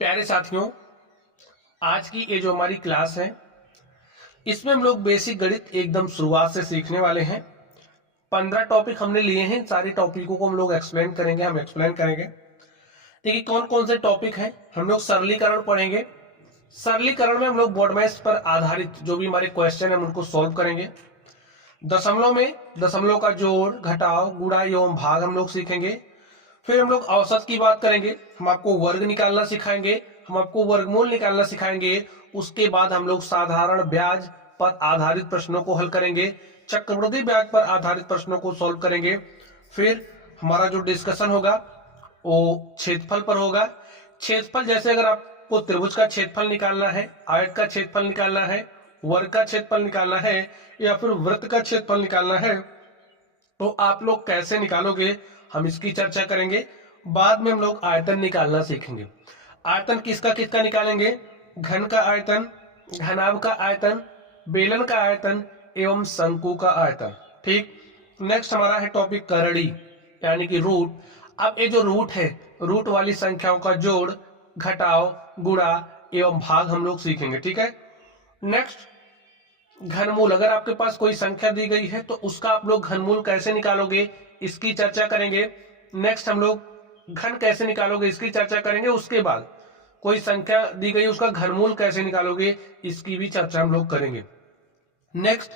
प्यारे साथियों, आज की ये जो हमारी क्लास है इसमें हम लोग बेसिक गणित एकदम शुरुआत से सीखने वाले हैं। 15 टॉपिक हमने लिए हैं। सारे टॉपिकों को हम लोग एक्सप्लेन करेंगे। देखिए कौन कौन से टॉपिक हैं। हम लोग सरलीकरण पढ़ेंगे। सरलीकरण में हम लोग बोर्ड मैथ्स पर आधारित जो भी हमारे क्वेश्चन है उनको सॉल्व करेंगे। दशमलव में दशमलव का जोड़, घटाव, गुणा एवं भाग हम लोग सीखेंगे। फिर हम लोग औसत की बात करेंगे। हम आपको वर्ग निकालना सिखाएंगे, हम आपको वर्गमूल निकालना सिखाएंगे। उसके बाद हम लोग साधारण ब्याज पर आधारित प्रश्नों को हल करेंगे, चक्रवृद्धि ब्याज पर आधारित प्रश्नों को सॉल्व करेंगे। फिर हमारा जो डिस्कशन होगा वो क्षेत्रफल पर होगा। क्षेत्रफल जैसे अगर आपको त्रिभुज का क्षेत्रफल निकालना है, आयत का क्षेत्रफल निकालना है, वर्ग का क्षेत्रफल निकालना है या फिर वृत्त का क्षेत्रफल निकालना है तो आप लोग कैसे निकालोगे, हम इसकी चर्चा करेंगे। बाद में हम लोग आयतन निकालना सीखेंगे। आयतन किसका किसका निकालेंगे? घन का आयतन, घनाभ का आयतन, बेलन का आयतन एवं शंकु का आयतन। ठीक। नेक्स्ट हमारा है टॉपिक करड़ी यानी कि रूट। अब ये जो रूट है, रूट वाली संख्याओं का जोड़, घटाव, गुणा एवं भाग हम लोग सीखेंगे। ठीक है। नेक्स्ट घनमूल। अगर आपके पास कोई संख्या दी गई है तो उसका आप लोग घनमूल कैसे निकालोगे, इसकी चर्चा करेंगे। नेक्स्ट हम लोग घन कैसे निकालोगे, इसकी चर्चा करेंगे। उसके बाद कोई संख्या दी गई उसका घनमूल कैसे निकालोगे, इसकी भी चर्चा हम लोग करेंगे। नेक्स्ट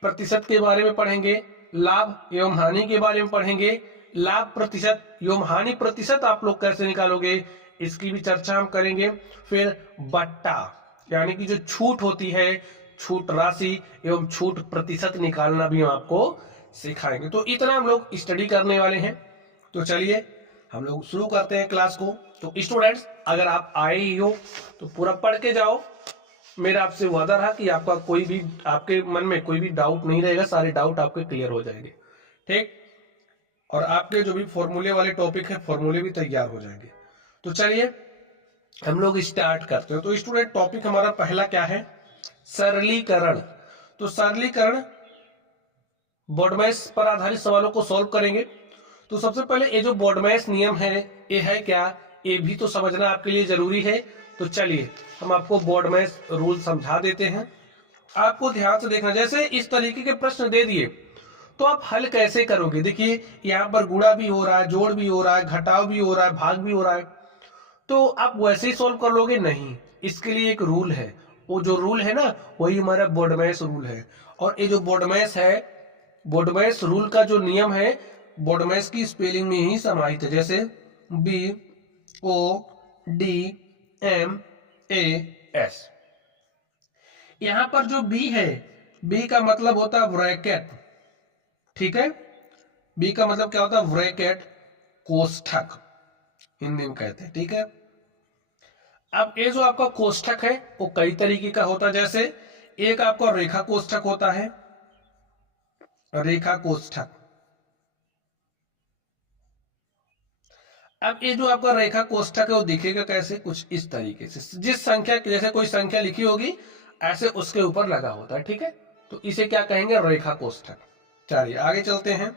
प्रतिशत के बारे में पढ़ेंगे, लाभ एवं हानि के बारे में पढ़ेंगे। लाभ प्रतिशत एवं हानि प्रतिशत आप लोग कैसे निकालोगे, इसकी भी चर्चा हम करेंगे। फिर बट्टा यानी कि जो छूट होती है, छूट राशि एवं छूट प्रतिशत निकालना भी हम आपको सिखाएंगे। तो इतना हम लोग स्टडी करने वाले हैं। तो चलिए हम लोग शुरू करते हैं क्लास को। तो स्टूडेंट्स, अगर आप आए ही हो तो पूरा पढ़ के जाओ। मेरा आपसे वादा रहा कि आपका कोई भी, आपके मन में कोई भी डाउट नहीं रहेगा, सारे डाउट आपके क्लियर हो जाएंगे। ठीक। और आपके जो भी फॉर्मूले वाले टॉपिक है, फॉर्मूले भी तैयार हो जाएंगे। तो चलिए हम लोग स्टार्ट करते हैं। तो स्टूडेंट, टॉपिक हमारा पहला क्या है? सरलीकरण। तो सरलीकरण बोर्ड मैथ्स पर आधारित सवालों को सॉल्व करेंगे। तो सबसे पहले ये जो बोर्ड मैथ्स नियम है ये है क्या, ये भी तो समझना आपके लिए जरूरी है। तो चलिए हम आपको बोर्ड मैथ्स रूल समझा देते हैं। आपको ध्यान से देखना, जैसे इस तरीके के प्रश्न दे दिए तो आप हल कैसे करोगे। देखिए यहाँ पर गुणा भी हो रहा है, जोड़ भी हो रहा है, घटाव भी हो रहा है, भाग भी हो रहा है, तो आप वैसे ही सॉल्व कर लोगे? नहीं, इसके लिए एक रूल है। वो जो रूल है ना, वही हमारा बोर्ड मैथ्स रूल है। और ये जो बोर्ड मैथ्स है, बोर्ड मैथ्स रूल का जो नियम है बोर्ड मैथ्स की स्पेलिंग में ही समाहित है। जैसे BODMAS। यहां पर जो बी है, बी का मतलब होता है ब्रैकेट। ठीक है। बी का मतलब क्या होता है? ब्रैकेट, कोष्ठक हिंदी में कहते हैं। ठीक है। अब ये जो आपका कोष्ठक है वो कई तरीके का होता है। जैसे एक आपका रेखा कोष्ठक होता है, रेखा कोष्ठक। अब ये जो आपका रेखा कोष्ठक है वो दिखेगा कैसे? कुछ इस तरीके से। जिस संख्या, जैसे कोई संख्या लिखी होगी ऐसे उसके ऊपर लगा होता है। ठीक है। तो इसे क्या कहेंगे? रेखा कोष्ठक। चलिए आगे चलते हैं।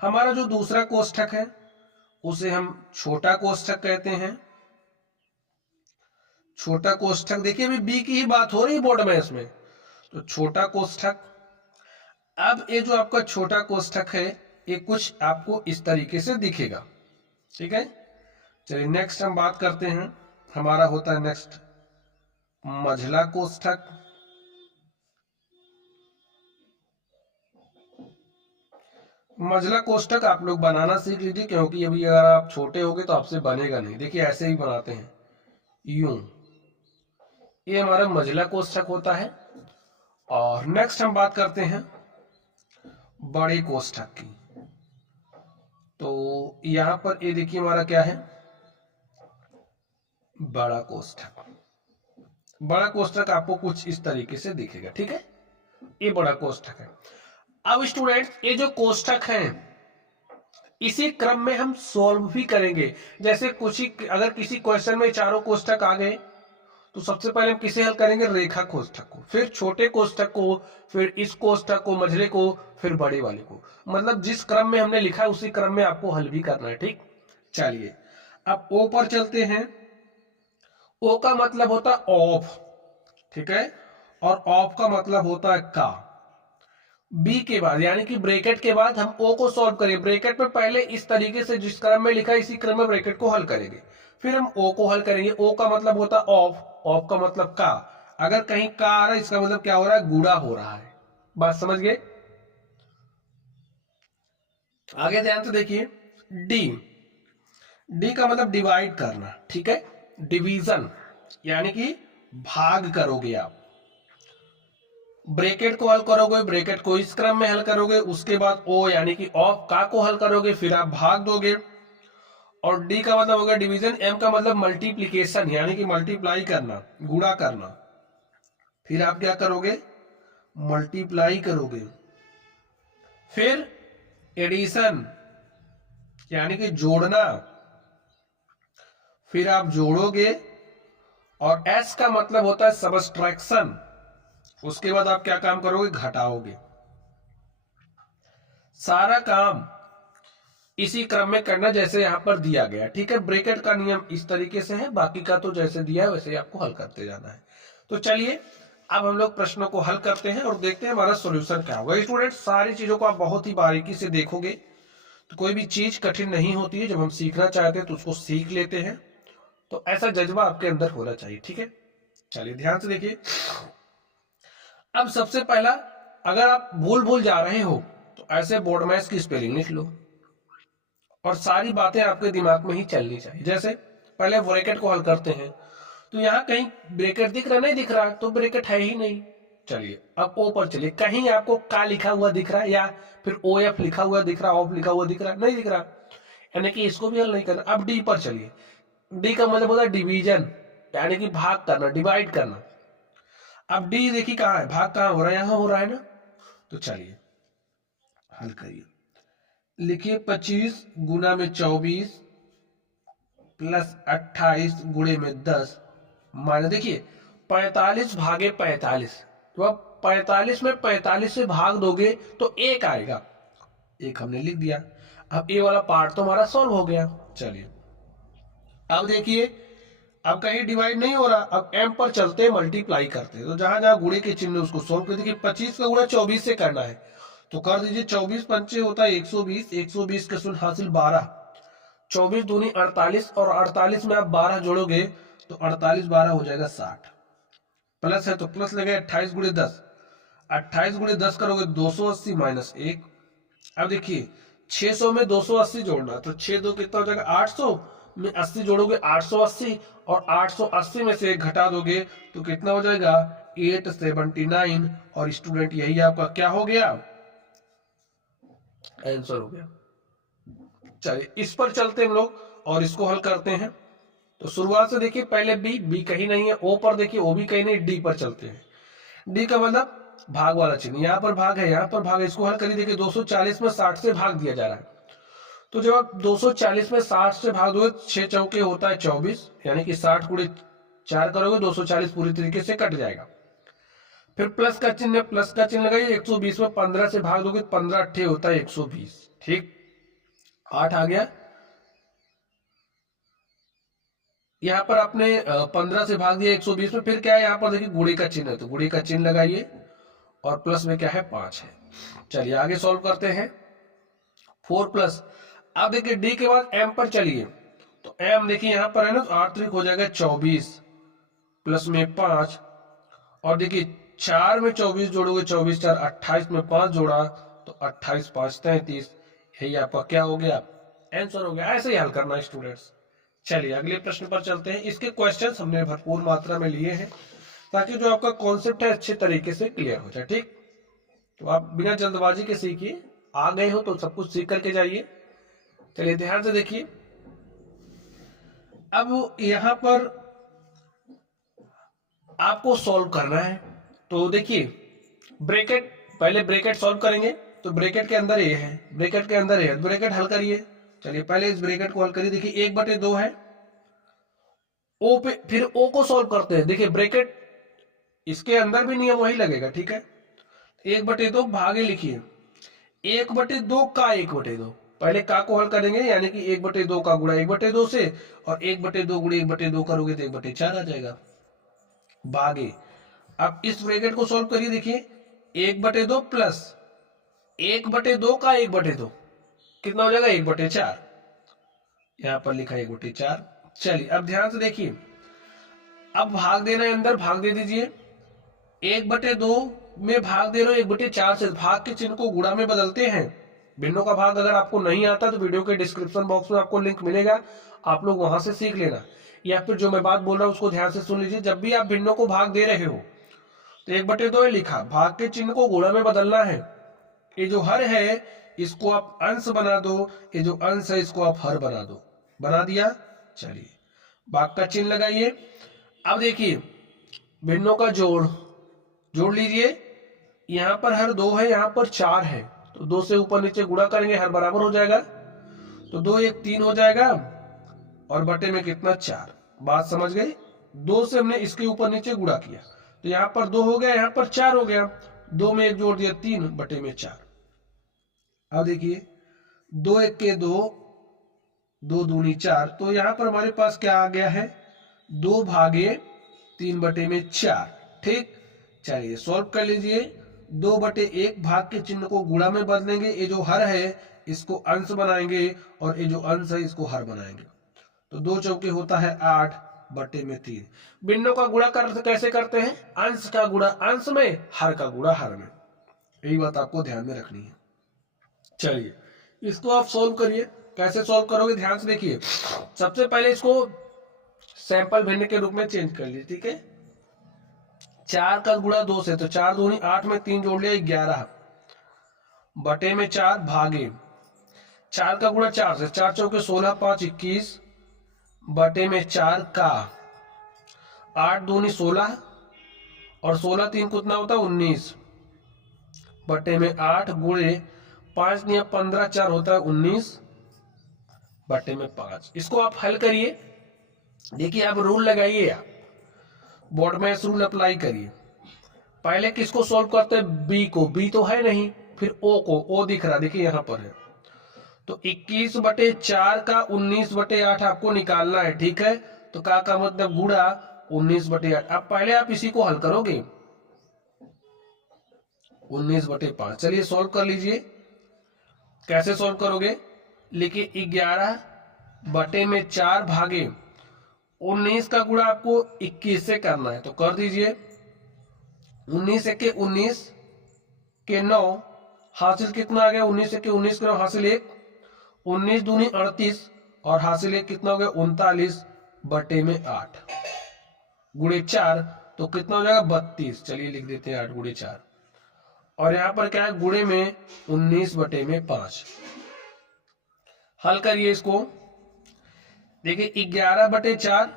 हमारा जो दूसरा कोष्ठक है उसे हम छोटा कोष्ठक कहते हैं। छोटा कोष्ठक, देखिए अभी बी की ही बात हो रही है बोर्ड मैथ्स में, तो छोटा कोष्ठक। अब ये जो आपका छोटा कोष्ठक है ये कुछ आपको इस तरीके से दिखेगा। ठीक है। चलिए नेक्स्ट हम बात करते हैं। हमारा होता है नेक्स्ट मझला कोष्ठक। मझला कोष्ठक आप लोग बनाना सीख लीजिए, क्योंकि अभी अगर आप छोटे होगे तो आपसे बनेगा नहीं। देखिए ऐसे ही बनाते हैं, यूं। ये हमारा मझला कोष्ठक होता है। और नेक्स्ट हम बात करते हैं बड़े कोष्ठक की। तो यहां पर ये देखिए हमारा क्या है? बड़ा कोष्ठक। बड़ा कोष्ठक आपको कुछ इस तरीके से दिखेगा। ठीक है। ये बड़ा कोष्ठक है। अब स्टूडेंट, ये जो कोष्ठक हैं इसी क्रम में हम सॉल्व भी करेंगे। जैसे कुछ ही, अगर किसी क्वेश्चन में चारों कोष्ठक आ गए तो सबसे पहले हम किसे हल करेंगे? रेखा कोष्ठक को, फिर छोटे कोष्ठक को, फिर इस कोष्ठक को, मझले को, फिर बड़े वाले को। मतलब जिस क्रम में हमने लिखा है उसी क्रम में आपको हल भी करना है। ठीक। चलिए अब ओ पर चलते हैं। ओ का मतलब होता है ऑफ, ठीक है, और ऑफ का मतलब होता है का। बी के बाद यानी कि ब्रैकेट के बाद हम ओ को सॉल्व करेंगे। ब्रैकेट में पहले इस तरीके से जिस क्रम में लिखा है इसी क्रम में ब्रैकेट को हल करेंगे, फिर हम ओ को हल करेंगे। ओ का मतलब होता है ऑफ, ऑफ का मतलब का। अगर कहीं का आ रहा है इसका मतलब क्या हो रहा है, गुणा हो रहा है। बात समझ गए? आगे ध्यान से देखिए, डी, डी का मतलब डिवाइड करना, ठीक है, डिवीजन यानी कि भाग करोगे आप। ब्रैकेट को हल करोगे, ब्रैकेट को इस क्रम में हल करोगे, उसके बाद ओ यानी कि ऑफ का को हल करोगे, फिर आप भाग दोगे। और डी का मतलब होगा डिवीजन, एम का मतलब मल्टीप्लीकेशन यानी कि मल्टीप्लाई करना, गुणा करना। फिर आप क्या करोगे, मल्टीप्लाई करोगे। फिर एडिशन यानी कि जोड़ना, फिर आप जोड़ोगे। और एस का मतलब होता है सबट्रैक्शन। उसके बाद आप क्या काम करोगे, घटाओगे। सारा काम इसी क्रम में करना जैसे यहां पर दिया गया, ठीक है। ब्रैकेट का नियम इस तरीके से है, बाकी का तो जैसे दिया है वैसे ही आपको हल करते जाना है। तो चलिए अब हम लोग प्रश्नों को हल करते हैं और देखते हैं हमारा सॉल्यूशन क्या होगा। स्टूडेंट सारी चीजों को आप बहुत ही बारीकी से देखोगे तो कोई भी चीज कठिन नहीं होती है। जब हम सीखना चाहते हैं तो उसको सीख लेते हैं, तो ऐसा जज्बा आपके अंदर होना चाहिए, ठीक है। चलिए ध्यान से देखिए। अब सबसे पहला, अगर आप भूल भूल जा रहे हो तो ऐसे बोर्ड मैच की स्पेलिंग लिख लो और सारी बातें आपके दिमाग में ही चलनी चाहिए। जैसे पहले ब्रैकेट को हल करते हैं, तो यहाँ कहीं ब्रैकेट दिख रहा, नहीं दिख रहा, तो ब्रैकेट है ही नहीं। चलिए अब ओ पर चलिए, कहीं आपको का लिखा हुआ दिख रहा है या फिर ओ एफ लिखा हुआ दिख रहा, ऑफ लिखा हुआ दिख रहा, नहीं दिख रहा, यानी कि इसको भी हल नहीं करना। अब डी पर चलिए, डी का मतलब होता है डिवीजन यानी कि भाग करना, डिवाइड करना। अब डी देखिए कहाँ है, भाग कहाँ हो रहा है, यहां हो रहा है ना। तो चलिए हल करिए। लिखिए 25 गुना में 24 प्लस 28 गुणे में 10 माने, देखिए 45 भागे 45, तो अब 45 में 45 से भाग दोगे तो एक आएगा, एक हमने लिख दिया। अब ये वाला पार्ट तो हमारा सॉल्व हो गया। चलिए अब देखिए, अब कहीं डिवाइड नहीं हो रहा, अब एम पर चलते मल्टीप्लाई करते, तो जहां जहां गुणे के चिन्ह उसको सॉल्व कर देखिए। 25 का गुणा 24 से करना है तो कर दीजिए, 24 पंचे होता है 120, 120 का शून्य हासिल 12, 24 दूनी 48 और 48 में आप 12 जोड़ोगे तो 48 12 हो जाएगा 60। प्लस है तो प्लस लगे 28 गुणे 10, 28 गुणे 10 करोगे 280 माइनस 1। अब देखिए 600 में 280 जोड़ना, तो 6 दो कितना हो जाएगा 800 में 80 जोड़ोगे 880, और 880 में से 1 घटा दोगे तो कितना हो जाएगा 879। और स्टूडेंट यही आपका क्या हो गया, आंसर हो गया। चलिए इस पर चलते हम लोग और इसको हल करते हैं। तो शुरुआत से देखिए, पहले बी, बी कहीं नहीं है, ओ पर देखिए, ओ भी कहीं नहीं, डी पर चलते हैं। डी का मतलब भाग वाला चिन्ह, यहां पर भाग है, यहां पर भाग है, इसको हल करिए। देखिए 240 में 60 से भाग दिया जा रहा है, तो जब आप 240 में 60 से भाग दोगे, 6 चौके होता है 24, यानी कि 60 गुणे 4 करोगे 240 पूरी तरीके से कट जाएगा। फिर प्लस का चिन्ह, प्लस का चिन्ह लगाइए, 120 में 15 से भाग दोगे, 15 अट्ठे होता है 120, ठीक, 8 आ गया। यहाँ पर आपने 15 से भाग दिया 120 में, फिर क्या है यहाँ पर देखिए गुणे का चिन्ह है, तो गुणे का चिन्ह लगाइए और प्लस में क्या है 5 है। चलिए आगे सॉल्व करते हैं। 4 प्लस, अब देखिए डी के बाद एम पर चलिए, तो एम देखिए यहाँ पर है ना, तो 8 त्रिक हो जाएगा 24 प्लस में 5, और देखिए 4 में 24 जोड़ोगे 24 4 28 में 5 जोड़ा तो 28 5 33, यही आपका क्या हो गया, आंसर हो गया। ऐसे ही हल करना है स्टूडेंट्स। चलिए अगले प्रश्न पर चलते हैं। इसके क्वेश्चंस हमने भरपूर मात्रा में लिए हैं ताकि जो आपका कॉन्सेप्ट है अच्छे तरीके से क्लियर हो जाए, ठीक। तो आप बिना जल्दबाजी के सीखिए, आ गए हो तो सब कुछ सीख करके जाइए। चलिए ध्यान से देखिए, अब यहां पर आपको सॉल्व करना है। तो देखिए ब्रैकेट, पहले ब्रैकेट सॉल्व करेंगे, तो ब्रैकेट के अंदर ये है, ब्रैकेट के अंदर ये है, ब्रैकेट हल करिए। चलिए पहले इस ब्रैकेट को हल करिए। देखिए 1/2 है, ओ पे फिर ओ को सॉल्व करते हैं। देखिए ब्रैकेट इसके अंदर भी नियम वही लगेगा, ठीक है। 1/2 भागे लिखिए, 1/2 का 1/2, पहले का को हल करेंगे, यानी कि 1/2 का गुणा 1/2 से, और 1/2 गुणे 1/2 करोगे तो 1/4 आ जाएगा। भागे, अब इस ब्रैकेट को सॉल्व करिए, देखिए 1/2 प्लस 1/2 का 1/2 कितना हो जाएगा 1/4, यहां पर लिखा है 1/4। चलिए अब ध्यान से देखिए, अब भाग देना है, अंदर भाग दे दीजिए। 1/2 में भाग दे रहे हो 1/4 से, भाग के चिन्ह को गुणा में बदलते हैं। भिन्नों का भाग अगर आपको नहीं आता तो वीडियो के डिस्क्रिप्शन बॉक्स में आपको लिंक मिलेगा, आप लोग वहां से सीख लेना, या फिर जो मैं बात बोल रहा हूं उसको ध्यान से सुन लीजिए। जब भी आप भिन्नों को भाग दे रहे हो तो 1/2 लिखा, भाग के चिन्ह को गुणा में बदलना है। ये जो हर है इसको आप अंश बना दो, ये जो अंश है इसको आप हर बना दो। बना दिया, चलिए भाग का चिन्ह लगाइए। अब देखिए भिन्नों का जोड़ लीजिए, यहां पर हर 2 है, यहां पर 4 है, तो 2 से ऊपर नीचे गुणा करेंगे, हर बराबर हो जाएगा, तो 2 1 3 हो जाएगा, और बटे में कितना 4। बात समझ गई, 2 से हमने इसके ऊपर नीचे गुणा किया, तो यहां पर 2 हो गया, यहां पर 4 हो गया, 2 में 1 जोड़ दिया 3 बटे में 4। अब देखिए 2 1 के 2, 2 दूनी 4, तो यहां पर हमारे पास क्या आ गया है 2 भागे 3 बटे में 4। ठीक, चलिए सॉल्व कर लीजिए। 2/1 भाग के चिन्ह को गुणा में बदलेंगे, ये जो हर है इसको अंश बनाएंगे, और ये जो अंश है इसको हर बनाएंगे, तो 2 चौके होता है 8 बटे में 3। भिन्नों का गुणा कैसे करते हैं, अंश का गुणा अंश में, हर का गुणा हर में, यही बात आपको ध्यान में रखनी है। चलिए इसको आप सोल्व करिए, कैसे सोल्व करोगे ध्यान से देखिए। सबसे पहले इसको सैंपल भिन्न के रूप में चेंज कर लीजिए, ठीक है। 4 का गुणा 2 से, तो 4 दूनी 8 में 3 जोड़ लिया 11 बटे में 4 भागे 4 का गुणा 4 से, 4 चौके 16 5 21 बटे में 4 का 8 दूनी 16, और 16 3 कितना होता है 19 बटे में 8 गुणे 5 नहीं 15 4 होता है 19 बटे में 5। इसको आप हल करिए, देखिए आप रूल लगाइए, आप बोर्ड में रूल अप्लाई करिए। पहले किसको सॉल्व करते हैं, बी को, बी तो है नहीं, फिर ओ को, ओ दिख रहा देखिए यहां पर है, तो 21/4 का 19/8 आपको निकालना है, ठीक है। तो का मतलब गुणा 19/8। अब पहले आप इसी को हल करोगे 19/5। चलिए सॉल्व कर लीजिए, कैसे सॉल्व करोगे, लिखिए 11 बटे में 4 भागे 19 का गुणा आपको 21 से करना है, तो कर दीजिए। 19 के 19 के 9 हासिल कितना आ गया, 19 के 19 के 9 हासिल 1, 19 दूनी 38, और हासिल 1 कितना हो गया 39 बटे में 8 गुणे 4, तो कितना हो जाएगा 32। चलिए लिख देते हैं 8 गुणे 4, और यहां पर क्या है गुणे में 19 बटे में 5। हल करिए इसको, देखिए 11/4,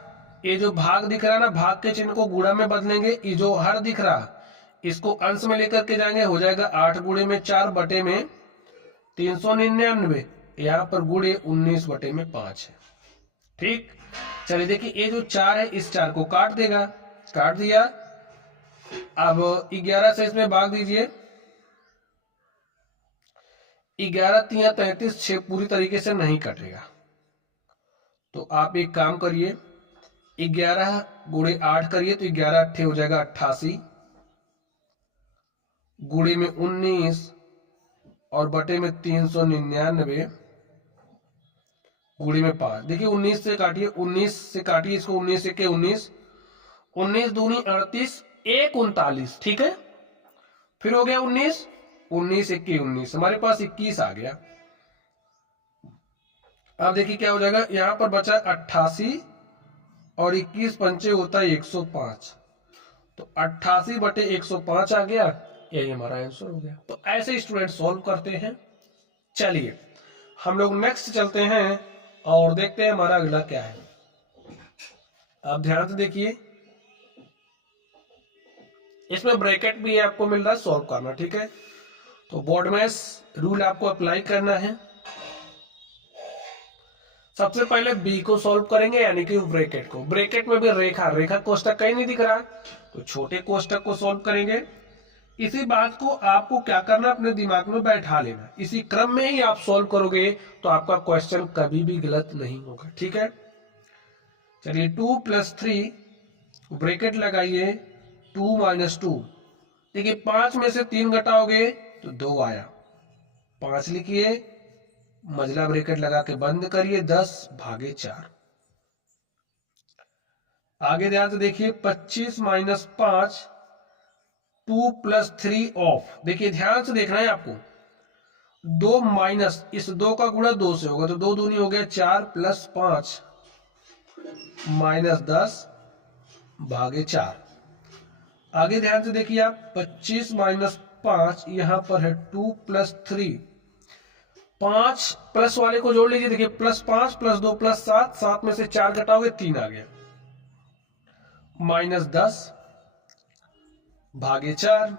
ये जो भाग दिख रहा है ना, भाग के चिन्ह को गुणा में बदलेंगे, ये जो हर दिख रहा इसको अंश में लेकर के जाएंगे, हो जाएगा 8 गुणे में 4 बटे में 399, यहाँ पर गुणे 19 बटे में 5 है। ठीक, चलिए देखिए ये जो 4 है इस 4 को काट देगा, काट दिया। अब 11 से इसमें भाग दीजिए, 11 3 33, 6 पूरी तरीके से नहीं कटेगा, तो आप एक काम करिए 11 गुणे 8 करिए, तो 11 8 हो जाएगा 88 गुणे में 19 और बटे में 399 गुणे में 5। देखिए 19 से काटिए, 19 से काटिए इसको, 19 के 19, 19 दूनी 38 1 39, ठीक है। फिर हो गया 19, 19 1 19, हमारे पास 21 आ गया। अब देखिए क्या हो जाएगा, यहां पर बचा 88 और 21 पंचे होता है 105, तो 88 बटे 105 आ गया, यही हमारा आंसर हो गया। तो ऐसे स्टूडेंट सॉल्व करते हैं। चलिए हम लोग नेक्स्ट चलते हैं और देखते हैं हमारा अगला क्या है। आप ध्यान से देखिए, इसमें ब्रैकेट भी आपको मिल रहा है, सॉल्व करना, ठीक है। तो बोर्ड में रूल आपको अप्लाई करना है। सबसे पहले बी को सॉल्व करेंगे, यानी कि ब्रैकेट को। ब्रैकेट में भी रेखा कोष्टक कहीं नहीं दिख रहा, तो छोटे कोष्टक को सॉल्व करेंगे। इसी बात को आपको क्या करना, अपने दिमाग में बैठा लेना, इसी क्रम में ही आप सॉल्व करोगे तो आपका क्वेश्चन कभी भी गलत नहीं होगा। ठीक है, चलिए 2 + 3 ब्रैकेट लगाइए 2 - 2। देखिए 5 में से 3 घटाओगे तो 2 आया, 5 लिखिए, मझला ब्रैकेट लगा के बंद करिए, 10/4। आगे ध्यान से देखिए 25 - 5 2 + 3 ऑफ। देखिए ध्यान से देखना है आपको, 2 माइनस इस 2 का गुणा 2 से होगा तो 2 दूनी हो गया 4 + 5 -10/4। आगे ध्यान से देखिए आप 25 - 5 यहां पर है 2 + 3, 5 प्लस वाले को जोड़ लीजिए। देखिए +5 + 2 + 7, 7 में से 4 घटाओगे 3 आ गया, -10/4।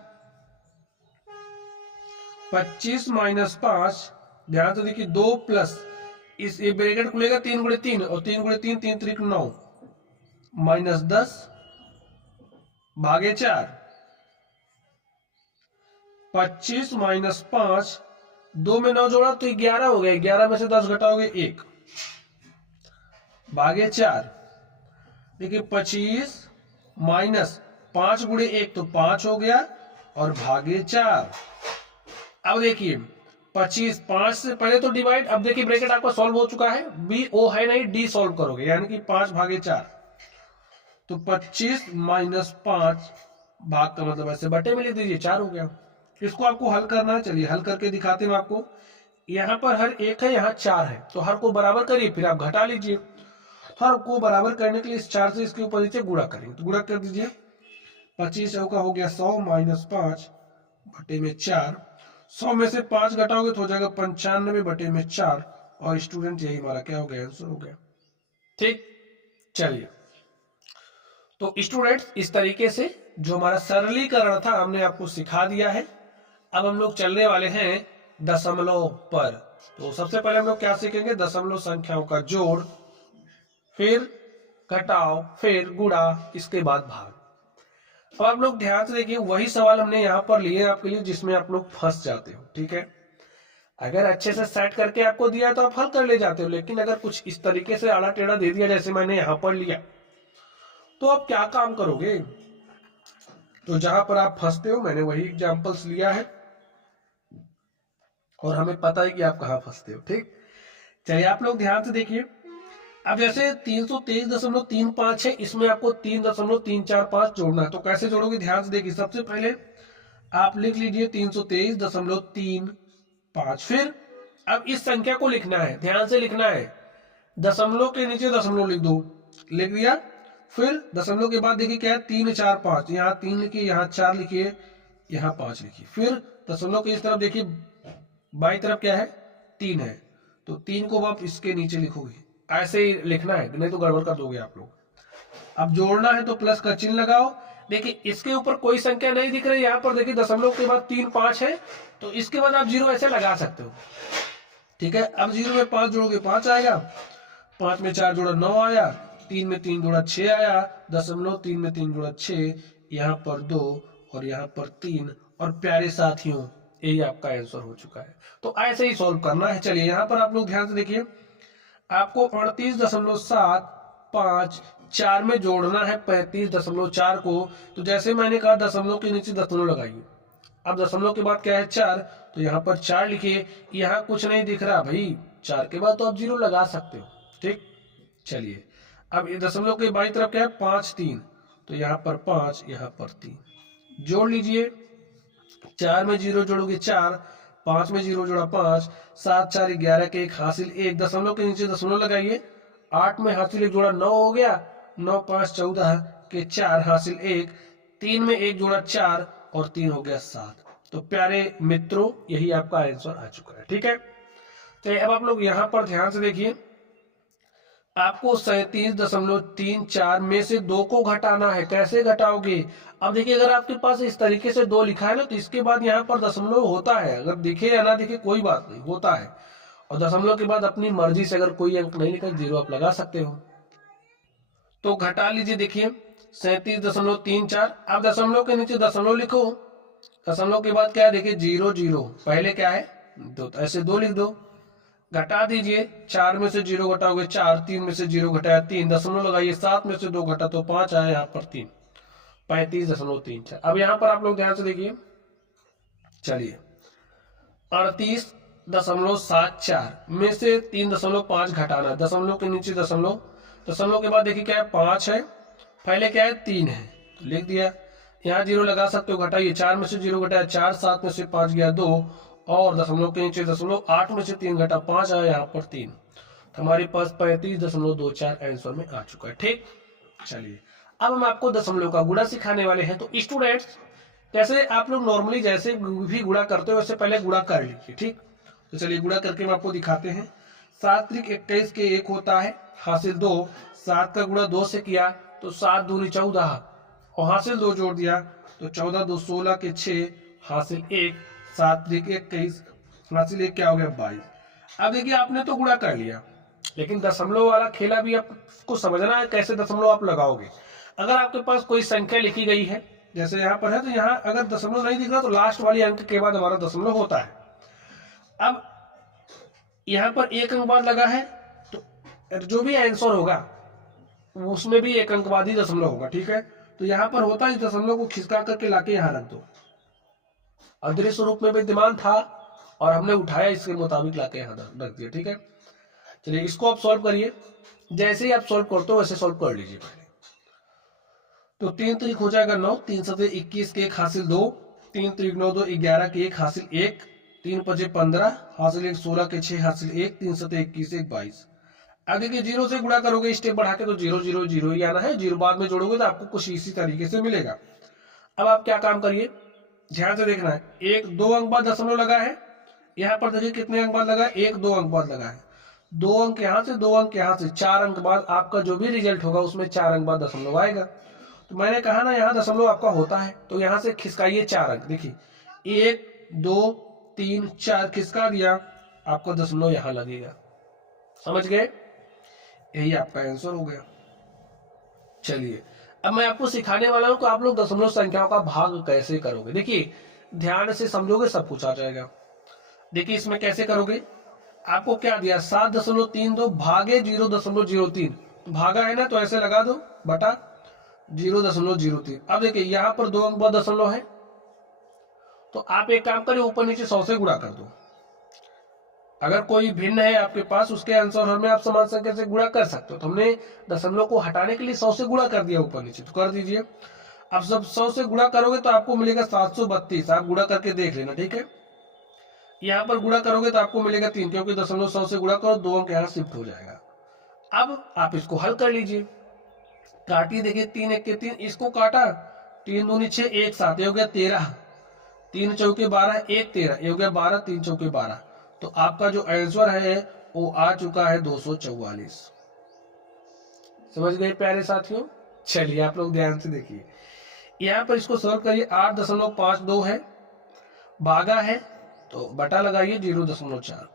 25 - 5, ध्यान से देखिए 2 प्लस इस ये ब्रैकेट खुलेगा 3 × 3 और 3 × 3 3 3 9 -10/4। 25 - 5 2 में 9 जोड़ा तो 11 हो गया, 11 में से 10 घटाओगे 1/4। देखिए 25 माइनस 5 × 1 तो 5 हो गया और /4। अब देखिए 25 5 से पहले तो डिवाइड, अब देखिए ब्रैकेट आपका सॉल्व हो चुका है, बी ओ है नहीं, डी सॉल्व करोगे यानी कि 5/4। तो 25 - 5 भाग का मतलब ऐसे बटे में लिख दीजिए, 4 हो गया। इसको आपको हल करना है, चलिए हल करके दिखाते हैं आपको। यहाँ पर हर एक है, यहाँ 4 है, तो हर को बराबर करिए, फिर आप घटा लीजिए। तो हर को बराबर करने के लिए इस 4 से इसके ऊपर नीचे गुणा करेंगे, तो गुणा कर दीजिए। 25 का हो गया 100 - 5 बटे में 4। 100 में से 5 घटाओगे तो हो जाएगा 95 बटे में 4, और स्टूडेंट यही हमारा क्या हो गया, आंसर हो गया। ठीक, चलिए तो स्टूडेंट्स इस तरीके से जो हमारा सरलीकरण था हमने आपको सिखा दिया है। अब हम लोग चलने वाले हैं दशमलव पर। तो सबसे पहले हम लोग क्या सीखेंगे, दशमलव संख्याओं का जोड़, फिर घटाव, फिर गुणा, इसके बाद भाग। अब आप लोग ध्यान से देखिए, वही सवाल हमने यहाँ पर लिए आपके लिए जिसमें आप लोग फंस जाते हो। ठीक है, अगर अच्छे से सेट करके आपको दिया तो आप हल कर ले जाते हो, लेकिन अगर कुछ इस तरीके से आड़ा टेढ़ा दे दिया जैसे मैंने यहाँ पर लिया, तो आप क्या काम करोगे। तो जहां पर आप फंसते हो मैंने वही एग्जांपल्स लिया है, और हमें पता है कि आप कहां फंसते हो। ठीक, चलिए आप लोग ध्यान से देखिए। अब जैसे 323.35 है, इसमें आपको 3.345 जोड़ना है, तो कैसे जोड़ोगे, ध्यान से देखिए। सबसे पहले आप लिख लीजिए 323.35। फिर अब इस संख्या को लिखना है, ध्यान से लिखना है, दशमलव के नीचे दशमलव लिख दो, लिख दिया। फिर दशमलव के बाद देखिए क्या है, 3 4 5, यहाँ 3 लिखिए, यहाँ 4 लिखिए, यहाँ 5 लिखिए। फिर दशमलव के इस तरफ देखिए, बाई तरफ क्या है, 3 है, तो 3 को आप इसके नीचे लिखोगे, ऐसे ही लिखना है, नहीं तो गड़बड़ कर दोगे आप लोग। अब जोड़ना है तो प्लस का चिन्ह लगाओ। देखिए इसके ऊपर कोई संख्या नहीं दिख रही, यहाँ पर देखिए दशमलव के बाद 3 5 है, तो इसके बाद आप 0 ऐसे लगा सकते हो। ठीक है, अब 0 में 5 जोड़ोगे 5 आएगा, 5 में 4 जोड़ा 9 आया, 3 में 3 जोड़ा 6 आया, दशमलव 3 में 3 जोड़ा 6, यहाँ पर 2 और यहाँ पर 3, और प्यारे साथियों यही आपका आंसर हो चुका है। तो ऐसे ही सॉल्व करना है। चलिए यहाँ पर आप लोग ध्यान से देखिए, आपको 38.75 4 में जोड़ना है 35.4 को। तो जैसे मैंने कहा दशमलव के नीचे दशमलव लगाइए। अब दशमलव के बाद क्या है, 4, तो यहाँ पर 4 लिखिए। यहाँ कुछ नहीं दिख रहा भाई, 4 के बाद तो आप 0 लगा सकते हो। ठीक, चलिए अब दशमलव के बाईं तरफ क्या है, 5 3, तो यहाँ पर 5, यहाँ पर 3 जोड़ लीजिए। 4 में 0 जोड़ोगे 4, 5 में 0 जोड़ा 5, 7 4 11 के 1 हासिल 1, दशमलव के नीचे दशमलव लगाइए। 8 में हासिल 1 जोड़ा 9 हो गया, 9 5 14 के 4 हासिल 1, 3 में 1 जोड़ा 4 और 3 हो गया 7। तो प्यारे मित्रों यही आपका आंसर आ चुका है। ठीक है, तो अब आप लोग यहाँ पर ध्यान से देखिए, आपको 37.34 में से 2 को घटाना है। कैसे घटाओगे, अब देखिए अगर आपके पास इस तरीके से 2 लिखा है ना, तो इसके बाद यहाँ पर दशमलव होता है, अगर दिखे या ना दिखे कोई बात नहीं, होता है। और दशमलव के बाद अपनी मर्जी से अगर कोई अंक नहीं लिखा 0 आप लगा सकते हो। तो घटा लीजिए, देखिए 37.34, आप दशमलव के नीचे दशमलव लिखो, दशमलव के बाद क्या है देखिए 0 0, पहले क्या है 2, तो ऐसे 2 लिख दो। घटा दीजिए, 4 में से 0 घटाओगे 4, 3 में से 0 घटाया 3, दशमलव लगाइए, 7 में से 2 घटा तो 5 आया, यहाँ पर 3, 35.34। अब यहाँ पर आप लोग ध्यान से देखिए, चलिए 38.74 में से 3.5 घटाना, दशमलव के नीचे दशमलव, दशमलव के बाद देखिए क्या है 5 है, पहले क्या है 3 है, तो लिख दिया। यहाँ 0 लगा सकते हो, घटाइए, 4 में से 0 घटाया 4, 7 में से 5 गया 2, और दशमलव के नीचे दशमलव, 8 में से 3 घटा 5 आया, यहाँ पर 3, तो हमारे पास 35.24 आंसर में आ चुका है। ठीक, चलिए अब हम आपको दशमलव का गुणा सिखाने वाले हैं। तो स्टूडेंट्स, जैसे आप लोग नॉर्मली जैसे भी गुणा करते हो वैसे पहले गुणा कर लीजिए। ठीक, तो चलिए गुणा करके हम आपको दिखाते हैं। 7 त्रिक 21 के 1 होता है, हासिल 2, 7 का गुणा 2 से किया तो 7 दूनी 14, और हासिल 2 जोड़ दिया तो 14 2 16 के 6, हासिल 1, 7 त्रिक 21, हासिल 1 क्या हो गया 22। अब देखिए आपने तो गुणा कर लिया, लेकिन दशमलव वाला खेला भी आपको समझना है, कैसे दशमलव आप लगाओगे। अगर आपके पास कोई संख्या लिखी गई है, जैसे यहाँ पर है, तो यहाँ अगर दशमलव नहीं दिख रहा तो लास्ट वाली अंक के बाद हमारा दशमलव होता है। अब यहाँ पर 1 अंक बाद लगा है, तो जो भी आंसर होगा उसमें भी 1 अंक बाद ही दशमलव होगा। ठीक है, तो यहाँ पर होता है, इस दशमलव को खिसका करके लाके यहाँ रख दो। अदृश्य रूप में विद्यमान था और हमने उठाया, इसके मुताबिक लाके यहाँ रख दिया। ठीक है, चलिए इसको आप सॉल्व करिए। जैसे ही आप सॉल्व करते हो वैसे सॉल्व कर लीजिए पहले। तो 3 त्रिक हो जाएगा 9, 3 सते 21 के 1 हासिल 2, 3 त्रिक 9 2 11 के 1 हासिल 1, 3 पचे 15 हासिल 1, 16 के 6 हासिल 1, 3 सते 21 1 22। अब देखिए 0 से गुणा करोगे स्टेप बढ़ा के तो 0 0 0 ही आना है, 0 बाद में जोड़ोगे तो आपको कुछ इसी तरीके से मिलेगा। अब आप क्या काम करिए, ध्यान से देखना है, 1 2 अंक बाद दशमलव लगा है, यहाँ पर देखिए कितने अंक बाद लगा है, 1 2 अंक बाद लगा है, 2 अंक यहाँ से 2 अंक यहाँ से, 4 अंक बाद आपका जो भी रिजल्ट होगा उसमें 4 अंक बाद दशमलव आएगा। तो मैंने कहा ना यहाँ दशमलव आपका होता है, तो यहाँ से खिसकाइए 4 अंक, देखिए 1 2 3 4 खिसका दिया, आपका दशमलव यहाँ लगेगा। समझ गए, यही आपका आंसर हो गया। चलिए अब मैं आपको सिखाने वाला हूं कि आप लोग दशमलव संख्याओं का भाग कैसे करोगे। देखिए ध्यान से समझोगे सब कुछ आ जाएगा। देखिए इसमें कैसे करोगे, आपको क्या दिया 7.32 भागे 0.03, भागा है ना, तो ऐसे लगा दो बटा 0.03। अब देखिए यहाँ पर 2 अंक बाद दशमलव है, तो आप एक काम करें, ऊपर नीचे 100 से गुणा कर दो। अगर कोई भिन्न है आपके पास, उसके आंसर में आप समान संख्या से गुणा कर सकते हो। तो हमने दशमलव को हटाने के लिए 100 से गुणा कर दिया ऊपर नीचे, तो कर दीजिए। अब सब 100 से गुणा करोगे तो आपको मिलेगा 732, आप गुणा करके देख लेना। ठीक है, यहाँ पर गुणा करोगे तो आपको मिलेगा 3, क्योंकि दशमलव 100 से गुणा करो 2 अंक यहाँ शिफ्ट हो जाएगा। अब आप इसको हल कर लीजिए, काटिए, देखिए 3 1 के 3, इसको काटा, 3 दूनी 6 1 7, ये हो गया 13, 3 चौके 12 1 13, ये हो गया 12, 3 चौके 12। तो आपका जो आंसर है वो आ चुका है 244। समझ गए प्यारे साथियों। चलिए आप लोग ध्यान से देखिए, यहाँ पर इसको सॉल्व करिए। 8.52 है, भागा है तो बटा लगाइए 0.4।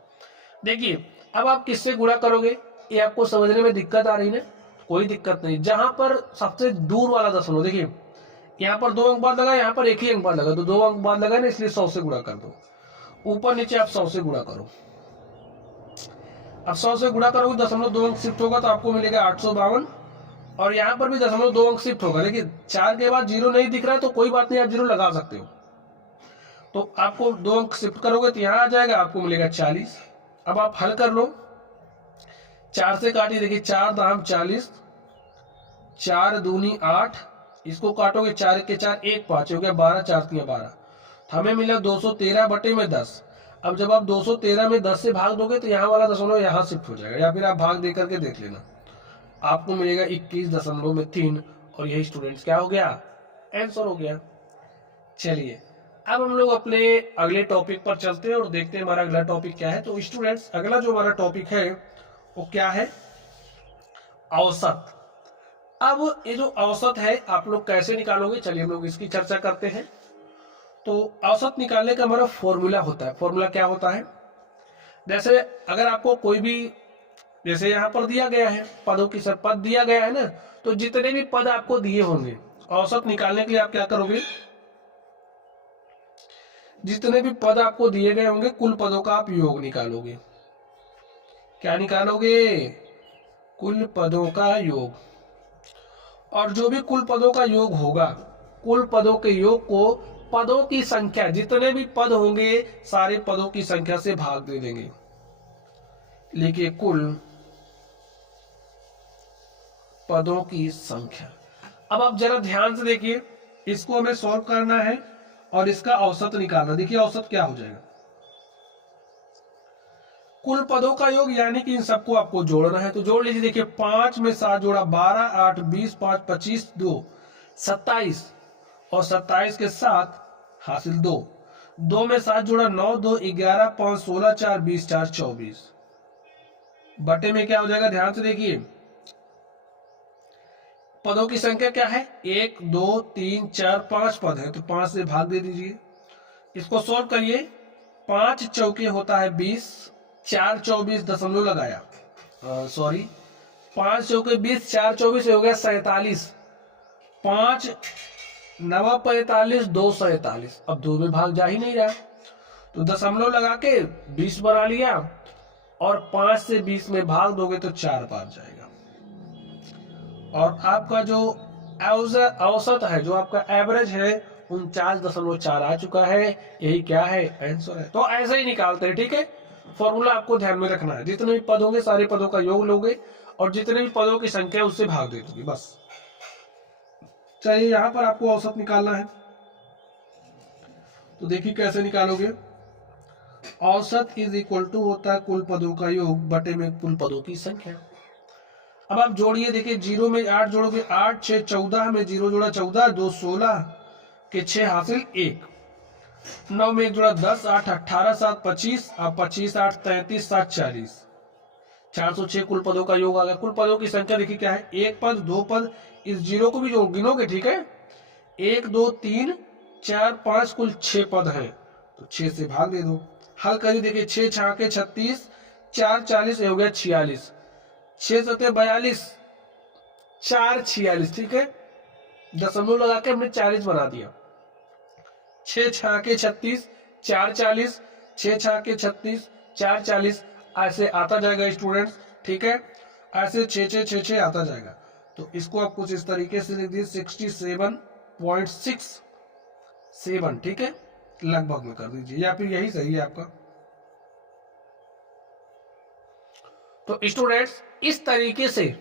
देखिए अब आप किससे गुणा करोगे, ये आपको समझने में दिक्कत आ रही है, कोई दिक्कत नहीं। जहां पर सबसे दूर वाला दशमलव, देखिए यहाँ पर 2 अंक बाद लगा, यहाँ पर 1 ही अंक बाद लगा, तो 2 अंक बाद लगा ना, इसलिए 100 से गुणा कर दो। ऊपर नीचे आप 100 से गुणा करो। अब 100 से गुणा करोगे दशमलव 2 अंक शिफ्ट होगा तो आपको मिलेगा 852, और यहाँ पर भी दशमलव 2 अंक शिफ्ट होगा। देखिए 4 के बाद 0 नहीं दिख रहा है तो कोई बात नहीं, आप 0 लगा सकते हो। तो आपको 2 अंक शिफ्ट करोगे तो यहाँ आ जाएगा, आपको मिलेगा 40। अब आप हल कर लो, 4 से काटिए, देखिए 4 दाम 40, 4 दूनी 8, इसको काटोगे 4 के 4 1 5, हो गया 12, 4 3 12, हमें मिला 213 बटे में 10। अब जब आप 213 में 10 से भाग दोगे तो यहाँ वाला दशमलव यहाँ शिफ्ट हो जाएगा, या फिर आप भाग दे करके देख लेना, आपको मिलेगा 21.3, और यही स्टूडेंट्स क्या हो गया, आंसर हो गया। चलिए अब हम लोग अपने अगले टॉपिक पर चलते हैं और देखते हैं हमारा अगला टॉपिक क्या है। तो स्टूडेंट्स अगला जो हमारा टॉपिक है वो क्या है, औसत। अब ये जो औसत है आप लोग कैसे निकालोगे, चलिए हम लोग इसकी चर्चा करते हैं। तो औसत निकालने का हमारा फॉर्मूला होता है। फॉर्मूला क्या होता है, जैसे अगर आपको कोई भी, जैसे यहाँ पर दिया गया है पदों की सब पद दिया गया है ना, तो जितने भी पद आपको दिए होंगे औसत निकालने के लिए आप क्या करोगे, जितने भी पद आपको दिए गए होंगे कुल पदों का आप योग निकालोगे। क्या निकालोगे? कुल पदों का योग। और जो भी कुल पदों का योग होगा, कुल पदों के योग को पदों की संख्या, जितने भी पद होंगे सारे पदों की संख्या से भाग दे देंगे। लिखिए कुल पदों की संख्या। अब आप जरा ध्यान से देखिए, इसको हमें सॉल्व करना है और इसका औसत निकालना। देखिए औसत क्या हो जाएगा, कुल पदों का योग यानी कि इन सबको आपको जोड़ना है। तो जोड़ लीजिए। देखिए 5 में 7 जोड़ा 12, 8 20, 5 25, 2 27 और 27 के साथ हासिल 2। 2 में 7 जोड़ा 9, 2 11, 5 16, 4 20, 4 24। बटे में क्या हो जाएगा, ध्यान से देखिए। पदों की संख्या क्या है, 1 2 3 4 5 पद है, तो 5 से भाग दे दीजिए। इसको सॉल्व करिए। 5 चौके होता है 20, 4 24 दशमलव लगाया, सॉरी 5 चौके 20, 4 24 हो गया 47, 5 नवा 45, 2 47। अब 2 में भाग जा ही नहीं रहा, तो दशमलव लगा के 20 बना लिया और 5 से 20 में भाग दोगे तो 4 बार जाएगा। और आपका जो औसत है, जो आपका एवरेज है 49.4 आ चुका है। यही क्या है, आंसर है। तो ऐसे ही निकालते हैं, ठीक है। फॉर्मूला आपको ध्यान में रखना है, जितने भी पद होंगे सारे पदों का योग लोगे और जितने भी पदों की संख्या उससे भाग दे दोगे, बस। चलिए यहां पर आपको औसत निकालना है, तो देखिए कैसे निकालोगे। औसत इज इक्वल टू होता है कुल पदों का योग बटे में कुल पदों की संख्या। अब आप जोड़िए। देखिए 0 में 8 जोड़ोगे 8, 6 14 में 0 जोड़ा 14, 2 16 के 6 हासिल 1। 9 में 1 जोड़ा 10, 8 18, 7 25, अब 25 8 33, 7 40, 406 कुल पदों का योग आ गया। कुल पदों की संख्या देखिए क्या है, एक पद, दो पद, इस 0 को भी जोड़ गिनोगे, ठीक है। 1 2 3 4 5 कुल 6 पद हैं, तो 6 से भाग दे दो। हल करिए। देखिए 6 छाके 36, 4 40 हो गया 46, 6 सते 42, 4 46, ठीक है। दशमलव लगा के हमने 40 बना दिया। 6 छाके 36, 4 40, 6 छाके 36, 4 40, ऐसे आता जाएगा स्टूडेंट्स, ठीक है। ऐसे 6 6 6 6 आता जाएगा। तो इसको आप कुछ इस तरीके से लिख दीजिए 67.67, ठीक है, लगभग में कर दीजिए, या फिर यही सही है आपका। तो स्टूडेंट्स इस तरीके से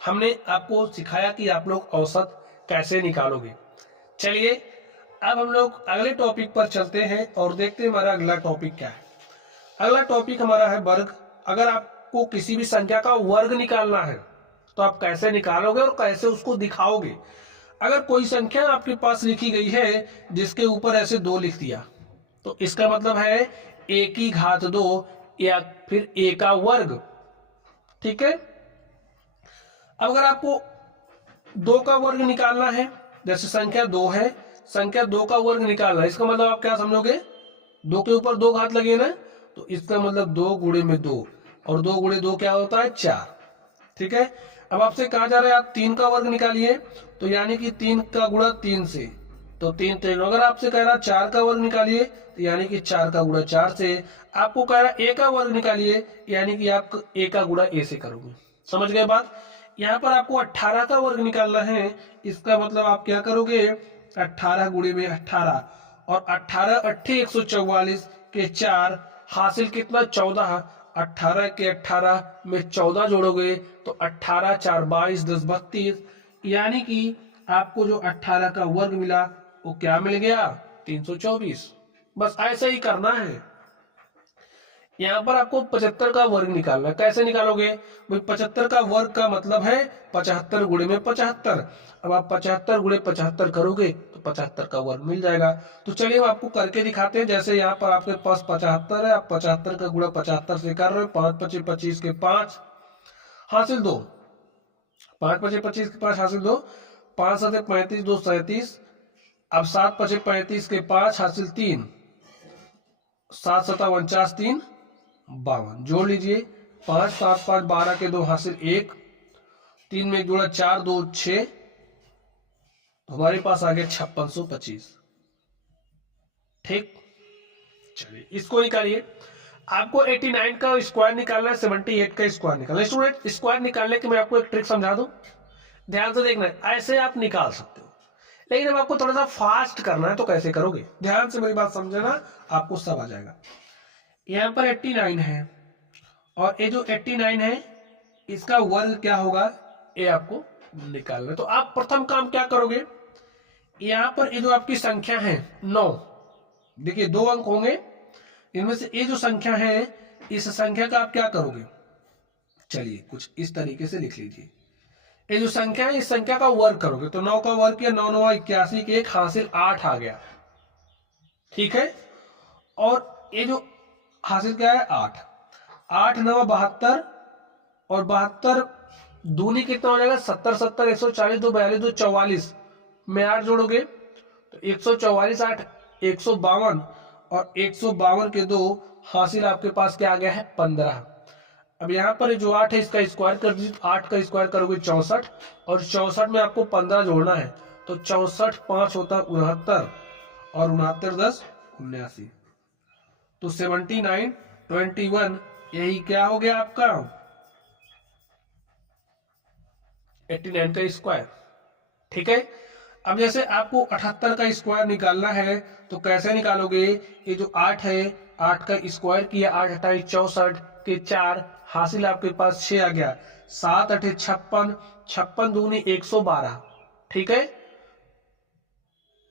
हमने आपको सिखाया कि आप लोग औसत कैसे निकालोगे। चलिए अब हम लोग अगले टॉपिक पर चलते हैं और देखते हैं हमारा अगला टॉपिक क्या है। अगला टॉपिक हमारा है वर्ग। अगर आपको किसी भी संख्या का वर्ग निकालना है तो आप कैसे निकालोगे और कैसे उसको दिखाओगे। अगर कोई संख्या आपके पास लिखी गई है जिसके ऊपर ऐसे 2 लिख दिया, तो इसका मतलब है a की घात 2 या फिर a का वर्ग, ठीक है। अब अगर आपको 2 का वर्ग निकालना है, जैसे संख्या 2 है, संख्या 2 का वर्ग निकालना है, इसका मतलब आप क्या समझोगे, 2 के ऊपर 2 घात लगे ना, तो इसका मतलब 2 गुणे में 2, और 2 गुणे 2 क्या होता है 4, ठीक है। अब आपसे कहा जा रहा है आप 3 का वर्ग निकालिए, तो यानी कि 3 का गुणा 3 से, तो 3 3। अगर आपसे कह रहा 4 का वर्ग निकालिए, तो यानी कि 4 का गुणा 4 से। आपको कह रहा a का वर्ग निकालिए, यानी कि आप a का गुणा a से करोगे। समझ गए बात। यहाँ पर आपको 18 का वर्ग निकालना है, इसका मतलब आप क्या करोगे, 18 गुणे में 18, और 18 अट्ठे 144 के 4 हासिल कितना 14, 18 के 18 में 14 जोड़ोगे तो 18 4 22 10 32, यानी कि आपको जो 18 का वर्ग मिला वो क्या मिल गया, 324। बस ऐसे ही करना है। यहाँ पर आपको 75 का वर्ग निकालना है। कैसे निकालोगे भाई, 75 का वर्ग का मतलब है 75 गुणे में 75। अब आप 75 गुणे 75 करोगे तो 75 का वर्ग मिल जाएगा। तो चलिए हम आपको करके दिखाते हैं। जैसे यहाँ पर आपके पास 75 है, आप 75 का गुणा 75 से कर रहे हो, 5 25 25 के 5 हासिल 2, 5 25 25 के 5 हासिल 2, 5 7 35 2 37, अब 7 25 35 के 5 हासिल 3, 7 7 49 3 52, जोड़ लीजिए। 5 7 5 12 के 2 हासिल 1, 3 में 1 जोड़ा 4 2 6, तो हमारे पास आ गया 5625, ठीक। चलिए इसको निकालिए। आपको 89 का स्क्वायर निकालना है, 78 का स्क्वायर निकालना है। स्टूडेंट स्क्वायर निकालने की मैं आपको एक ट्रिक समझा दूं, ध्यान से देखना है। ऐसे आप निकाल सकते हो, लेकिन अब आपको थोड़ा सा फास्ट करना है तो कैसे करोगे, ध्यान से मेरी बात समझना, आपको सब आ जाएगा। यहाँ पर 89 है और ये जो 89 है इसका वर्ग क्या होगा, ये आपको निकालना है। तो आप प्रथम काम क्या करोगे, यहाँ पर ये जो आपकी संख्या है 9, देखिए 2 अंक होंगे, इनमें से ये जो संख्या है इस संख्या का आप क्या करोगे, चलिए कुछ इस तरीके से लिख लीजिए। ये जो संख्या है इस संख्या का वर्ग करोगे, तो 9 का वर्ग किया, 9 9 81 के 1 हासिल 8 आ गया, ठीक है। और ये जो हासिल क्या है 8, 8 9 72 और 72 दूनी कितना हो जाएगा 70 70 140 2 42 2 44 में 8 जोड़ोगे तो 144 8 152 और 152 के 2 हासिल आपके पास क्या आ गया है 15। अब यहाँ पर जो 8 है इसका स्क्वायर कर दीजिए, 8 का स्क्वायर करोगे 64 और 64 में आपको 15 जोड़ना है, तो 64 5 होता 69 और 69 10 79, तो 79 21 यही क्या हो गया आपका 89 का स्क्वायर, ठीक है। अब जैसे आपको 78 का स्क्वायर निकालना है तो कैसे निकालोगे, ये जो 8 है 8 का स्क्वायर किया, 8 28 64 के 4 हासिल आपके पास 6 आ गया, 7 8 56 56 दूनी 112, ठीक है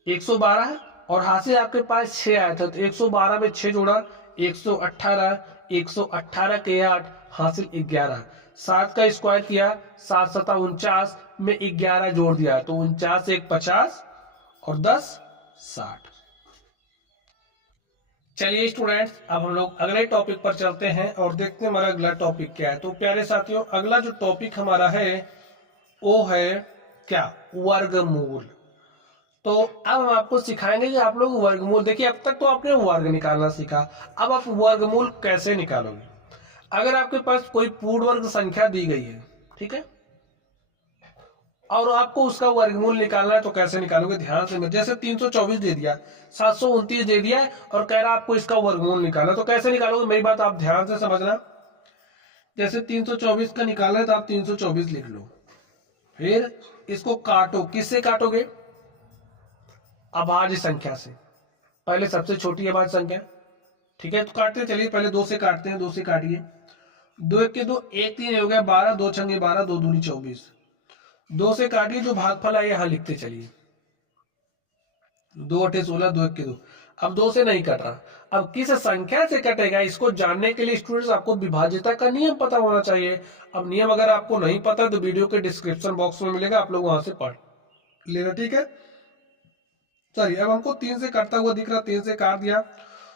112 और हासिल आपके पास 6 आया था, तो 112 में 6 जोड़ा 118 118 के 8 हासिल 11, 7 का स्क्वायर किया 7 7 49 में 11 जोड़ दिया, तो 49 1 50 और 10 60। चलिए स्टूडेंट्स अब हम लोग अगले टॉपिक पर चलते हैं और देखते हैं हमारा अगला टॉपिक क्या है। तो प्यारे साथियों अगला जो टॉपिक हमारा है वो है क्या, वर्गमूल। तो अब हम आपको सिखाएंगे कि आप लोग वर्गमूल, देखिए अब तक तो आपने वर्ग निकालना सीखा, अब आप वर्गमूल कैसे निकालोगे। अगर आपके पास कोई पूर्ण वर्ग संख्या दी गई है, ठीक है, और आपको उसका वर्गमूल निकालना है तो कैसे निकालोगे, ध्यान से। जैसे 324 दे दिया, 729 दे दिया और कह रहा आपको इसका वर्गमूल निकालना, तो कैसे निकालोगे, मेरी बात आप ध्यान से समझना। जैसे 324 का निकालना है तो आप 324 लिख लो, फिर इसको काटो, किससे काटोगे, अभाज्य संख्या से, पहले सबसे छोटी अभाज्य संख्या, ठीक है। तो काटते चलिए, पहले 2 से काटते हैं, 2 से काटिए, 2 1 के 2 1 3 हो गया 12, 2 छंगे 12, 2 दूनी 24, 2 से काटिए, जो भागफल है यहां लिखते चलिए, 2 8 16, 2 1 के 2। अब 2 से नहीं कट रहा, अब किस संख्या से कटेगा इसको जानने के लिए स्टूडेंट्स आपको विभाज्यता का नियम पता होना चाहिए। अब नियम अगर आपको नहीं पता तो वीडियो के डिस्क्रिप्शन बॉक्स में मिलेगा, आप लोग वहां से पढ़ लेना, ठीक है। चलिए अब हमको 3 से कटता हुआ दिख रहा, 3 से काट दिया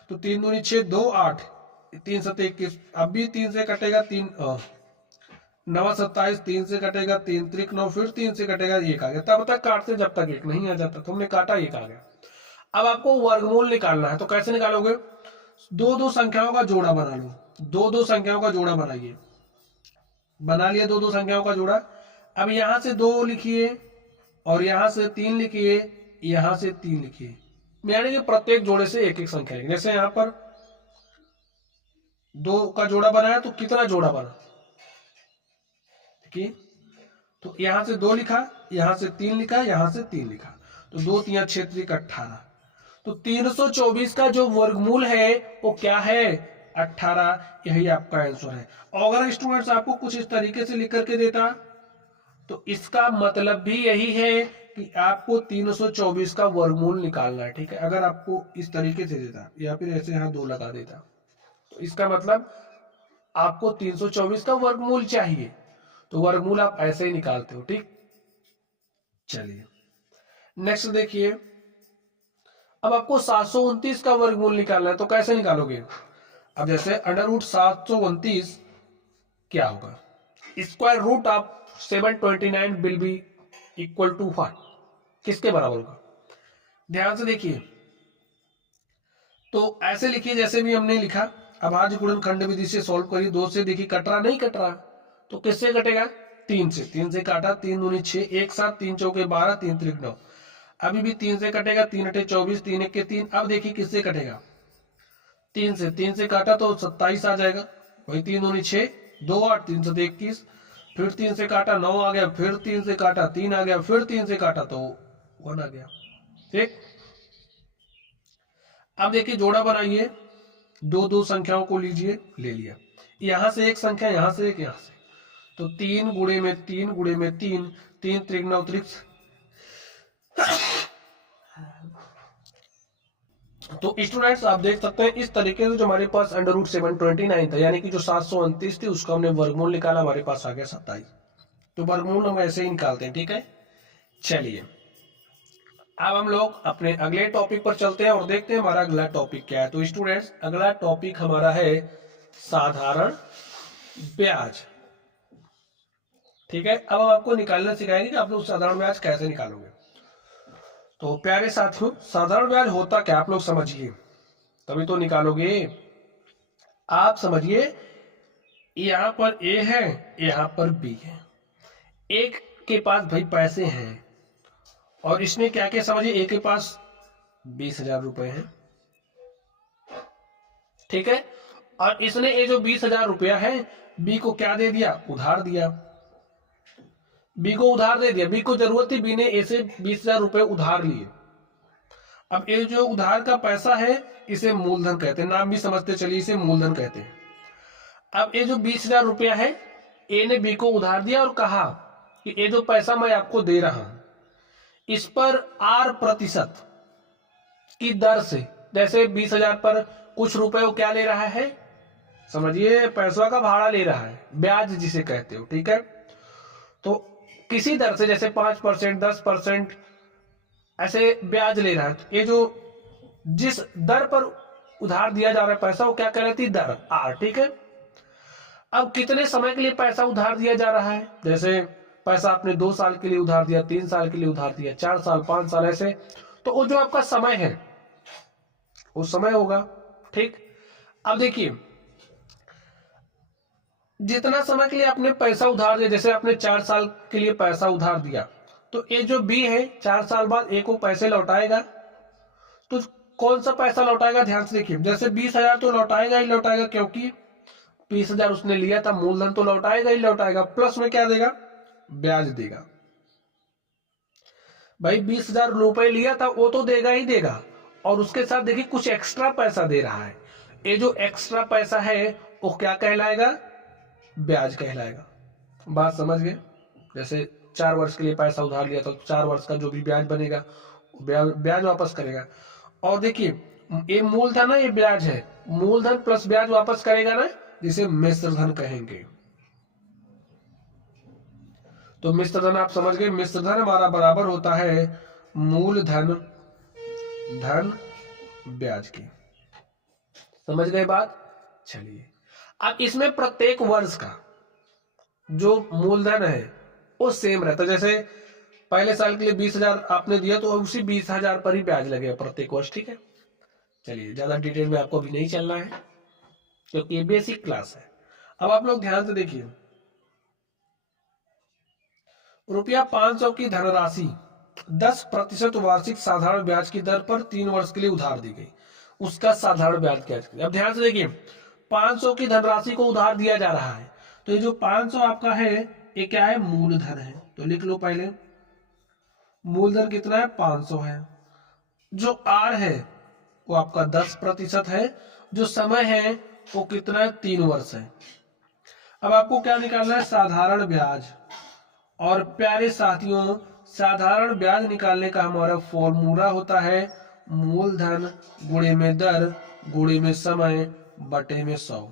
तो 3 दूनी 6 2 8 3 7 21, अब भी 3 से कटेगा 3 9 27, 3 से कटेगा 3 त्रिक 9, फिर 3 से कटेगा 1 आ गया, तब तक काटते जब तक 1 नहीं आ जाता, तो हमने काटा 1 आ गया। अब आपको वर्गमूल निकालना है तो कैसे निकालोगे, 2 संख्याओं का जोड़ा बना लो, 2 संख्याओं का जोड़ा बनाइए, बना लिया 2 संख्याओं का जोड़ा। अब यहां से 2 लिखिए और यहां से 3 लिखिए, यहां से 3 लिखिए, यानी कि प्रत्येक जोड़े से एक एक संख्या लिखिए। जैसे यहां पर 2 का जोड़ा बनाया तो कितना जोड़ा बना, देखिए, तो यहां से 2 लिखा, यहां से 3 लिखा, यहां से 3 लिखा, तो 2 3 6 3 18, तो 324 का जो वर्गमूल है वो क्या है 18, यही आपका आंसर है। और अगर स्टूडेंट्स आपको कुछ इस तरीके से लिख करके देता तो इसका मतलब भी यही है कि आपको 324 का वर्गमूल निकालना है, ठीक है। अगर आपको इस तरीके से देता या फिर ऐसे यहां 2 लगा देता तो इसका मतलब आपको 324 का वर्गमूल चाहिए, तो वर्गमूल आप ऐसे ही निकालते हो, ठीक। चलिए नेक्स्ट देखिए, अब आपको 729 का वर्गमूल निकालना है तो कैसे निकालोगे। अब जैसे अंडर रूट 729 क्या होगा, square root of 729 will be equal to what, किसके बराबर होगा, ध्यान से देखिए। तो ऐसे लिखिए जैसे भी हमने लिखा, अब आज गुणनखंड विधि से सॉल्व करिए, 2 से देखिए कट रहा नहीं कट रहा, तो किससे कटेगा 3 से, 3 से काटा, 3 दूनी 6 1 7 3 चौके 12 3 त्रिक 9, अभी भी 3 से कटेगा, 3 8 24 3 1 के 3। अब देखिए किससे कटेगा, तीन से काटा तो 27 आ जाएगा, वही 3 दूनी 6, 2 8, 3 से 21, फिर 3 से काटा 9 आ गया, फिर 3 से काटा 3 आ गया, फिर 3 से काटा तो 1 आ गया। ठीक, अब देखिए जोड़ा बनाइए, दो संख्याओं को लीजिए, ले लिया, यहां से एक संख्या, यहां से एक, यहां से, तो 3 गुणे में 3 गुणे में 3, 3 त्रिग्नोत्रिक, तो स्टूडेंट्स आप देख सकते हैं इस तरीके से जो हमारे पास √729 था, यानी कि जो 729 थी उसका हमने वर्गमूल निकाला, हमारे पास आ गया 27। तो वर्गमूल हम ऐसे ही निकालते हैं। ठीक है, चलिए अब हम लोग अपने अगले टॉपिक पर चलते हैं और देखते हैं हमारा अगला टॉपिक क्या है। तो स्टूडेंट्स अगला टॉपिक हमारा है साधारण ब्याज। ठीक है, अब हम आपको निकालना सिखाएंगे कि आप लोग साधारण ब्याज कैसे निकालोगे। तो प्यारे साथियों, साधारण ब्याज होता क्या, आप लोग समझिए तभी तो निकालोगे। आप समझिए, यहां पर ए है, यहां पर बी है, एक के पास भाई पैसे हैं और इसमें क्या क्या समझिए, ए के पास 20,000 रुपए हैं। ठीक है, और इसने ये जो 20,000 रुपया है बी को क्या दे दिया, उधार दिया, बी को उधार दे दिया, बी को जरूरत थी, बी ने ए से 20,000 रुपए उधार लिए। अब ये जो उधार का पैसा है इसे मूलधन कहते हैं, नाम भी समझते चलिए, इसे मूलधन कहते हैं। अब ये जो 20,000 रुपया है, ए ने बी को उधार दिया और कहा कि ये जो पैसा मैं आपको दे रहा हूं इस पर 8% की दर से, जैसे 20,000 पर कुछ रुपए वो क्या ले रहा है, समझिए पैसा का भाड़ा ले रहा है, ब्याज जिसे कहते हो। ठीक है, तो किसी दर से जैसे 5%, 10% ऐसे ब्याज ले रहा है। तो ये जो जिस दर पर उधार दिया जा रहा है पैसा वो क्या कहलाती है, दर, आर। ठीक है, अब कितने समय के लिए पैसा उधार दिया जा रहा है, जैसे पैसा आपने 2 साल के लिए उधार दिया, 3 साल के लिए उधार दिया, 4 साल, 5 साल, ऐसे, तो वो जो आपका समय है वो समय होगा। ठीक, अब देखिए जितना समय के लिए आपने पैसा उधार दिया, जैसे आपने 4 साल के लिए पैसा उधार दिया, तो ये जो बी है 4 साल बाद ए को पैसे लौटाएगा। तो कौन सा पैसा लौटाएगा, ध्यान से देखिए, जैसे 20,000 तो लौटाएगा ही लौटाएगा, क्योंकि 20,000 उसने लिया था, मूलधन तो लौटाएगा ही लौटाएगा, प्लस में क्या देगा, ब्याज देगा। भाई 20,000 रुपए लिया था वो तो देगा ही देगा, और उसके साथ देखिए कुछ एक्स्ट्रा पैसा दे रहा है, ये जो एक्स्ट्रा पैसा है वो क्या कहलाएगा, ब्याज कहलाएगा। बात समझ गए, जैसे 4 वर्ष के लिए पैसा उधार लिया तो 4 वर्ष का जो भी ब्याज बनेगा ब्याज वापस करेगा। और देखिए ये मूलधन है, ये ब्याज है, मूलधन प्लस ब्याज वापस करेगा ना, जिसे मिश्र धन कहेंगे। तो मिश्र धन आप समझ गए, मिश्र धन हमारा बराबर होता है मूलधन धन ब्याज की। समझ गए बात। चलिए अब इसमें प्रत्येक वर्ष का जो मूलधन है वो सेम रहता है, जैसे पहले साल के लिए 20,000 आपने दिया तो उसी 20,000 पर ही ब्याज लगेगा प्रत्येक वर्ष। ठीक है, चलिए ज्यादा डिटेल में आपको अभी नहीं चलना है क्योंकि ये बेसिक क्लास है। अब आप लोग ध्यान से देखिए, ₹500 की धनराशि 10% वार्षिक साधारण ब्याज की दर पर 3 वर्ष के लिए उधार दी गई, उसका साधारण ब्याज क्या है। अब ध्यान से देखिए 500 की धनराशि को उधार दिया जा रहा है, तो ये जो 500 आपका है ये क्या है, मूलधन है, तो लिख लो पहले, मूलधन कितना है, 500 है, जो आर है वो आपका 10% है, जो समय है वो कितना है, 3 वर्ष है। अब आपको क्या निकालना है, साधारण ब्याज। और प्यारे साथियों साधारण ब्याज निकालने का हमारा फॉर्मूला होता है मूलधन गुणे में दर गुणे में समय बटे में 100।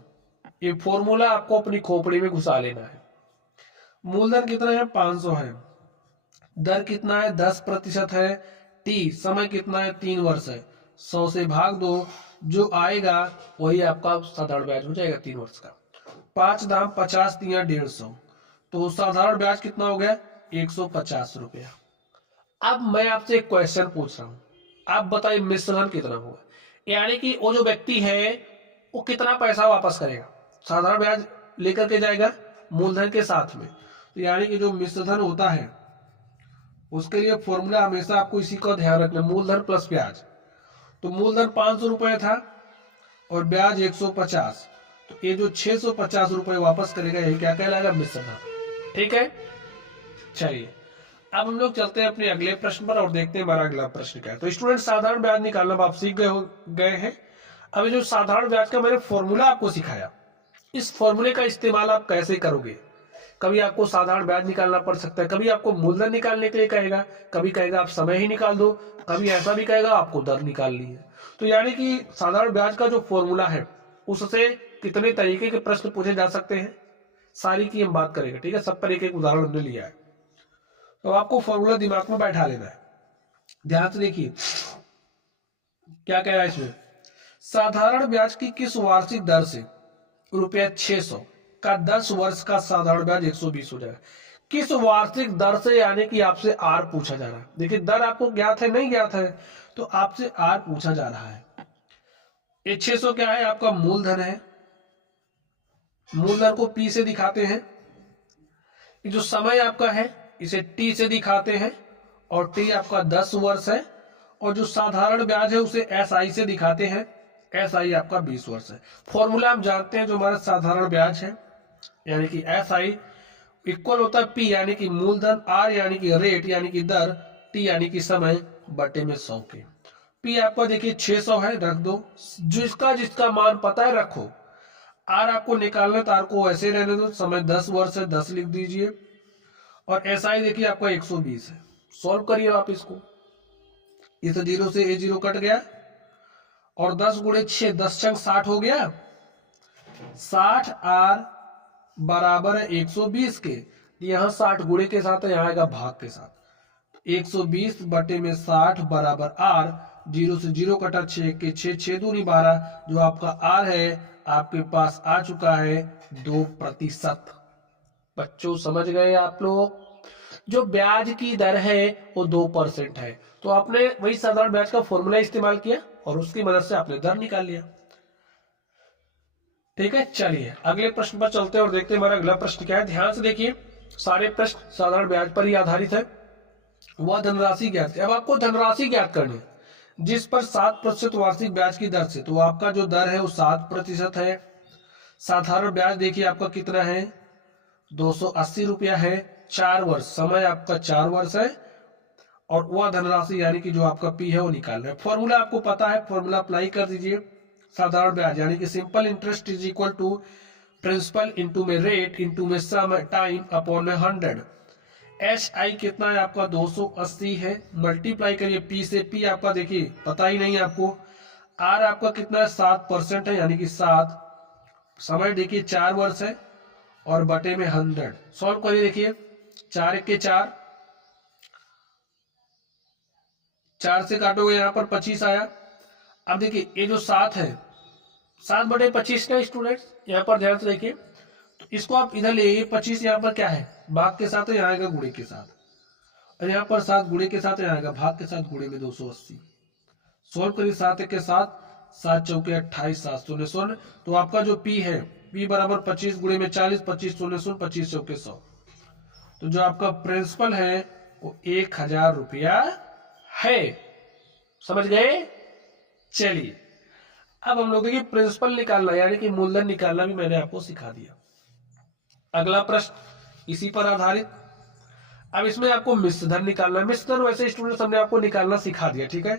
ये फॉर्मूला आपको अपनी खोपड़ी में घुसा लेना है। मूलधन कितना है, 500 है, दर कितना है, 10% है, टी समय कितना है, 3 वर्ष है, 100 से भाग दो, जो आएगा वही आपका साधारण ब्याज हो जाएगा 3 वर्ष का। 5 दाम 50 दिया 150, तो साधारण ब्याज कितना हो गया, 150 रुपया। अब मैं आपसे एक क्वेश्चन पूछ रहा हूं, आप बताइए मिश्रण कितना होगा, यानी कि वो जो व्यक्ति है वो कितना पैसा वापस करेगा, साधारण ब्याज लेकर के जाएगा मूलधन के साथ में, तो यानी कि जो मिश्रधन होता है उसके लिए फॉर्मूला हमेशा आपको इसी का ध्यान रखना, मूलधन प्लस ब्याज। तो मूलधन 500 रुपए था, और ब्याज 150, तो ये जो 650 रुपए वापस करेगा ये क्या कहलाएगा? मिश्रधन। ठीक है, चलिए अब हम लोग चलते हैं अपने अगले प्रश्न पर और देखते हैं हमारा अगला प्रश्न क्या है। तो स्टूडेंट साधारण ब्याज निकालना आप सीख गए हैं। अब जो साधारण ब्याज का मैंने फॉर्मूला आपको सिखाया, इस फॉर्मूले का इस्तेमाल आप कैसे करोगे? कभी आपको साधारण ब्याज निकालना पड़ सकता है, कभी आपको मूलधन निकालने के लिए कहेगा, कभी कहेगा आप समय ही निकाल दो, कभी ऐसा भी कहेगा आपको दर निकालनी है। तो यानी कि साधारण ब्याज का जो फॉर्मूला है उससे कितने तरीके के प्रश्न पूछे जा सकते हैं, सारी की हम बात करेंगे। ठीक है, सब पर एक एक उदाहरण हमने लिया है, तो आपको फॉर्मूला दिमाग में बैठा लेना है। ध्यान से देखिए क्या कह रहा है इसमें। साधारण ब्याज की किस वार्षिक दर से ₹600 का 10 वर्ष का साधारण ब्याज 120 हो जाएगा? किस वार्षिक दर से, यानी कि आपसे आर पूछा जा रहा है। देखिए दर आपको ज्ञात है, नहीं ज्ञात है, तो आपसे आर पूछा जा रहा है। ये 600 क्या है? आपका मूलधन है, मूलधन को पी से दिखाते हैं। जो समय आपका है इसे टी से दिखाते हैं, और टी आपका 10 वर्ष है, और जो साधारण ब्याज है उसे एस आई से दिखाते हैं, एस आई आपका 20 वर्ष है। फॉर्मूला हम जानते हैं, जो हमारा साधारण ब्याज है यानी कि एस आई इक्वल होता है पी यानी कि मूलधन, आर यानी कि रेट यानी कि दर, टी यानी कि समय, बटे में 100 के। पी आपका देखिए 600 है, रख दो, जिसका जिसका मान पता है रखो। आर आपको निकालना, तो आर को ऐसे रहने दो, समय 10 वर्ष है, 10 लिख दीजिए, और एस आई देखिए आपका 120 है। सॉल्व करिए आप इसको, ये तो 0 से A0 कट गया, और 10 गुणे 6, 10 छंग 60 हो गया, 60 आर बराबर है 120 के। यहाँ 60 गुणे के साथ है, यहाँ आएगा भाग के साथ, 120 बटे में 60 बराबर आर, 0 से 0 कटा, 6 के 6, 6 दूनी 12, जो आपका आर है आपके पास आ चुका है 2%। बच्चों समझ गए आप लोग? जो ब्याज की दर है वो 2% है, तो आपने वही साधारण ब्याज का फॉर्मूला इस्तेमाल किया और उसकी मदद से आपने दर निकाल लिया। ठीक है, चलिए अगले प्रश्न पर चलते हैं और देखते हैं हमारा अगला प्रश्न क्या है। ध्यान से देखिए, सारे प्रश्न साधारण ब्याज पर ही आधारित है। वह धनराशि ज्ञात है। अब आपको धनराशि ज्ञात करनी है जिस पर 7% वार्षिक ब्याज की दर से, तो आपका जो दर है वो 7% है। साधारण ब्याज देखिए आपका कितना है, 280 रुपया है, 4 वर्ष, समय आपका 4 वर्ष है, और वह धनराशि यानी कि जो आपका पी है वो निकालना है। फॉर्मूला आपको पता है, फॉर्मूला अप्लाई कर दीजिए। साधारण ब्याज यानी कि simple interest is equal to principal into में रेट इंटू में सम टाइम अपॉन में 100। एस आई कितना है आपका 280 है, मल्टीप्लाई करिए पी से, पी आपका देखिए पता ही नहीं आपको। आर आपका कितना है 7% है यानी कि 7, समय देखिए 4 वर्ष है, और बटे में 100। सॉल्व करिए, देखिए 4 1 के 4, 4 से काटोगे यहाँ पर 25 आया। अब देखिए ये जो 7 है, 7 बटे 25 का स्टूडेंट, यहाँ पर ध्यान से देखिए, तो इसको आप इधर ले, ये 25 यहाँ पर क्या है भाग के साथ है, यहाँ आएगा गुणे के साथ, और यहाँ पर 7 गुणे के साथ यहाँ आएगा भाग के साथ, गुणे में 280। सोल्व करिए 7 1 के 7, 7 चौके 28, 7 शून्य शून्य, तो आपका जो पी है पी बराबर 25 गुणे में 40, 25 शून्य शून्य, 25 चौके 100, तो जो आपका प्रिंसिपल है वो 1000 रुपया है। समझ गए? चलिए अब हम लोग देखिए प्रिंसिपल निकालना यानी कि मूलधन निकालना भी मैंने आपको सिखा दिया। अगला प्रश्न इसी पर आधारित। अब इसमें आपको मिश्रधन निकालना है। मिश्रधन वैसे स्टूडेंट्स हमने आपको निकालना सिखा दिया, ठीक है।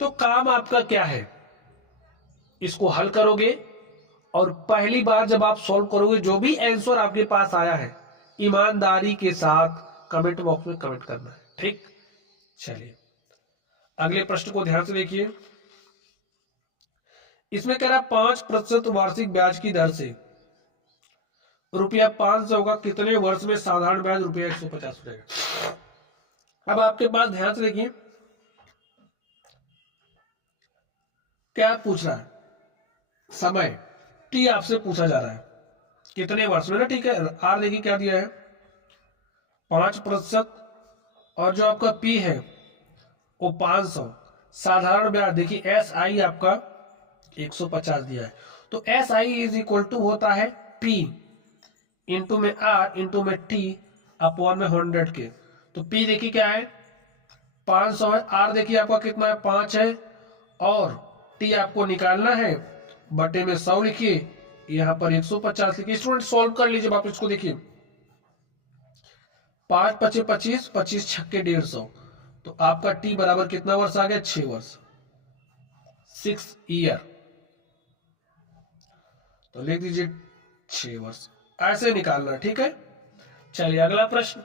तो काम आपका क्या है, इसको हल करोगे, और पहली बार जब आप सॉल्व करोगे जो भी आंसर आपके पास आया है ईमानदारी के साथ कमेंट बॉक्स में कमेंट करना है, ठीक। चलिए अगले प्रश्न को ध्यान से देखिए। इसमें कह रहा 5% वार्षिक ब्याज की दर से ₹500 होगा, कितने वर्ष में साधारण ब्याज ₹150 हो जाएगा। अब आपके पास ध्यान से देखिए क्या पूछ रहा है, समय टी आपसे पूछा जा रहा है कितने वर्ष में ना, ठीक है। आर देखिए क्या दिया है 5%, और जो आपका पी है वो 500। साधारण ब्याज देखिए एस आई आपका 150 दिया है, तो S I is equal to होता है पी इंटू में आर इंटू में टी अपॉन में 100 के। तो पी देखिए क्या है 500 है, आर देखिए आपका कितना है 5 है, और टी आपको निकालना है बटे में 100 लिखिए, यहाँ पर 150 लिखिए। स्टूडेंट सॉल्व कर लीजिए आप इसको, देखिए 5 पचे 25, 25 छक्के 150, तो आपका टी बराबर कितना वर्ष आ गया? 6 वर्ष, 6 ईयर। तो लिख दीजिए 6 वर्ष, ऐसे निकालना। ठीक है, चलिए अगला प्रश्न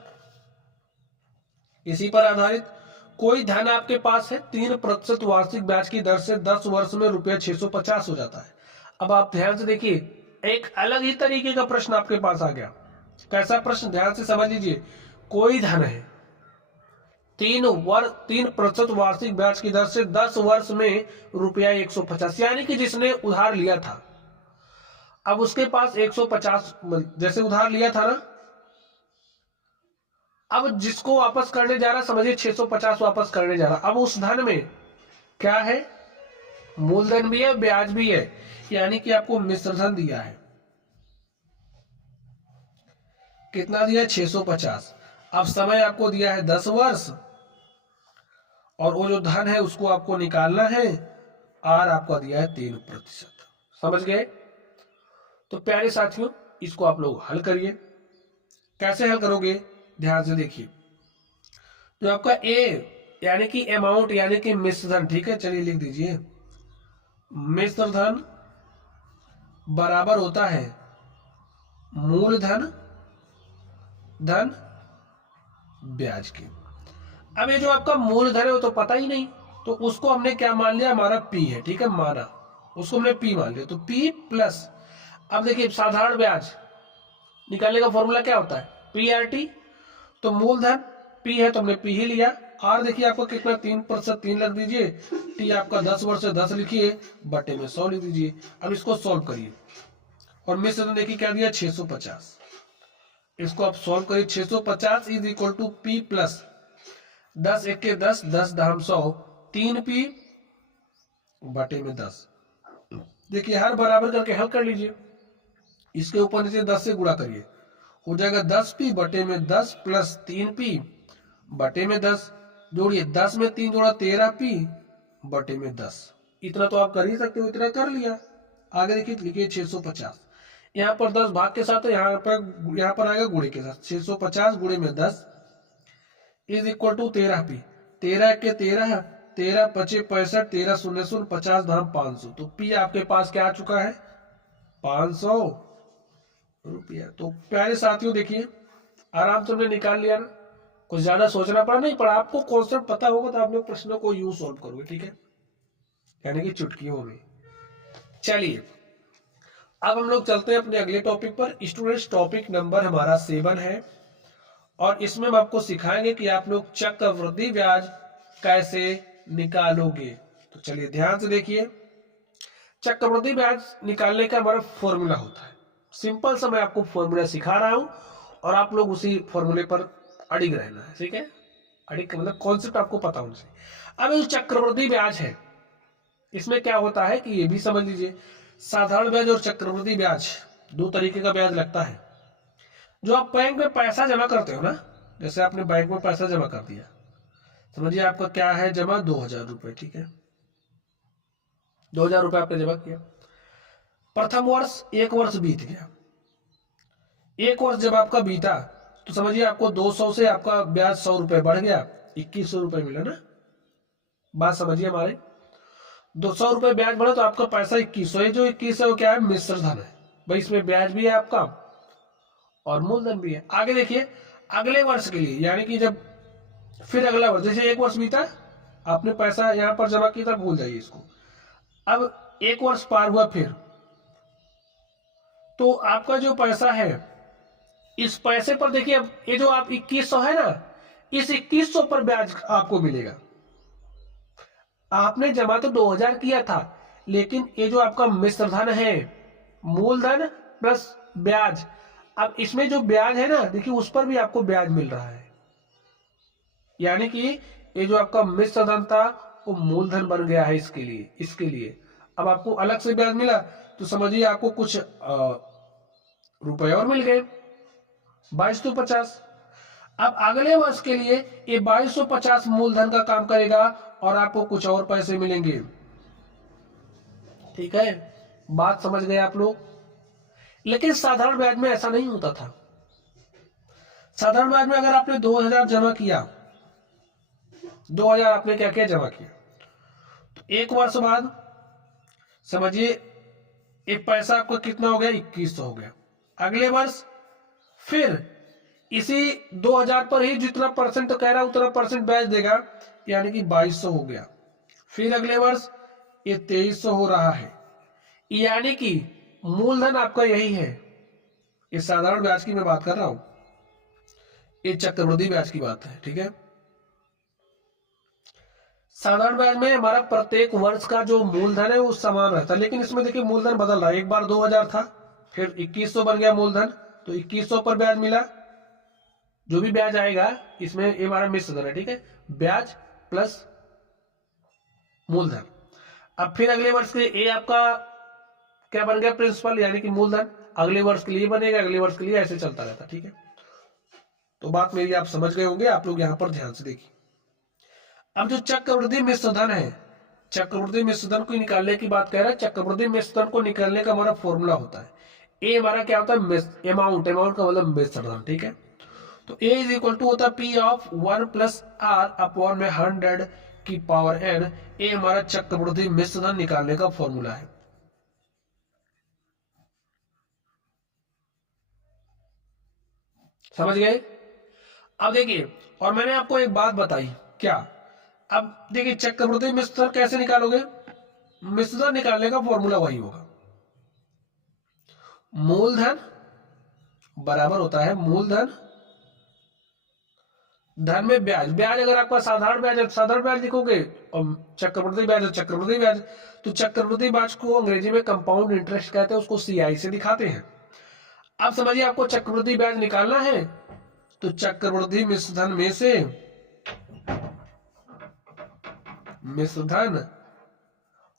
इसी पर आधारित। कोई धन आपके पास है, 3% वार्षिक ब्याज की दर से 10 वर्ष में रुपया 650 हो जाता है। अब आप ध्यान से देखिए, एक अलग ही तरीके का प्रश्न आपके पास आ गया। कैसा प्रश्न? ध्यान से समझ लीजिए। कोई धन है 3% वार्षिक ब्याज की दर से 10 वर्ष में रुपया 150, यानी कि जिसने उधार लिया था, अब उसके पास 150 जैसे उधार लिया था ना, अब जिसको वापस करने जा रहा, समझिए 650 वापस करने जा रहा। अब उस धन में क्या है? मूलधन भी है, ब्याज भी है, यानी कि आपको मिश्र धन दिया है। कितना दिया है? 650। अब समय आपको दिया है 10 वर्ष, और वो जो धन है उसको आपको निकालना है, आर आपका दिया है 3%। समझ गए? तो प्यारे साथियों, इसको आप लोग हल करिए। कैसे हल करोगे? ध्यान से देखिए। तो आपका ए यानी कि अमाउंट यानी कि मिश्र धन, ठीक है, चलिए लिख दीजिए। मिश्र धन बराबर होता है मूलधन धन ब्याज के। अब ये जो आपका मूलधन है वो तो पता ही नहीं, तो उसको हमने क्या मान लिया? हमारा पी है, ठीक है, माना उसको हमने पी मान लिया, तो पी प्लस। अब देखिए साधारण ब्याज निकालने का फॉर्मूला क्या होता है? P R T. तो मूलधन पी है तो हमने पी ही लिया। आर देखिए आपको कितना? 3%, 3 लिख दीजिए। टी आपका 10 वर्ष से 10 लिखिए, बटे में 100 लिख दीजिए। अब इसको सॉल्व करिए, और मिश्र धन देखिए क्या दिया? 650। इसको आप सॉल्व करिए। 650 is equal to P plus 10 एक के 10, 10 दाम 100, 3 पी बटे में 10। देखिए हर बराबर करके हल कर लीजिए। इसके ऊपर नीचे 10 से गुणा करिए, हो जाएगा 10 पी बटे में 10 प्लस 3 पी बटे में 10। जोड़िए 10 में 3 जोड़ा 13 पी बटे में 10। इतना तो आप कर ही सकते हो, इतना कर लिया। आगे देखिए लिखिए 650, यहाँ पर 10 भाग के साथ है, यहाँ पर आएगा गुणे के साथ। 650 गुणे में 10 इज इक्वल टू 13 पी। 13 के 13, 13 पचे 65, 13 शून्य शून्य, 50 धाम 500। तो पी आपके पास क्या आ चुका है? 500 रुपया। तो प्यारे साथियों देखिए, आराम से हमने निकाल लिया ना, कुछ ज्यादा सोचना पड़ा नहीं पड़ा। आपको कॉन्सेप्ट पता होगा तो आप लोग प्रश्नों को यूं सॉल्व करोगे, ठीक है, यानी कि चुटकियों में। चलिए अब हम लोग चलते हैं अपने अगले टॉपिक पर। स्टूडेंट्स टॉपिक नंबर हमारा 7 है, और इसमें हम आपको सिखाएंगे कि आप लोग चक्रवृद्धि ब्याज कैसे निकालोगे। तो चलिए ध्यान से देखिए। चक्रवृद्धि ब्याज निकालने का हमारा फॉर्मूला होता है, सिंपल सा मैं आपको फॉर्मूला सिखा रहा हूं, और आप लोग उसी फॉर्मूले पर अडिग रहना है, ठीक है। अडिग का मतलब कॉन्सेप्ट आपको पता होना चाहिए। अब ये चक्रवृद्धि ब्याज है, इसमें क्या होता है कि ये भी समझ लीजिए। साधारण ब्याज और चक्रवृद्धि ब्याज दो तरीके का ब्याज लगता है। जो आप बैंक में पैसा जमा करते हो ना, जैसे आपने बैंक में पैसा जमा कर दिया, समझिए आपका क्या है जमा? 2000 रुपए, ठीक है, 2000 रुपए आपने जमा किया। प्रथम वर्ष, 1 वर्ष बीत गया। 1 वर्ष जब आपका बीता तो समझिए आपको 200 से आपका ब्याज 100 रुपए बढ़ गया, 2100 रुपए मिला ना। बात समझिए हमारे, 200 रुपए ब्याज बढ़ा तो आपका पैसा 2100। ये जो 2100 वो क्या है? मिश्र धन है भाई, इसमें ब्याज भी है आपका और मूलधन भी है। आगे देखिए अगले वर्ष के लिए, यानी कि जब फिर अगला वर्ष, जैसे 1 वर्ष बीता, आपने पैसा यहां पर जमा किया था, भूल जाइए इसको। अब 1 वर्ष पार हुआ फिर, तो आपका जो पैसा है, इस पैसे पर देखिए, अब ये जो आप 2100 है ना, इस 2100 पर ब्याज आपको मिलेगा। आपने जमा तो 2000 किया था, लेकिन ये जो आपका मिश्र धन है, मूलधन प्लस ब्याज, अब इसमें जो ब्याज है ना, देखिए उस पर भी आपको ब्याज मिल रहा है। यानी कि ये जो आपका मिश्र धन था वो मूलधन बन गया है इसके लिए अब आपको अलग से ब्याज मिला, तो समझिए आपको कुछ रुपए और मिल गए, 2250। अब अगले वर्ष के लिए ये 2250 मूलधन का काम करेगा और आपको कुछ और पैसे मिलेंगे, ठीक है, बात समझ गए आप लोग? लेकिन साधारण ब्याज में ऐसा नहीं होता था। साधारण ब्याज में अगर आपने 2000 जमा किया, 2000 आपने क्या क्या जमा किया, तो एक वर्ष बाद समझिए एक पैसा आपका कितना हो गया, 2100 हो गया। अगले वर्ष फिर इसी 2000 पर ही जितना परसेंट तो कह रहा है उतना परसेंट ब्याज देगा, यानी कि 2200 हो गया। फिर अगले वर्ष ये 2300 हो रहा है, यानी कि मूलधन आपका यही है। ये साधारण ब्याज की मैं बात कर रहा हूं, ये चक्रवृद्धि ब्याज की बात है, ठीक है। साधारण ब्याज में हमारा प्रत्येक वर्ष का जो मूलधन है वो समान रहता है, लेकिन इसमें देखिए मूलधन बदल रहा है। एक बार 2000 था, फिर 2100 बन गया मूलधन, तो 2100 पर ब्याज मिला। जो भी ब्याज आएगा इसमें ये हमारा मिश्र धन है, ठीक है, ब्याज प्लस मूलधन। अब फिर अगले वर्ष के लिए ये आपका क्या बन गया, प्रिंसिपल यानी कि मूलधन। अगले वर्ष के लिए बनेगा, अगले वर्ष के लिए, ऐसे चलता रहता, ठीक है। तो बात मेरी आप समझ गए होंगे, आप लोग यहां पर ध्यान से देखिए। अब जो चक्रवृद्धि मिश्रधन है, चक्रवृद्धि मिश्रधन को निकालने की बात कह रहा है। चक्रवृद्धि मिश्रधन को निकालने का हमारा फॉर्मूला होता है, ए हमारा क्या होता है, अमाउंट, अमाउंट का मतलब मिश्रधन, ठीक है। तो ए इज इक्वल टू होता है P of 1 plus R upon में 100 की पावर एन। ए हमारा चक्रवृद्धि मिश्रधन निकालने का फॉर्मूला है। समझ गए? अब देखिए, और मैंने आपको एक बात बताई, क्या? अब देखिए चक्रवृद्धि मिश्रधन कैसे निकालोगे? मिश्रधन निकालने का फॉर्मूला वही होगा, मूलधन बराबर होता है मूलधन धन में ब्याज। ब्याज अगर आपका साधारण ब्याज है, साधारण ब्याज लिखोगे, और चक्रवृद्धि ब्याज है, चक्रवृद्धि ब्याज। तो चक्रवृद्धि ब्याज को अंग्रेजी में कंपाउंड इंटरेस्ट कहते हैं, उसको सीआई से दिखाते हैं। अब समझिए आपको चक्रवृद्धि ब्याज निकालना है, तो चक्रवृद्धि मिश्रधन में से मिश्रधन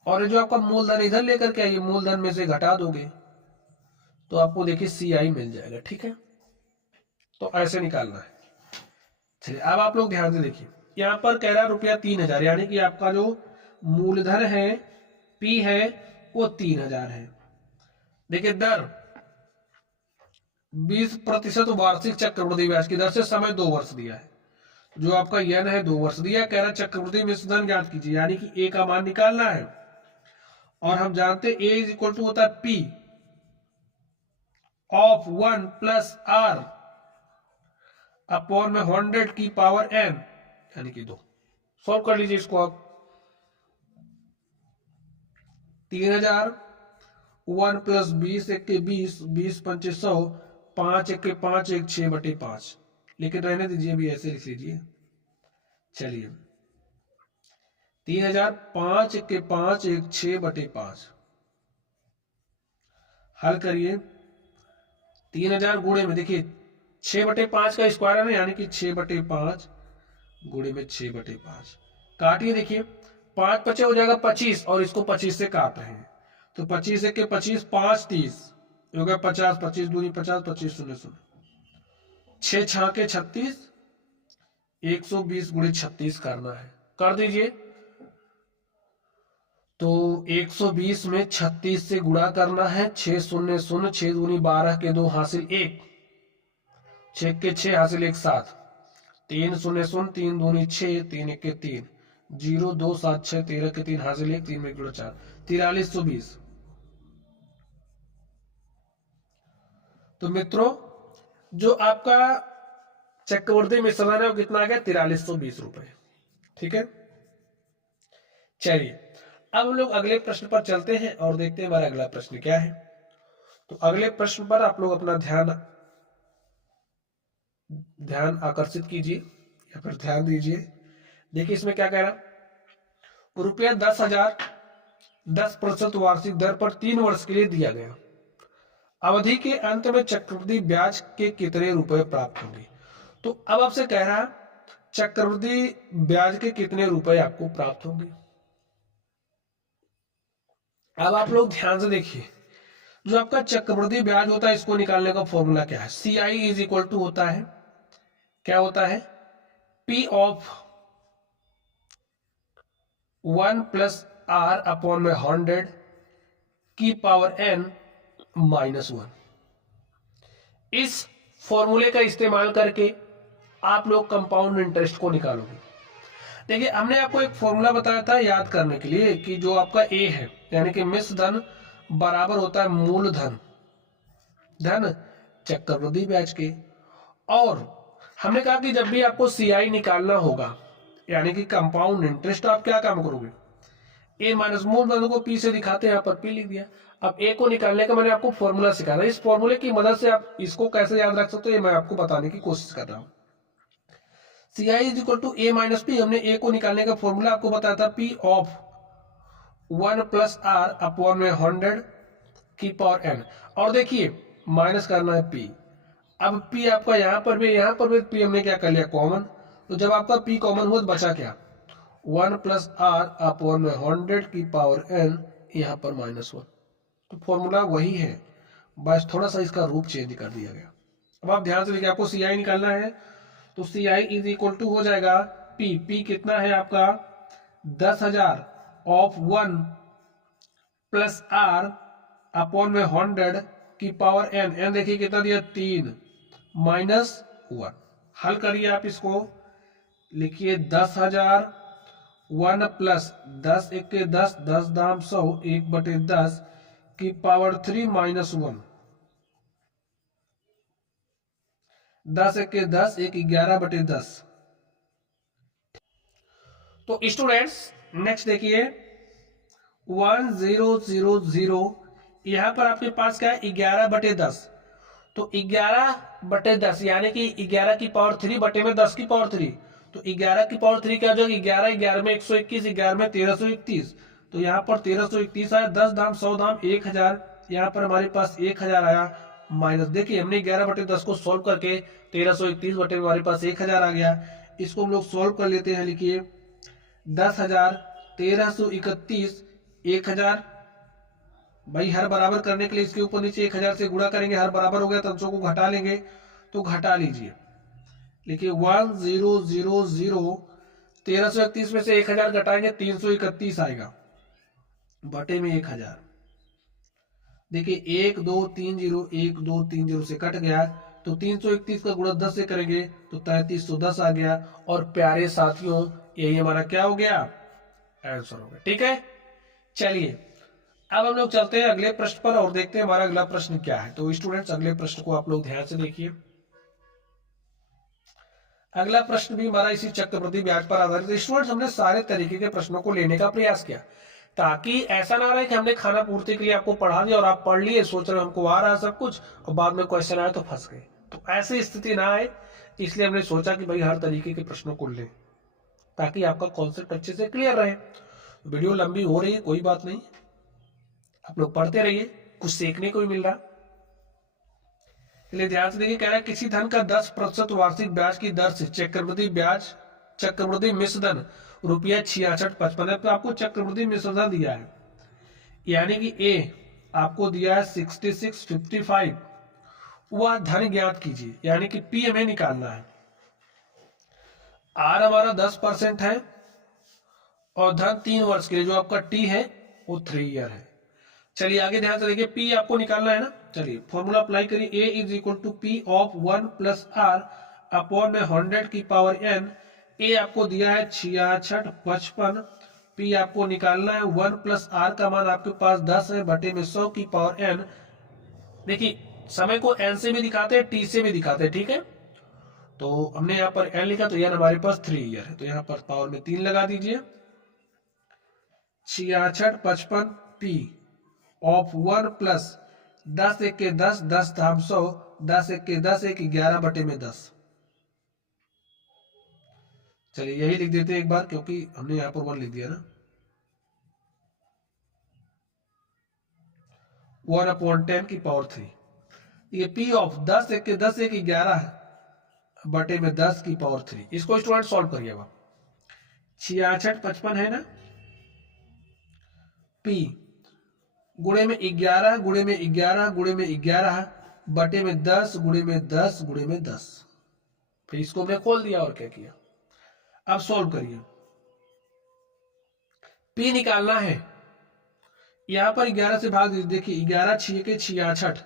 और जो आपका मूलधन इधर लेकर के आइए, मूलधन में से घटा दोगे तो आपको देखिए सीआई मिल जाएगा, ठीक है। तो ऐसे निकालना है। चलिए अब आप लोग ध्यान से देखिए, यहां पर कह रहा है रुपया 3000, यानी कि आपका जो मूलधन है पी है वो 3000 है। देखिए दर 20% वार्षिक चक्रवृद्धि ब्याज की दर से, समय 2 वर्ष दिया है, जो आपका यन है 2 वर्ष दिया। कह रहा है चक्रवृद्धि मिश्रधन ज्ञात कीजिए, यानी कि ए का मान निकालना है। और हम जानते हैं ए इज इक्वल टू होता है P of 1 plus R upon में 100 की पावर एन, यानी कि 2। सॉल्व कर लीजिए इसको आप। 3000, 1 प्लस 20 एक के 20, 20 पंचे 100, 5 एक के 5, एक 6/5, लेकिन रहने दीजिए, अभी ऐसे लिख लीजिए। चलिए 3000, 5 एक के 5, एक 6/5, हल करिए। 3000 गुणे में देखिए 6/5 का स्क्वायर है ना, यानी कि 6/5 गुणे में 6/5, काटिए। देखिए 5 बचे हो जाएगा 25, और इसको 25 से काट रहे हैं, तो 25 एक के 25, 5 30 हो गया 50, 25 दूनी 50, 25 शून्य शून्य, 6 6 के 36, 120 गुणे 36 करना है, कर दीजिए। तो 120 में 36 से गुणा करना है, 6 शून्य शून्य, 6 दूनी 12 के 2 हासिल 1, 6 के 6 हासिल 1 7, 3 शून्य शून्य, 3 दूनी 6, 3 एक के 3, 0 2 7 6, 13 के 3 हासिल 1, 3 में 4, 4320। तो मित्रों जो आपका चक्रवृद्धि मिश्रधन है वो कितना आ गया, 4320 रुपए, ठीक है। चलिए अब हम लोग अगले प्रश्न पर चलते हैं और देखते हैं हमारा अगला प्रश्न क्या है। तो अगले प्रश्न पर आप लोग अपना ध्यान आकर्षित कीजिए या फिर ध्यान दीजिए। देखिए इसमें क्या कह रहा, रुपया 10,000 10% वार्षिक दर पर 3 वर्ष के लिए दिया गया। अवधि के अंत में चक्रवृद्धि ब्याज के कितने रुपए प्राप्त होंगे। तो अब आपसे कह रहा है चक्रवृद्धि ब्याज के कितने रुपए आपको प्राप्त होंगे। अब आप लोग ध्यान से देखिए, जो आपका चक्रवृद्धि ब्याज होता है इसको निकालने का फॉर्मूला क्या है, C I is equal to होता है, क्या होता है, P of 1 plus R upon में 100 की पावर n -1। इस फॉर्मूले का इस्तेमाल करके आप लोग कंपाउंड इंटरेस्ट को निकालोगे। देखिए, हमने आपको एक फॉर्मूला बताया था याद करने के लिए कि जो आपका ए है यानी कि मिश्र धन बराबर होता है मूलधन धन चक्रवृद्धि ब्याज के। और हमने कहा कि जब भी आपको सीआई निकालना होगा यानी कि कंपाउंड इंटरेस्ट, आप क्या काम करोगे, ए माइनस मूलधन को पी से दिखाते हैं, यहाँ पर पी लिख दिया। अब ए को निकालने का मैंने आपको फॉर्मूला सिखाया था, इस फॉर्मूले की मदद से आप इसको कैसे याद रख सकते हो ये मैं आपको बताने की कोशिश कर रहा हूँ। C I is equal to A minus P, हमने ए को निकालने का फॉर्मूला आपको बताया था P of 1 plus R upon में 100 की पावर एन। और देखिए माइनस करना है पी। अब पी आपका यहाँ पर भी पी हमने क्या कर लिया कॉमन, तो जब आपका पी कॉमन हुआ तो बचा क्या 1 प्लस आर अपॉन में 100 की पावर एन, यहाँ पर -1। तो फॉर्मूला वही है, बस थोड़ा सा इसका रूप चेंज कर दिया गया। अब आप ध्यान से देखिए, आपको सी आई निकालना है तो सी आई इज इक्वल टू हो जाएगा पी कितना है आपका 10,000 ऑफ 1 प्लस आर अपॉन में 100 की पावर एन, एन देखिए कितना दिया 3 -1। हल करिए आप इसको, लिखिए 10,000 1 प्लस 10 एक के 10 10 दाम 100 1/10 की पावर 3 -1। 10 एक के 10 1 11/10। तो स्टूडेंट्स नेक्स्ट देखिए 1000, यहां पर आपके पास क्या है 11/10। तो 11/10 यानी कि 11 की पावर 3 बटे में 10 की पावर 3। तो 11 की पावर 3 क्या हो जाएगा 11 11 में 121 11 में 1331। तो यहाँ पर 1331 आया, 10 दाम 100 दाम 1000, यहाँ पर हमारे पास 1000 आया माइनस। देखिए हमने 11/10 को सॉल्व करके 1331 बटे हमारे पास 1000 आ गया। इसको हम लोग सॉल्व कर लेते हैं, लिखिए 10,000 1331 1000। भाई हर बराबर करने के लिए इसके ऊपर नीचे 1000 से गुणा करेंगे, हर बराबर हो गया तो अंशों को घटा लेंगे, तो घटा लीजिए। लिखिए 1000, 1331 में से 1000 घटाएंगे 331 आएगा बटे में 1000। देखिए 1 2 3 0 1 2 3 0 से कट गया, तो 331 का गुणा 10 से करेंगे तो 3310 आ गया। और प्यारे साथियों यही हमारा क्या हो गया आंसर हो गया। ठीक है, चलिए अब हम लोग चलते हैं अगले प्रश्न पर और देखते हैं हमारा अगला प्रश्न क्या है। तो स्टूडेंट्स अगले प्रश्न को आप लोग ध्यान से देखिए। अगला प्रश्न भी हमारा इसी चक्रवृद्धि ब्याज पर आधारित है। स्टूडेंट्स हमने सारे तरीके के प्रश्नों को लेने का प्रयास किया ताकि ऐसा ना रहे कि हमने खाना पूर्ति के लिए आपको पढ़ा दिया और आप पढ़ लिए सोच रहे हमको आ रहा सब कुछ और बाद में क्वेश्चन आया तो फंस गए। तो ऐसी स्थिति ना आए, इसलिए हमने सोचा कि भाई हर तरीके के प्रश्नों को लें ताकि आपका कॉन्सेप्ट अच्छे से क्लियर रहे। वीडियो लंबी हो रही है कोई बात नहीं, आप लोग पढ़ते रहिए, कुछ सीखने को भी मिल रहा। ध्यान से देखिए, कह रहा है किसी धन का 10% वार्षिक ब्याज की दर से चक्रवृद्धि मिश्र धन रुपया 6655 है। तो आपको चक्रवृद्धि मिश्र धन दिया है यानी कि ए आपको दिया है 6655, वह धन ज्ञात कीजिए यानी कि पी हमें निकालना है। आर हमारा 10% है और धन 3 वर्ष के लिए जो आपका टी है वो 3 ईयर है। चलिए आगे ध्यान से देखिए, पी आपको निकालना है ना। चलिए फॉर्मूला अप्लाई करिए, A is equal to P of 1 plus R upon में 100 की पावर एन। ए आपको दिया है 6655, पी आपको निकालना है 1 प्लस आर का मान आपके पास 10 है बटे में 100 की पावर एन। देखिए समय को एन से भी दिखाते हैं टी से भी दिखाते हैं, ठीक है। तो हमने यहाँ पर एन लिखा तो यार हमारे पास 3 ईयर है, तो यहाँ पर पावर में 3 लगा दीजिए। 6655 पी ऑफ 1 प्लस 10 एक के 10 10 धाम 100 10 एक के 10 1 11 बटे में 10। चलिए यही लिख देते हैं एक बार क्योंकि हमने यहां पर 1 लिख दिया ना। 1/10 की पावर 3, ये पी ऑफ 10 एक के 10 1 11 बटे में 10 की पावर 3। इसको स्टूडेंट सॉल्व करिएगा। 6655 है ना, पी गुणे में 11 गुणे में 11 गुणे में 11 बटे में 10 गुणे में 10 गुणे में 10। फिर इसको हमने खोल दिया और क्या किया, अब सॉल्व करिए। पी निकालना है यहाँ पर 11 से भाग दीजिए, देखिए 11 6 के 66,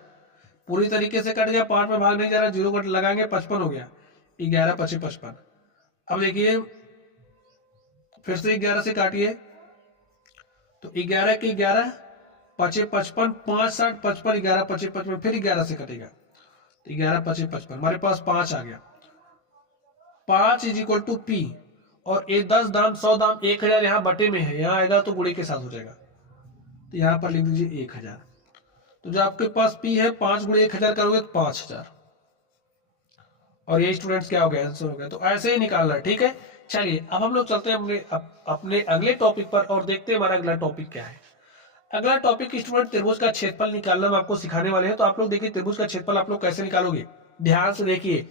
पूरी तरीके से कट गया, 5 में भाग नहीं जा रहा, 0 कट लगाएंगे 55 हो गया, 11 5 55। अब देखिए फिर से 11 से काटिए, तो 11 के 11 5 55, 5 60 55, 11 5 55, फिर 11 से कटेगा, तो 11 5 55, हमारे पास 5 आ गया। 5 इज इक्वल टू पी, और ये 10 दाम 100 दाम 1000 यहाँ बटे में है, यहाँ आएगा तो गुणे के साथ हो जाएगा, तो यहाँ पर लिख दीजिए 1000। तो जो आपके पास पी है 5 गुणे 1000 करोगे तो 5000, और ये स्टूडेंट्स क्या हो गया, आंसर हो गया। तो ऐसे ही निकालना है, ठीक है। चलिए अब हम लोग चलते हैं अपने अगले टॉपिक पर और देखते हैं हमारा अगला टॉपिक क्या है। अगला टॉपिक स्टूडेंट त्रिभुज का क्षेत्रफल निकालना हम आपको सिखाने वाले हैं। तो आप लोग देखिए त्रिभुज का क्षेत्रफल आप लोग कैसे निकालोगे, ध्यान से देखिए।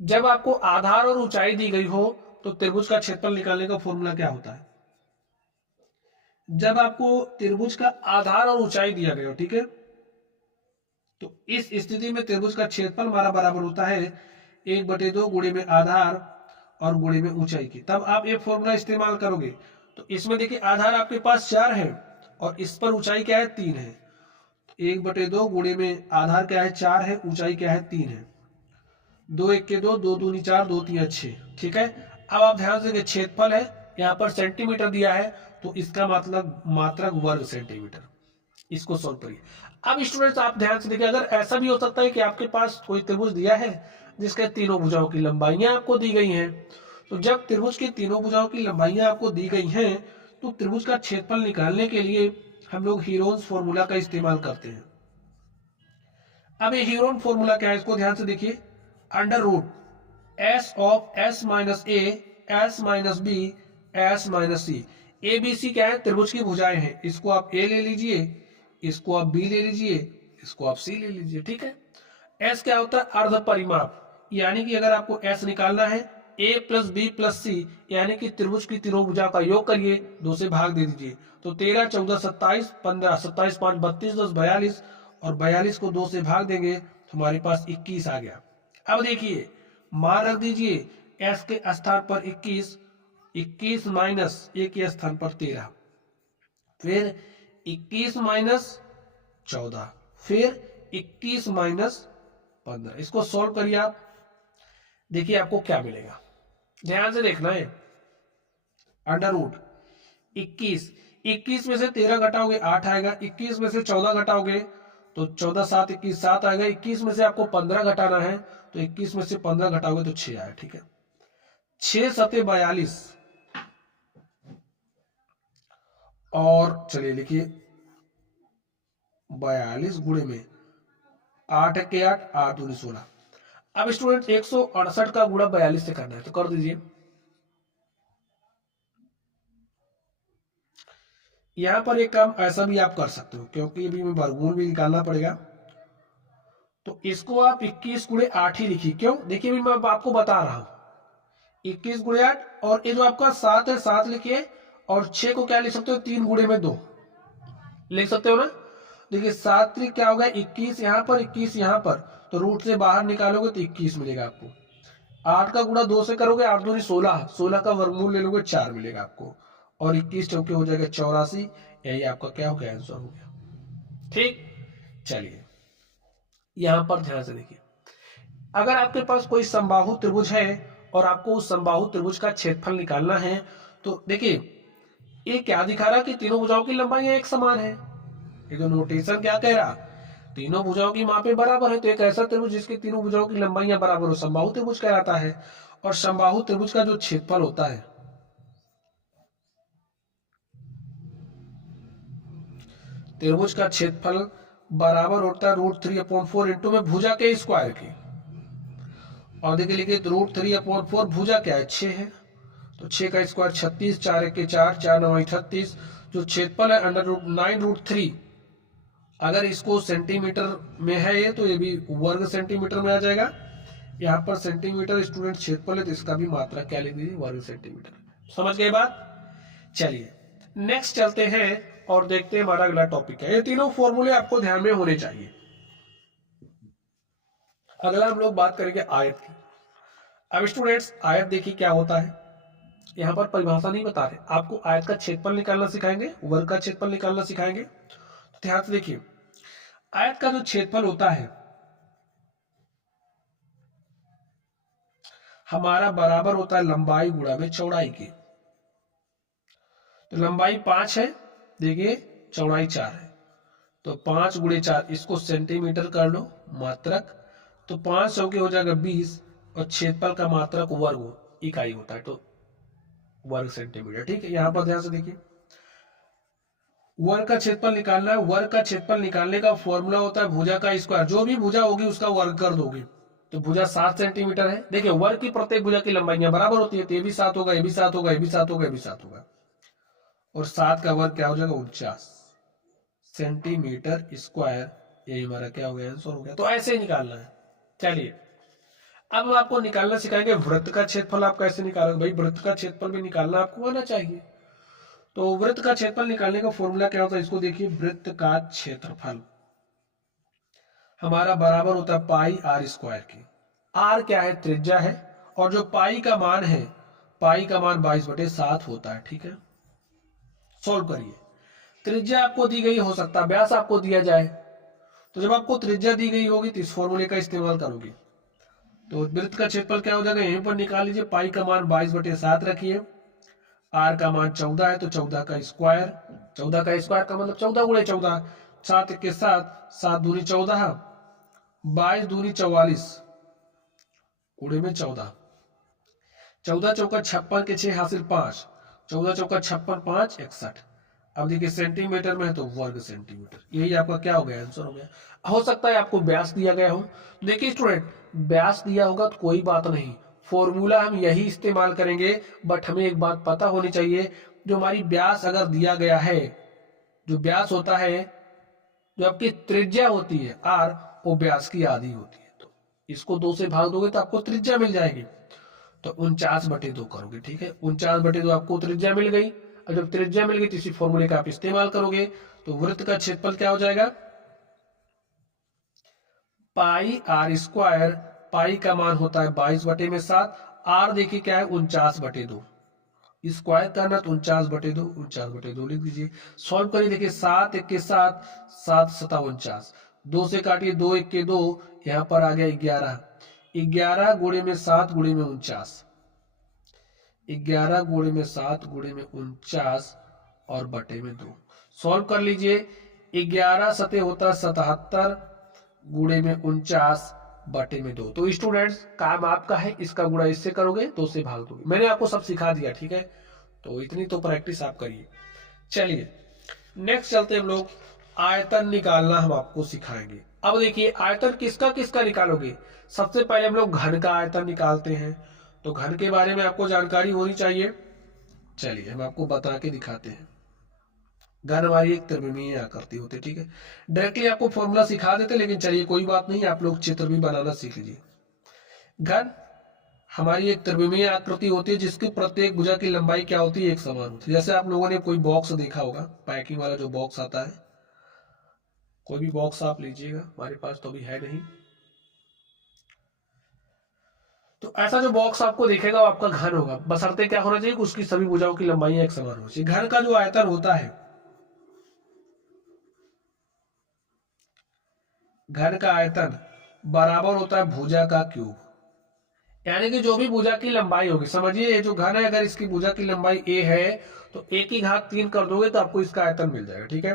जब आपको आधार और ऊंचाई दी गई हो तो त्रिभुज का क्षेत्रफल निकालने का फॉर्मूला क्या होता है। जब आपको त्रिभुज का आधार और ऊंचाई दिया गया हो, ठीक है, तो इस स्थिति में त्रिभुज का क्षेत्रफल हमारा बराबर होता है 1/2 गुणे में आधार और गुणे में ऊंचाई की। तब आप ये फॉर्मूला इस्तेमाल करोगे। तो इसमें देखिए आधार आपके पास 4 है और इस पर ऊंचाई क्या है, 3 है। 1/2 गुणे में आधार क्या है, 4 है, ऊंचाई क्या है, 3 है। 2 1 के 2, 2 दूनी 4, 2 3 6, ठीक है। अब आप ध्यान से क्षेत्रफल है, यहाँ पर सेंटीमीटर दिया है, तो इसका मतलब मात्रक वर्ग सेंटीमीटर। इसको सॉल्व करिए। अब स्टूडेंट्स आप ध्यान से देखिए, अगर ऐसा भी हो सकता है कि आपके पास कोई त्रिभुज दिया है जिसके तीनों भुजाओं की लंबाइयां आपको दी गई हैं, तो जब त्रिभुज की तीनों भुजाओं की लंबाइयां आपको दी गई हैं तो त्रिभुज का क्षेत्रफल निकालने के लिए हम लोग हीरोन्स फॉर्मूला का इस्तेमाल करते हैं। अब ये हीरोन फॉर्मूला क्या है, इसको ध्यान से देखिए। Under root S of S minus A S minus B S minus C. A B C क्या है, त्रिभुज की भुजाएं हैं। इसको आप ए ले लीजिए, इसको आप बी ले लीजिए, इसको आप सी ले लीजिए, ठीक है। एस क्या होता है, अर्ध परिमाप, यानी कि अगर आपको एस निकालना है ए प्लस बी प्लस सी, यानी कि त्रिभुज की तीनों भुजा का योग करिए, 2 से भाग दे दीजिए, तो 13 14 27 15, 27 5 32 10 42, और 42 को 2 से भाग देंगे तो हमारे पास 21 आ गया। अब देखिए मान रख दीजिए एस के स्थान पर 21, 21 माइनस ए के स्थान पर 13, फिर 21 माइनस 14, फिर 21 माइनस 15। इसको सॉल्व करिए आप, देखिए आपको क्या मिलेगा, ध्यान से देखना है। अंडर रूट 21, 21 में से 13 घटाओगे 8 आएगा, 21 में से 14 घटाओगे तो 14 7 21 7 आएगा, 21 में से आपको 15 घटाना है तो 21 में से 15 घटाओगे तो 6 आएगा, ठीक है। 6 7 42, और चलिए लिखिए 42 गुणे में 8 के 8, 8 दूनी 16। अब स्टूडेंट 168 का गुणा 42 से करना है, तो कर दीजिए। यहां पर एक काम ऐसा भी आप कर सकते हो, क्योंकि अभी मैं वर्गमूल भी निकालना पड़ेगा, तो इसको आप 21 गुणे 8 ही लिखिए। क्यों, देखिए मैं आपको बता रहा हूं 21 गुणे 8, और ये जो आपका 7 है 7 लिखिए, और 6 को क्या लिख सकते हो, 3 गुणे में 2 लिख सकते हो ना। देखिए 7 3 क्या होगा, 21 यहाँ पर 21 यहाँ पर, तो रूट से बाहर निकालोगे तो 21 मिलेगा आपको। 8 का गुणा 2 से करोगे, 8 दूनी 16, 16 का वर्गमूल ले लोगे 4 मिलेगा आपको, और 21 चौके हो जाएगा 84। यही आपका क्या हो गया, आंसर हो गया, ठीक। चलिए यहां पर ध्यान से देखिए, अगर आपके पास कोई समबाहु त्रिभुज है और आपको उस समबाहु त्रिभुज का क्षेत्रफल निकालना है, तो देखिए ये क्या दिखा रहा कि तीनों भुजाओं की लंबाई एक समान है। ये जो नोटेशन क्या कह रहा, तीनों भुजाओं की मापे बराबर है, तो एक ऐसा त्रिभुज जिसकी तीनों भुजाओं की लंबाइयां बराबर हो समबाहु त्रिभुज कहलाता है। और समबाहु त्रिभुज का जो क्षेत्रफल होता है, त्रिभुज का क्षेत्रफल बराबर होता है √3/4 इंटू में भुजा के स्क्वायर की। और देखिए लिखिए √3/4 भुजा क्या है, 6 है, तो 6 का स्क्वायर 36, 4 1 के 4, 4 9 38। जो क्षेत्रफल है √9√3, अगर इसको सेंटीमीटर में है ये, तो ये भी वर्ग सेंटीमीटर में आ जाएगा। यहाँ पर सेंटीमीटर स्टूडेंट क्षेत्रफल है, तो इसका भी मात्रा क्या लिख दीजिए, वर्ग सेंटीमीटर। समझ गए बात। चलिए नेक्स्ट चलते हैं और देखते हैं हमारा अगला टॉपिक है। ये तीनों फॉर्मूले आपको ध्यान में होने चाहिए। अगला हम लोग बात करेंगे आयत की। अब स्टूडेंट्स आयत देखिए क्या होता है। यहाँ पर परिभाषा नहीं बता रहे, आपको आयत का क्षेत्रफल निकालना सिखाएंगे, वर्ग का क्षेत्रफल निकालना सिखाएंगे। तो ध्यान से देखिए, आयत का जो क्षेत्रफल होता है हमारा बराबर होता है लंबाई गुणा में चौड़ाई के। तो लंबाई 5 है, देखिए चौड़ाई 4 है, तो 5 गुणे 4, इसको सेंटीमीटर कर लो मात्रक, तो 5 सौ के हो जाएगा 20, और क्षेत्रफल का मात्रक वर्ग इकाई होता है, तो वर्ग सेंटीमीटर। ठीक है, यहां पर ध्यान से देखिए, वर्ग का क्षेत्रफल निकालना है। वर्ग का क्षेत्रफल निकालने का फॉर्मूला होता है भुजा का स्क्वायर, जो भी भुजा होगी उसका वर्ग कर दोगे। तो भुजा 7 सेंटीमीटर है। देखिए वर्ग की प्रत्येक भुजा की लंबाई बराबर होती है, तो ये भी 7 होगा, ये भी 7 होगा, ये भी 7 होगा, ये भी 7 होगा, और 7 का वर्ग क्या हो जाएगा 49 सेंटीमीटर स्क्वायर। यही हमारा क्या हो गया, आंसर हो गया। तो ऐसे ही निकालना है। चलिए अब हम आपको निकालना सिखाएंगे वृत्त का क्षेत्रफल। आप कैसे निकालोगे भाई, वृत्त का क्षेत्रफल भी निकालना आपको आना चाहिए। तो वृत्त का क्षेत्रफल निकालने का फॉर्मूला क्या होता है, इसको देखिए, वृत्त का क्षेत्रफल हमारा बराबर होता है पाई आर स्क्वायर की। आर क्या है, त्रिज्या है, और जो पाई का मान है, पाई का मान 22/7 होता है। ठीक है, सॉल्व करिए। त्रिज्या आपको दी गई, हो सकता है व्यास आपको दिया जाए, तो जब आपको त्रिज्या दी गई होगी तो इस फॉर्मूले का इस्तेमाल करोगे। तो वृत्त का क्षेत्रफल क्या हो जाएगा, यहीं पर निकाल लीजिए। पाई का मान 22/7 रखिए, आर का मान 14 है, तो 14 का स्क्वायर, 14 का स्क्वायर का मतलब 14 गुणे 14, 7 के साथ 7 दूनी 14, 22 दूनी 44, गुणे में 14, 14 चौका 56 के 6 हासिल 5, 14 चौका 56, 5 61। अब देखिए सेंटीमीटर में है तो वर्ग सेंटीमीटर, यही आपका क्या हो गया, आंसर हो गया। हो सकता है आपको व्यास दिया गया हो, देखिए स्टूडेंट व्यास दिया होगा तो कोई बात नहीं, फॉर्मूला हम यही इस्तेमाल करेंगे। बट हमें एक बात पता होनी चाहिए, जो हमारी व्यास अगर दिया गया है, जो व्यास होता है, जो आपकी त्रिज्या होती है आर, वो व्यास की आधी होती है। तो इसको 2 से भाग दोगे तो आपको त्रिज्या मिल जाएगी, तो 49/2 करोगे। ठीक है, 49/2 आपको त्रिज्या मिल गई। और जब त्रिज्या मिल गई तो इसी फॉर्मूले का आप इस्तेमाल करोगे, तो वृत्त का क्षेत्रफल क्या हो जाएगा, पाई आर स्क्वायर। पाई का मान होता है 22/7, आर देखिए क्या है 49/2, स्क्वायर करना तो 49/2, 49/2 लिख दीजिए। सॉल्व करिए, देखिए 7 1 के साथ 7 7 49, 2 से काटिए, 2 1 के 2, यहां पर आ गया 11, 11 गुणे में 7 गुणे में 49, 11 गुणे में 7 गुणे में 49 और बटे में 2। सॉल्व कर लीजिए, 11 सते होता 77 गुणे में 49 बटे में 2। तो स्टूडेंट्स काम आपका है, इसका गुणा इससे करोगे, 2 से भाग दोगे। मैंने आपको सब सिखा दिया, ठीक है, तो इतनी तो प्रैक्टिस आप करिए। चलिए नेक्स्ट चलते हम लोग, आयतन निकालना हम आपको सिखाएंगे। अब देखिए आयतन किसका किसका निकालोगे, सबसे पहले हम लोग घन का आयतन निकालते हैं। तो घन के बारे में आपको जानकारी होनी चाहिए। चलिए हम आपको बता के दिखाते हैं। घन हमारी एक त्रिविमीय आकृति होती है। ठीक है, डायरेक्टली आपको फॉर्मूला सिखा देते, लेकिन चलिए कोई बात नहीं, आप लोग चित्र भी बनाना सीख लीजिए। घन हमारी एक त्रिविमीय आकृति होती है, जिसकी प्रत्येक भुजा की लंबाई क्या होती है, एक समान होती है। जैसे आप लोगों ने कोई बॉक्स देखा होगा, पैकिंग वाला जो बॉक्स आता है, कोई भी बॉक्स आप लीजिएगा, हमारे पास तो अभी है नहीं, तो ऐसा जो बॉक्स आपको दिखेगा वो आपका घन होगा, बशर्ते क्या होना चाहिए, उसकी सभी भुजाओं की लंबाई एक समान होनी चाहिए। घन का जो आयतन होता है, घन का आयतन बराबर होता है भुजा का क्यूब। यानी कि जो भी भुजा की लंबाई होगी, समझिए ये जो घन है, अगर इसकी भुजा की लंबाई a है तो a की घात 3 कर दोगे तो आपको इसका आयतन मिल जाएगा। ठीक है,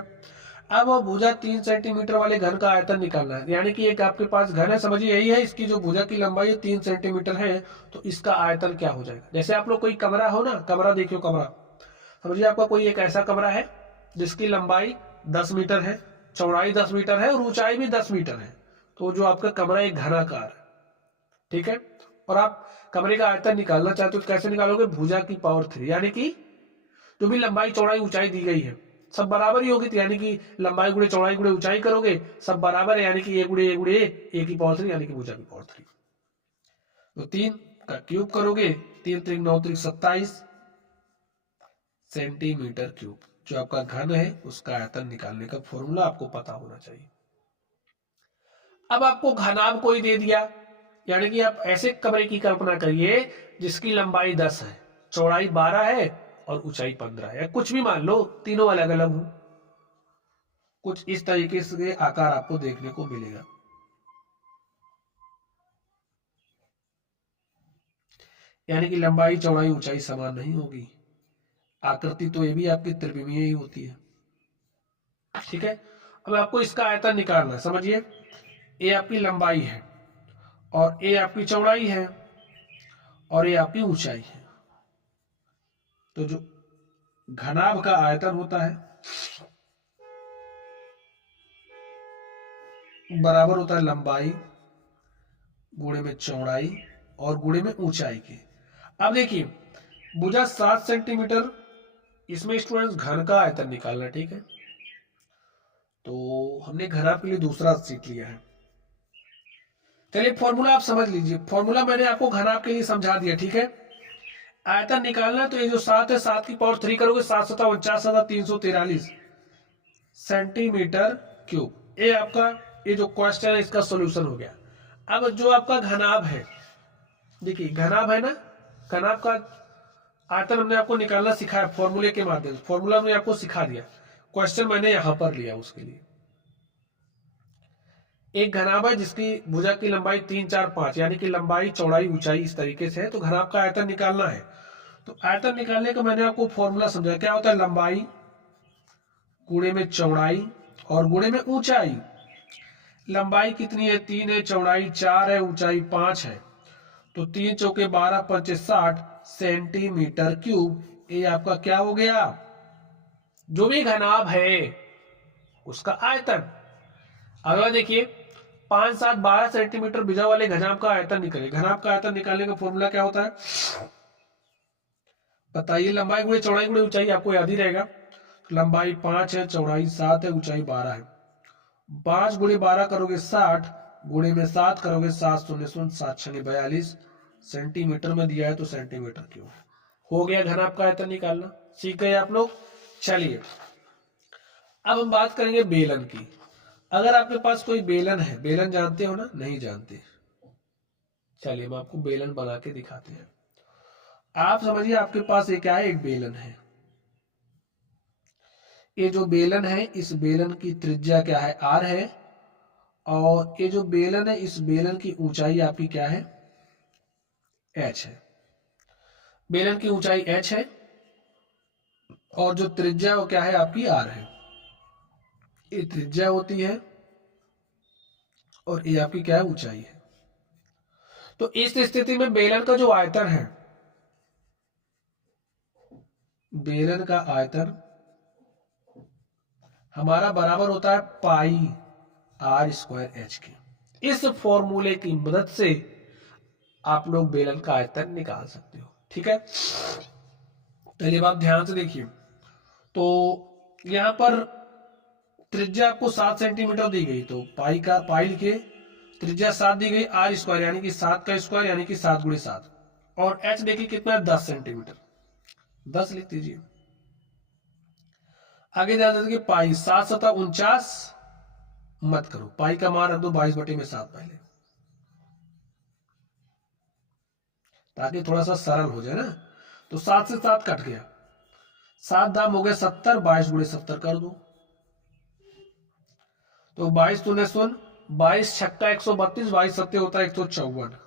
अब भुजा 3 सेंटीमीटर वाले घन का आयतन निकालना है। यानी कि एक आपके पास घन है, समझिए यही है, इसकी जो भुजा की लंबाई 3 सेंटीमीटर है, तो इसका आयतन क्या हो जाएगा। जैसे आप लोग कोई कमरा हो ना, कमरा देखियो, कमरा समझिए आपका कोई एक ऐसा कमरा है जिसकी लंबाई 10 मीटर है, चौड़ाई 10 मीटर है और ऊंचाई भी 10 मीटर है। तो जो आपका कमरा एक घनाकार है, ठीक है, और आप कमरे का आयतन निकालना चाहते हो तो कैसे निकालोगे, भुजा की पावर 3, यानी कि जो भी लंबाई चौड़ाई ऊंचाई दी गई है सब बराबर ही होगी, तो यानी कि लंबाई गुणे चौड़ाई गुणे ऊंचाई करोगे, सब बराबर है, यानी कि a गुणे a गुणे a की पावर 3, यानी कि भुजा की पावर 3। तो 3 का क्यूब करोगे, 3 3 9 3 27 सेंटीमीटर क्यूब। जो आपका घन है उसका आयतन निकालने का फॉर्मूला आपको पता होना चाहिए। अब आपको घनाभ कोई दे दिया, यानी कि आप ऐसे कमरे की कल्पना करिए जिसकी लंबाई 10 है, चौड़ाई 12 है और ऊंचाई 15 है, कुछ भी मान लो, तीनों अलग अलग हो, कुछ इस तरीके से आकार आपको देखने को मिलेगा। यानी कि लंबाई चौड़ाई ऊंचाई समान नहीं होगी। आकृति तो ये भी आपकी त्रिविमीय ही होती है। ठीक है, अब आपको इसका आयतन निकालना है। समझिए, ये आपकी लंबाई है और ये आपकी चौड़ाई है और ये आपकी ऊंचाई है। तो जो घनाभ का आयतन होता है बराबर होता है लंबाई गुणे में चौड़ाई और गुणे में ऊंचाई के। अब देखिए, भुजा 7 सेंटीमीटर, इसमें स्टूडेंट्स घन का आयतन निकालना। ठीक है, तो हमने घनाभ के लिए दूसरा सीख लिया है। चलिए फॉर्मूला आप समझ लीजिए। फॉर्मूला मैंने आपको घनाभ के लिए समझा दिया। ठीक है, आयतन निकालना, तो ये जो 7 है 7 की पावर 3 करोगे 7 7 49,343 सेंटीमीटर क्यूब। ये आपका ये जो क्वेश्चन है इसका सॉल्यूशन हो गया। अब जो आपका घनाभ है, देखिए घनाभ है ना, घनाभ का आयतन हमने आपको निकालना सिखाया फॉर्मूले के माध्यम से। फॉर्मूला मैंने आपको सिखा दिया, क्वेश्चन मैंने यहां पर लिया उसके लिए। एक घनाभ है जिसकी भुजा की लंबाई 3 4 5 यानी कि लंबाई चौड़ाई ऊंचाई इस तरीके से है, तो घनाभ का आयतन निकालना है। तो आयतन निकालने का मैंने आपको फॉर्मूला समझाया, क्या होता है, लंबाई गुणे में चौड़ाई और गुणे में ऊंचाई। लंबाई कितनी है, 3 है, चौड़ाई 4 है, ऊंचाई 5 है, तो 3 चौके 12 पंचे 60 सेंटीमीटर क्यूब। ये आपका क्या हो गया, जो भी घनाभ है उसका आयतन। अगला देखिए, 5 7 12 सेंटीमीटर भुजा वाले घनाभ का आयतन निकले। घनाभ का आयतन निकालने का फॉर्मूला क्या होता है बताइए, लंबाई गुणे चौड़ाई गुणे ऊंचाई, आपको याद ही रहेगा। लंबाई 5 है, चौड़ाई 7 है, ऊंचाई 12 है। 5 गुणे 12 करोगे 60, गुणे में 7 करोगे 7 शून्य शून्य 7 छंगे 42 सेंटीमीटर में दिया है, तो सेंटीमीटर क्यूब हो गया घनाभ का आयतन निकालना। सीख गए आप लोग। चलिए अब हम बात करेंगे बेलन की। अगर आपके पास कोई बेलन है, बेलन जानते हो ना, नहीं जानते, चलिए हम आपको बेलन बना के दिखाते हैं। आप समझिए आपके पास एक क्या है, एक बेलन है। ये जो बेलन है, इस बेलन की त्रिज्या क्या है, आर है, और ये जो बेलन है इस बेलन की ऊंचाई आपकी क्या है, एच है। बेलन की ऊंचाई एच है और जो त्रिज्या वो क्या है आपकी आर है। ये त्रिज्या होती है और ये आपकी क्या है, ऊंचाई है। तो इस स्थिति में बेलन का जो आयतन है, बेलन का आयतन हमारा बराबर होता है पाई आर स्क्वायर एच के। इस फॉर्मूले की मदद से आप लोग बेलन का आयतन निकाल सकते हो। ठीक है, चलिए आप ध्यान से देखिए। तो यहां पर त्रिज्या आपको 7 सेंटीमीटर दी गई, तो पाई लिखे, त्रिज्या 7 दी गई, आर स्क्वायर यानी कि 7 का स्क्वायर यानी कि 7 गुणे 7, और एच देखिए कितना है, 10 सेंटीमीटर, 10 लिख दीजिए। आगे ध्यान दीजिए, पाई 7 सता 49 मत करो, पाई का मान रख दो 22/7 पहले, ताकि थोड़ा सा सरल हो जाए ना। तो 7 से 7 कट गया, 7 दाम हो गए 70, 22 गुणे 70 कर दो, तो 22 शून्य शून्य, 22 छक्का 132, 22 सत्ते होता है 154,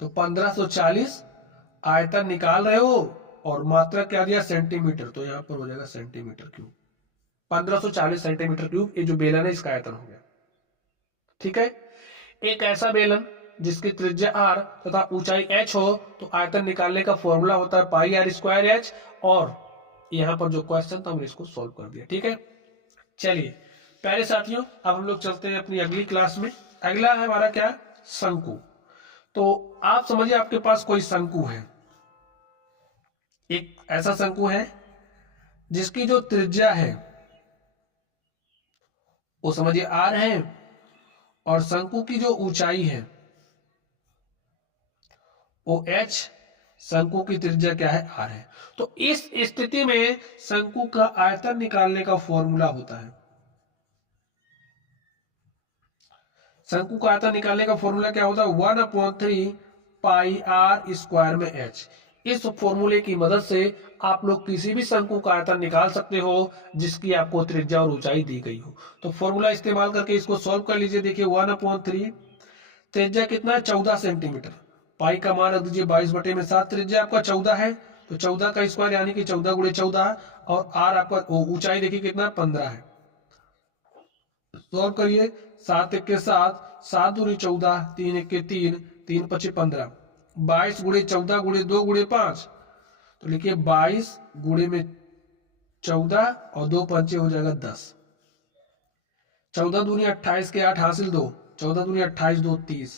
तो 1540 आयतन निकाल रहे हो, और मात्रा क्या दिया, सेंटीमीटर, तो यहां पर हो जाएगा सेंटीमीटर क्यूब। 1540 सेंटीमीटर क्यूब ये जो बेलन है इसका आयतन हो गया। ठीक है, एक ऐसा बेलन जिसकी त्रिज्या आर तथा ऊंचाई एच हो, तो आयतन निकालने का फॉर्मूला होता है पाई आर स्क्वायर एच, और यहां पर जो क्वेश्चन था हमने इसको सॉल्व कर दिया। ठीक है, चलिए प्यारे साथियों, अब हम लोग चलते हैं अपनी अगली क्लास में। अगला है हमारा क्या, शंकु। तो आप समझिए आपके पास कोई शंकु है, एक ऐसा शंकु है जिसकी जो त्रिज्या है वो समझिए आर है, और शंकु की जो ऊंचाई है वो एच, शंकु की त्रिज्या क्या है, आर है। तो इस स्थिति में शंकु का आयतन निकालने का फॉर्मूला होता है, शंकु का आयतन निकालने का फॉर्मूला क्या होता है, 1/3 पाई आर स्क्वायर में एच। इस फॉर्मूले की मदद से आप लोग किसी भी शंकु का आयतन निकाल सकते हो जिसकी आपको त्रिज्या और ऊंचाई दी गई हो। तो फॉर्मूला इस्तेमाल करके इसको सॉल्व कर लीजिए। देखिए 1/3, त्रिज्या कितना है 14 सेंटीमीटर, पाई का मान रख दीजिए 22/7, त्रिज्या आपका 14 है तो 14 का स्क्वायर यानी कि 14 गुणे 14, और आर आपका ऊंचाई देखिए कितना 15 है। सॉल्व करिए, 7 1 के 7, 7 दूनी 14, 3 1 के 3, 3 5 15, 22 गुणे 14 गुणे 2 गुणे 5, तो लिखिए 22 गुणे में 14 और 2 पंचे हो जाएगा 10, 14 दूनी 28 के 8 हासिल 2, 14 दूनी 28 2 30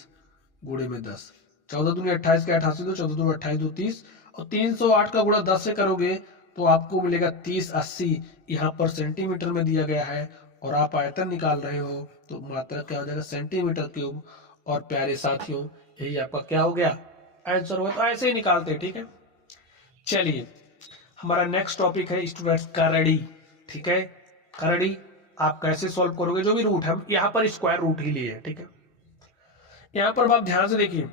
गुणे में 10, 14 दूनी 28 के 8 हासिल 2, 14 दूनी 28 2 30, और 308 का गुणा 10 से करोगे तो आपको मिलेगा 3080, यहाँ पर सेंटीमीटर में दिया गया है और आप आयतन निकाल रहे हो तो मात्रा क्या हो जाएगा सेंटीमीटर क्यूब। और प्यारे साथियों यही आपका क्या हो गया आंसर होगा। तो ऐसे ही निकालते हैं, ठीक है। चलिए हमारा नेक्स्ट टॉपिक है स्टूडेंट्स करड़ी, ठीक है। करड़ी आप कैसे सॉल्व करोगे, जो भी रूट है, हम यहाँ पर स्क्वायर रूट ही लिए, ठीक है। यहाँ पर आप ध्यान से देखिए,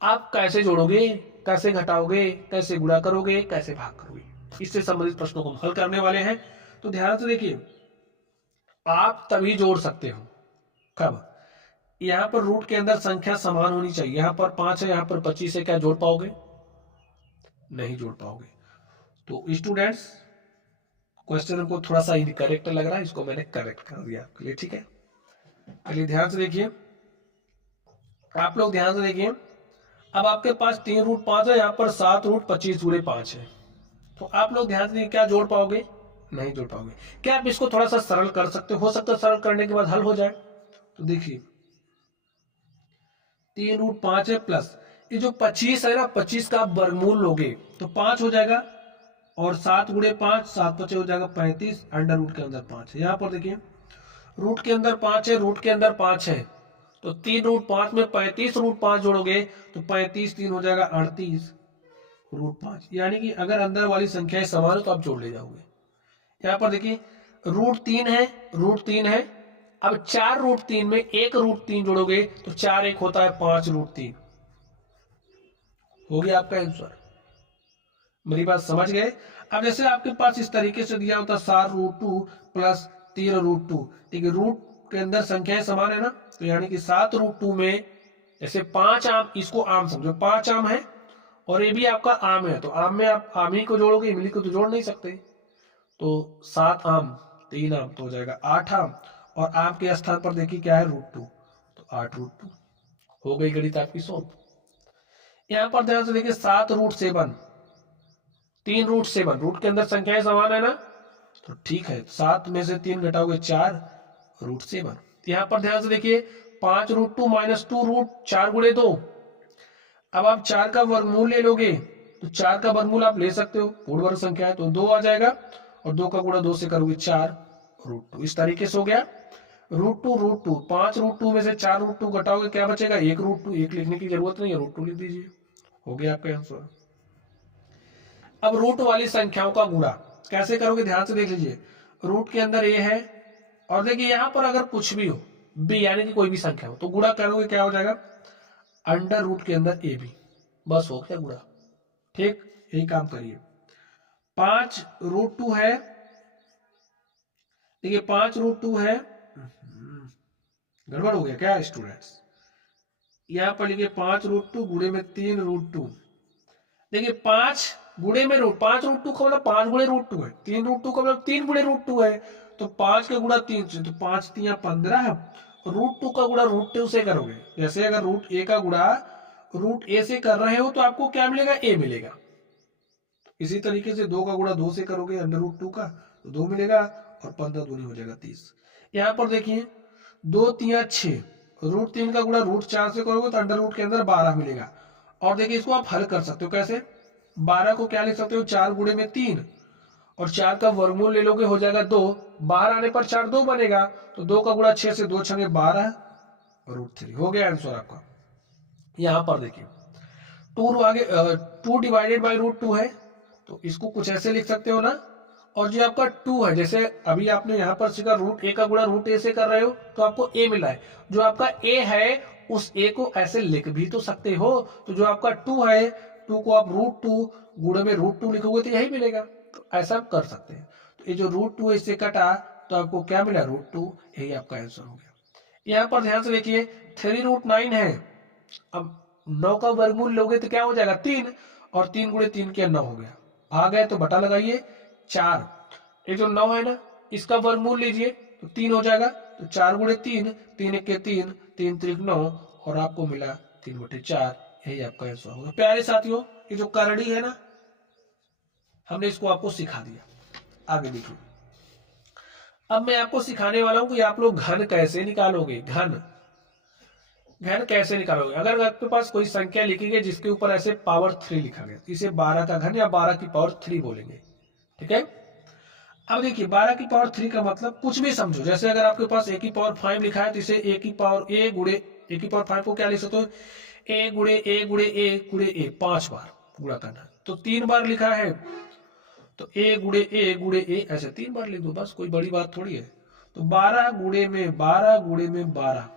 आप कैसे जोड़ोगे, कैसे घटाओगे, कैसे गुणा करोगे, कैसे भाग करोगे, इससे संबंधित प्रश्नों को हम हल करने वाले हैं। तो ध्यान से देखिए, आप तभी जोड़ सकते हो कब, यहाँ पर रूट के अंदर संख्या समान होनी चाहिए। यहाँ पर 5 है, यहाँ पर 25 है, क्या जोड़ पाओगे, नहीं जोड़ पाओगे। तो स्टूडेंट्स क्वेश्चन को थोड़ा सा इनकरेक्ट लग रहा है, इसको मैंने करेक्ट कर दिया आपके लिए, ठीक है। चलिए ध्यान से देखिए, आप लोग ध्यान से देखिए, अब आपके पास 3√5 है, यहाँ पर 7√25 जुड़े 5 है, तो आप लोग ध्यान से क्या जोड़ पाओगे, नहीं जोड़ पाओगे। क्या आप इसको थोड़ा सा सरल कर सकते हो सकता है सरल करने के बाद हल हो जाए। तो देखिए 3√5 है प्लस ये जो 25 है ना, 25 का आप वर्गमूल लोगे तो 5 हो जाएगा, और 7 गुणे 5, 7 5 हो जाएगा 35, अंडर रूट के अंदर 5 है। यहाँ पर देखिए रूट के अंदर 5 है, रूट के अंदर 5 है, तो 3√5 में 35√5 जोड़ोगे तो 35 3 हो जाएगा 38√5, यानी कि अगर अंदर वाली संख्याएं समान हो तो आप जोड़ ले जाओगे। यहाँ पर देखिए √3 है, √3 है, अब 4√3 में 1√3 जोड़ोगे तो 4 1 होता है 5√3, हो गया आपका आंसर। मेरी बात समझ गए। अब जैसे आपके पास इस तरीके से दिया होता 7√2 प्लस 13√2, ठीक है, रूट के अंदर संख्याएं समान है ना, तो यानी कि 7√2 में जैसे 5 आम, इसको आम समझो, 5 आम है और ये भी आपका आम है, तो आम में आप आम ही को जोड़ोगे, इमली को तो जोड़ नहीं सकते, तो 7 आम 3 आम तो हो जाएगा 8 आम, और आम के स्थान पर देखिए क्या है √2, तो 8√2, हो गई गणित आपकी सॉल्व। यहां पर ध्यान से देखिए 7√7, 3√7, रूट के अंदर संख्याएं समान है ना, तो ठीक है, 7 में से 3 घटाओगे 4√7। यहां पर ध्यान से देखिए 5√2 माइनस 2√4 गुणे 2, अब आप 4 का वर्गमूल ले लोगे तो 4 का वर्गमूल आप ले सकते हो, पूर्ण वर्ग संख्या है तो 2 आ जाएगा, और 2 का गुणा 2 से करोगे 4√2, इस तरीके से हो गया √2, 5√2 में से 4√2 घटाओगे क्या बचेगा 1√2, 1 लिखने की जरूरत नहीं है, √2 लिख दीजिए, हो गया आपका आंसर। अब रूट वाली संख्याओं का गुणा कैसे करोगे, ध्यान से देख लीजिए, रूट के अंदर ए है, और देखिए यहां पर अगर कुछ भी हो बी यानी कि कोई भी संख्या हो तो गुणा करोगे क्या हो जाएगा अंडर रूट के अंदर ए बी, बस हो गया गुणा, ठीक, यही काम करिए। 5√2 है, देखिए 5√2 है, गड़बड़ हो गया क्या स्टूडेंट्स, यहां पर लिखिए 5√2 गुणे में 3√2, देखिए 5 गुणे में रूट, 5√2 का मतलब 5 गुणे √2 है, 3√2 का मतलब 3 गुणे √2 है, तो 5 का गुणा 3 से, तो 5 3 15, √2 का गुणा √2 से करोगे, जैसे अगर रूट ए का गुणा रूट ए से कर रहे हो तो आपको क्या मिलेगा ए मिलेगा, इसी तरीके से 2 का गुणा 2 से करोगे अंडर रूट 2 का तो 2 मिलेगा, और 15 दूनी हो जाएगा 30। यहाँ पर देखिए 2 3 6, √3 का गुणा √4 से करोगे तो अंडर रूट के अंदर 12 मिलेगा, और देखिए इसको आप हल कर सकते हो कैसे, 12 को क्या लिख सकते हो 4 गुणे में 3, और 4 का वर्गमूल ले लोगे हो जाएगा 2, बाहर आने पर 4 2 बनेगा, तो 2 का गुणा 6 से 2 6 12 √3, हो गया आंसर आपका। यहां पर देखिए 2 आगे 2 डिवाइडेड बाई √2 है, तो इसको कुछ ऐसे लिख सकते हो ना, और जो आपका 2 है, जैसे अभी आपने यहाँ पर सीखा रूट ए का गुणा रूट ए से कर रहे हो तो आपको ए मिला है, जो आपका ए है उस ए को ऐसे लिख भी तो सकते हो, तो जो आपका 2 है 2 को आप √2 गुणे में √2 लिखोगे तो यही मिलेगा। तो ऐसा आप कर सकते हैं। तो ये जो √2 इससे कटा तो आपको क्या मिला √2, यही आपका आंसर हो गया। यहाँ पर ध्यान से देखिए 3√9 है। अब 9 का वर्गमूल लोगे तो क्या हो जाएगा 3, और 3 गुणे 3 किया 9 हो गया। भाग है तो बटा लगाइए 4। ये जो 9 है ना इसका वर्गमूल लीजिए तो 3 हो जाएगा। तो 4 गुणे 3, 3 1 के 3, 3 3 9, और आपको मिला 3/4, यही आपका आंसर होगा। प्यारे साथियों ये जो करड़ी है ना हमने इसको आपको सिखा दिया। आगे देखिए अब मैं आपको सिखाने वाला हूं कि आप लोग घन कैसे निकालोगे। घन कैसे निकालोगे। अगर आपके पास कोई संख्या लिखी गई जिसके ऊपर ऐसे पावर 3 लिखा गया, इसे 12 का घन या 12 की पावर 3 बोलेंगे। ठीक है। अब देखिए 12 की पावर 3 का मतलब कुछ भी समझो। जैसे अगर आपके पास a की पावर 5 लिखा है तो इसे a की पावर a गुणे a की पावर 5 को क्या लिख सकते हो, a गुणे a गुणे a गुणे a, 5 बार गुणा करना है। तो 3 बार लिखा है तो a गुणे a ऐसे 3 बार लिख दो, बस कोई बड़ी बात थोड़ी है। तो 12 गुणे में 12 गुणे में 12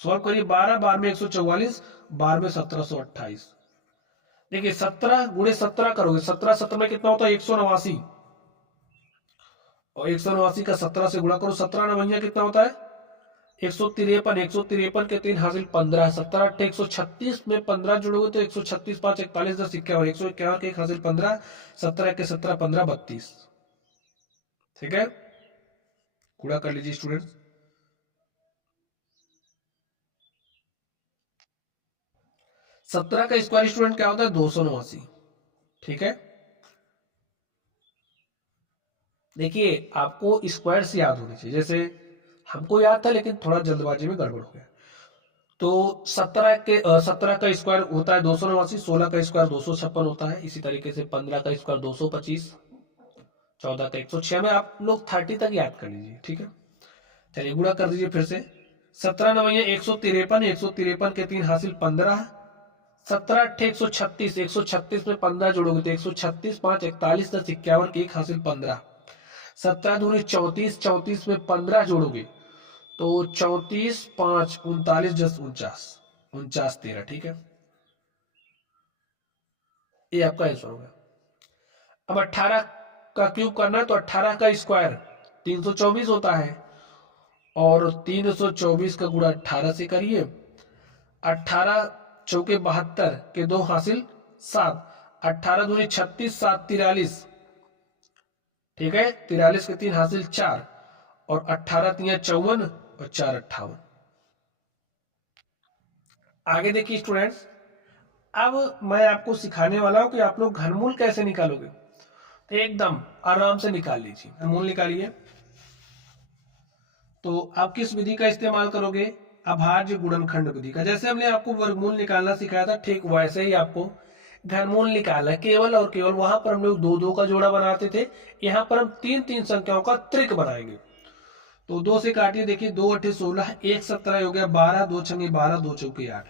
सॉल्व करिए। 12 बार में 144, बार में 1728। देखिए 17 गुणे 17 करोगे, 17 17 में कितना होता है 189, और 189 का 17 से गुणा करो, 17 नवैया कितना होता है 153, 153 के 3 हासिल 15, 17 8 136 में 15 जोड़ोगे तो 136 5 41 10 51, 151 के 1 हासिल 15, 17 के 17 15 32। ठीक है, गुणा कर लीजिए स्टूडेंट्स। 17 का स्क्वायर स्टूडेंट क्या होता है 289। ठीक है, देखिए आपको स्क्वायर से याद होनी चाहिए। जैसे हमको याद था लेकिन थोड़ा जल्दबाजी में गड़बड़ हो गया। तो 17 का स्क्वायर होता है 289, 16 का स्क्वायर 256 होता है, इसी तरीके से 15 का स्क्वायर 225, 14 का 106 में आप लोग 30 तक याद कर लीजिए। ठीक है, चलिए गुणा कर दीजिए फिर से। 17 नवैया 153, 153 के 3 हासिल 15, 17 8 136, 136 में 15 जोड़ोगे तो 136 5 41 10 51 के 1 हासिल 15, 17 दूनी 34, 34 में 15 जोड़ोगे तो 34 5 39 10 49, 49 13। ठीक है, ये आपका आंसर होगा। अब 18 का क्यूब करना है तो 18 का स्क्वायर 324 होता है, और 324 का गुणा 18 से करिए। 18 चौके 72 के 2 हासिल 7, 18 दूनी 36 7 43। ठीक है, 43 के 3 हासिल 4, और 18 3 54 और 4 58। आगे देखिए स्टूडेंट्स, अब मैं आपको सिखाने वाला हूं कि आप लोग घनमूल कैसे निकालोगे। तो एकदम आराम से निकाल लीजिए। घनमूल निकालिए तो आप किस विधि का इस्तेमाल करोगे, अभाज्य गुणनखंड विधि का। जैसे हमने आपको वर्गमूल निकालना सिखाया था ठीक वैसे ही आपको घनमूल निकालना है। केवल और केवल वहां पर हम लोग 2 2 का जोड़ा बनाते थे, यहाँ पर हम 3 3 संख्याओं का त्रिक बनाएंगे। तो 2 से काटिए, देखिए 2 8 16, 1 17 हो गया 12, 2 छंगे 12, 2 चौके 8।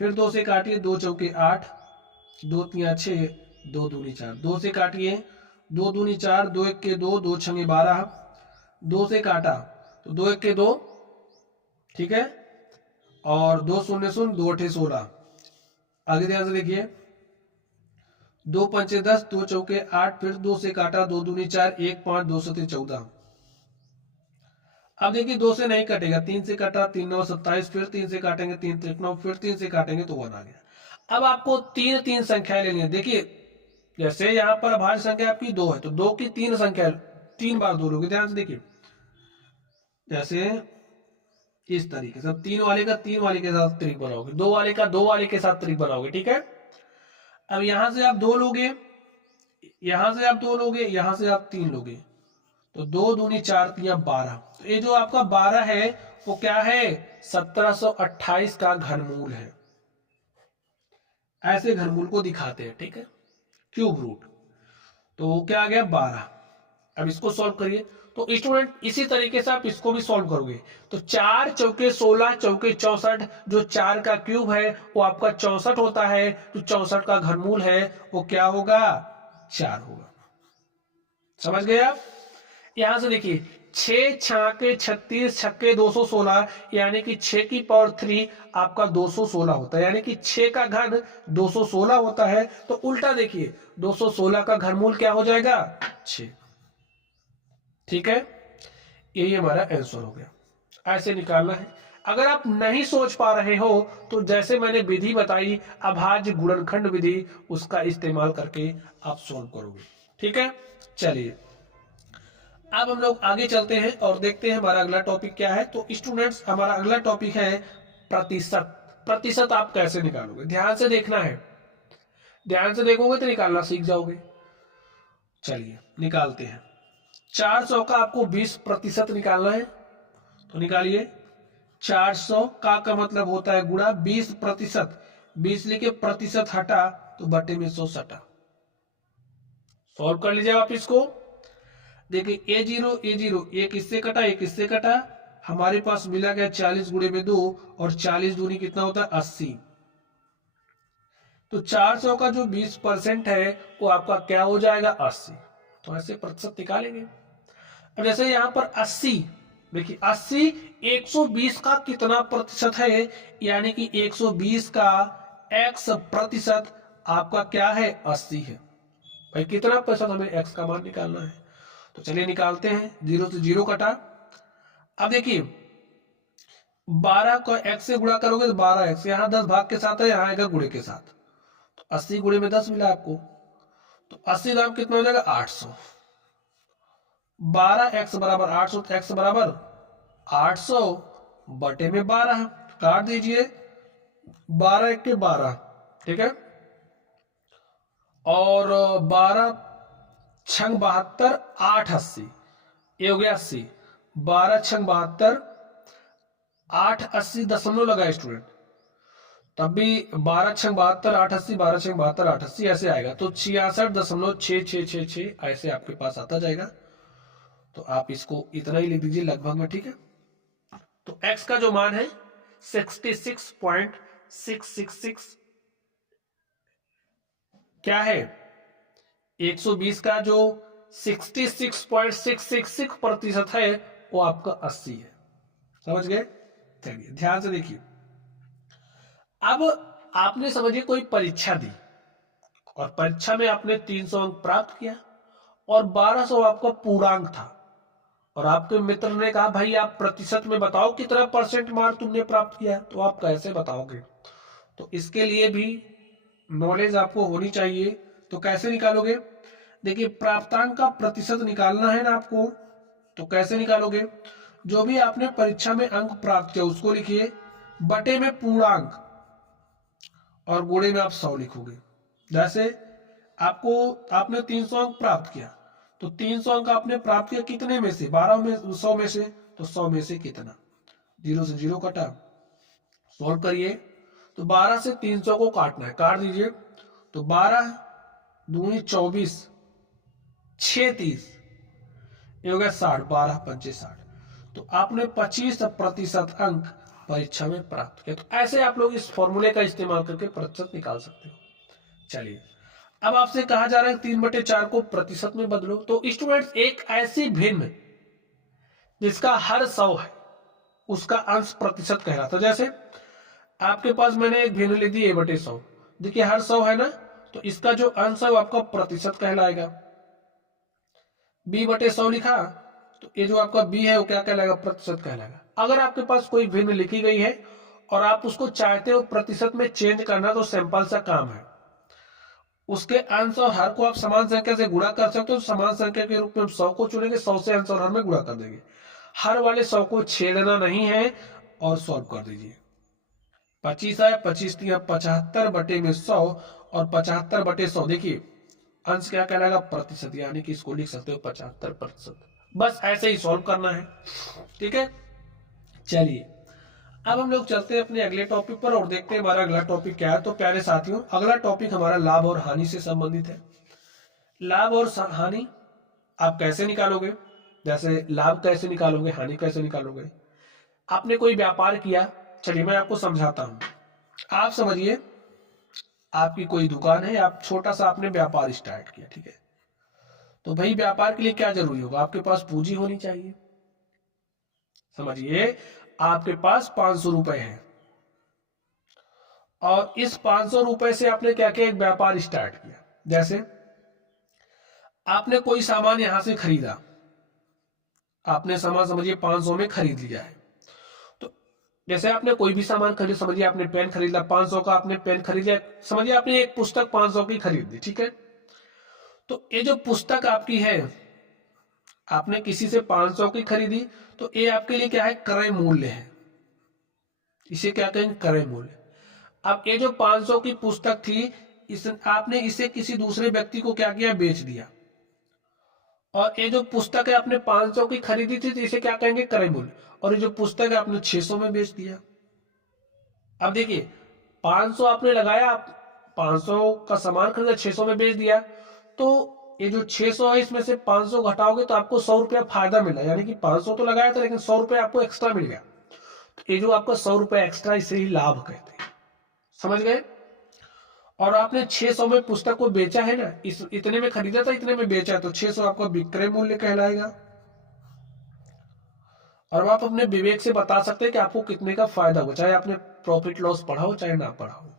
फिर 2 से काटिए, 2 चौके 8, 2 3 6, 2 दूनी 4। 2 से काटिए, 2 दूनी 4, 2 1 के 2, 2 छंगे 12। 2 से काटा तो 2 1 के 2, ठीक है, और 2 0 0, 2 8 16। आगे ध्यान से देखिए, 2 5 10, 2 चौके 8, फिर 2 से काटा, 2 दूनी 4, 1 5, 2 7 14। अब देखिए 2 से नहीं कटेगा, 3 से काटा, 3 9 27, फिर 3 से काटेंगे 3 3 9, फिर 3 से काटेंगे तो 1 आ गया। अब आपको 3 3 संख्याएं लेनी है। देखिए जैसे यहाँ पर अभाज्य संख्या आपकी 2 है तो 2 की 3 संख्या 3 बार 2 लोगे। ध्यान से देखिए, जैसे इस तरीके से 3 वाले का 3 वाले के साथ त्रिक बनाओगे, 2 वाले का 2 वाले के साथ त्रिक बनाओगे। ठीक है, अब यहां से आप 2 लोगे, यहां से आप 2 लोगे, यहां से आप 3 लोगे, तो 2 दूनी 4 3 12। तो ये जो आपका 12 है वो क्या है 1728 का घनमूल है। ऐसे घनमूल को दिखाते हैं। ठीक है, क्यूब रूट। तो क्या आ गया 12। अब इसको सॉल्व करिए। तो स्टूडेंट इसी तरीके से आप इसको भी सॉल्व करोगे। तो 4 चौके 16 चौके 64, जो 4 का क्यूब है वो आपका 64 होता है, तो 64 का घनमूल है वो क्या होगा 4 होगा। समझ गए आप। यहां से देखिए 6 छाके 36 छक्के 216, यानी कि 6 की पावर 3 आपका 216 होता है, यानी कि 6 का घन 216 होता है। तो उल्टा देखिए 216 का घनमूल क्या हो जाएगा 6। ठीक है, यही हमारा आंसर हो गया। ऐसे निकालना है। अगर आप नहीं सोच पा रहे हो तो जैसे मैंने विधि बताई अभाज्य गुणनखंड विधि, उसका इस्तेमाल करके आप सोल्व करोगे। ठीक है, चलिए अब हम लोग आगे चलते हैं और देखते हैं हमारा अगला टॉपिक क्या है। तो स्टूडेंट्स हमारा अगला टॉपिक है प्रतिशत। प्रतिशत आप कैसे निकालोगे, ध्यान से देखना है, ध्यान से देखोगे तो निकालना सीख जाओगे। चलिए निकालते हैं। 400 का आपको 20% निकालना है, तो निकालिए। 400 का मतलब होता है गुणा 20%। 20 लिखे, प्रतिशत हटा तो बटे में 100 सटा। सॉल्व कर लीजिए आप इसको। देखिए A0 एक इससे कटा, एक इससे कटा, हमारे पास मिला गया 40 गुणे में 2, और 40 दूनी कितना होता है 80। तो 400 का जो 20% है वो आपका क्या हो जाएगा 80। तो ऐसे प्रतिशत निकालेंगे। अब जैसे यहाँ पर 80, देखिए 80 120 का कितना प्रतिशत है, यानी कि 120 का x प्रतिशत आपका क्या है 80 है। भाई कितना प्रतिशत हमें x का मान निकालना है, तो चलिए निकालते हैं। 0 से 0 कटा। अब देखिए 12 को x से गुणा करोगे तो 12x, यहाँ 10 भाग के साथ है, यहाँ आएगा गुणे के साथ, तो 80 गुणे में 10 मिला आपको, तो 80 दाम कितना हो जाएगा 800। 12x बराबर 800, तो x बराबर 800 बटे में 12, काट दीजिए। 12 1 के 12, ठीक है, और 12 छंग 72, 8 80, ये हो गया 80। 12 छंग 72, 8 80 दशमलव लगा स्टूडेंट, तब भी 12 छंग 72, 8 80, 12 छंग 72, 8 80 ऐसे आएगा, तो 66.6666 ऐसे आपके पास आता जाएगा। तो आप इसको इतना ही लिख दीजिए लगभग में, ठीक है। तो x का जो मान है 66.666 क्या है, 120 का जो 66.666% है वो आपका 80 है। समझ गए? चलिए ध्यान से देखिए। अब आपने समझिए कोई परीक्षा दी और परीक्षा में आपने 300 अंक प्राप्त किया और 1200 आपका पूर्णांक था, और आपके मित्र ने कहा भाई आप प्रतिशत में बताओ कितना परसेंट मार्क तुमने प्राप्त किया, तो आप कैसे बताओगे? तो इसके लिए भी नॉलेज आपको होनी चाहिए। तो कैसे निकालोगे? देखिए प्राप्तांक का प्रतिशत निकालना है ना आपको, तो कैसे निकालोगे? जो भी आपने परीक्षा में अंक प्राप्त किया उसको लिखिए, बटे में पूर्णांक, और गुणे में आप 100 लिखोगे। जैसे आपने 300 अंक प्राप्त किया, तो 300 अंक आपने प्राप्त किया कितने में से, 12 में, 100 में से, तो 100 में से कितना, 0 से 0 कटा। सॉल्व करिए, तो 12 से 300 को काटना है, काट दीजिए। तो 12 दूनी 24, 6 30, ये हो गया 60, 12 पंचे 60। तो आपने 25% अंक परीक्षा में प्राप्त किया। तो ऐसे आप लोग इस फॉर्मूले का इस्तेमाल करके प्रतिशत निकाल सकते हो। चलिए अब आपसे कहा जा रहा है 3/4 को प्रतिशत में बदलो। तो स्टूडेंट्स एक ऐसी भिन्न जिसका हर 100 है उसका अंश प्रतिशत कहलाता है। जैसे आपके पास मैंने एक भिन्न लिख दी a/100, देखिए हर 100 है ना, तो इसका जो अंश है वो आपका प्रतिशत कहलाएगा। b/100 लिखा, तो ये जो आपका b है वो क्या कहलाएगा, प्रतिशत कहलाएगा। अगर आपके पास कोई भिन्न लिखी गई है और आप उसको चाहते हो प्रतिशत में चेंज करना, तो सिंपल सा काम है, उसके अंश और हर को आप समान संख्या से गुणा कर सकते हो। समान संख्या के रूप में हम 100 को चुनेंगे, 100 से अंश और हर में गुणा कर देंगे। हर वाले 100 को छेड़ना नहीं है, और सॉल्व कर दीजिए। 25 आया, 25 75 बटे में 100, और 75 बटे 100, देखिए अंश क्या कहलाएगा, प्रतिशत, यानी कि इसको लिख सकते हो 75%। बस ऐसे ही सॉल्व करना है, ठीक है। चलिए अब हम लोग चलते हैं अपने अगले टॉपिक पर और देखते हैं हमारा अगला टॉपिक क्या है। तो प्यारे साथियों अगला टॉपिक हमारा लाभ और हानि से संबंधित है। लाभ और हानि आप कैसे निकालोगे, जैसे लाभ कैसे निकालोगे, हानि कैसे निकालोगे। आपने कोई व्यापार किया, चलिए मैं आपको समझाता हूं। आप समझिए आपकी कोई दुकान है, आप छोटा सा आपने व्यापार स्टार्ट किया, ठीक है। तो भाई व्यापार के लिए क्या जरूरी होगा, आपके पास पूंजी होनी चाहिए। समझिए आपके पास 500 रुपए है और इस 500 रुपए से आपने क्या किया, एक व्यापार स्टार्ट किया। जैसे आपने कोई सामान यहां से खरीदा, आपने सामान समझिए 500 में खरीद लिया है। तो जैसे आपने कोई भी सामान खरीद, समझिए आपने पेन खरीद लिया 500 का, आपने पेन खरीद लिया, समझिए आपने एक पुस्तक 500 की खरीद ली, ठीक है। तो ये जो पुस्तक आपकी है, आपने किसी से 500 की खरीदी, तो ये आपके लिए क्या है, क्रय मूल्य है। इसे क्या कहेंगे, क्रय मूल्य। अब ये जो 500 की पुस्तक थी, आपने इसे किसी दूसरे व्यक्ति को क्या किया, बेच दिया। और ये जो पुस्तक है आपने 500 की खरीदी थी, तो इसे क्या कहेंगे, क्रय मूल्य। और ये जो पुस्तक है आपने 600 में बेच दिया। अब देखिए 500 आपने लगाया, आप 500 का सामान खरीदा, 600 में बेच दिया। तो ये जो 600 है इसमें से 500 घटाओगे तो आपको 100 रुपया फायदा मिला, यानी कि 500 तो लगाया था लेकिन 100 रुपया आपको एक्स्ट्रा मिल गया। तो ये जो आपका 100 रुपया एक्स्ट्रा, इसे ही लाभ कहते हैं। समझ गए। और आपने 600 में पुस्तक को बेचा है ना, इतने में खरीदा था, इतने में बेचा, तो 600 आपका विक्रय मूल्य कहलाएगा। और आप अपने विवेक से बता सकते हैं कि आपको कितने का फायदा हो, चाहे आपने प्रॉफिट लॉस पढ़ा हो चाहे ना पढ़ा हो।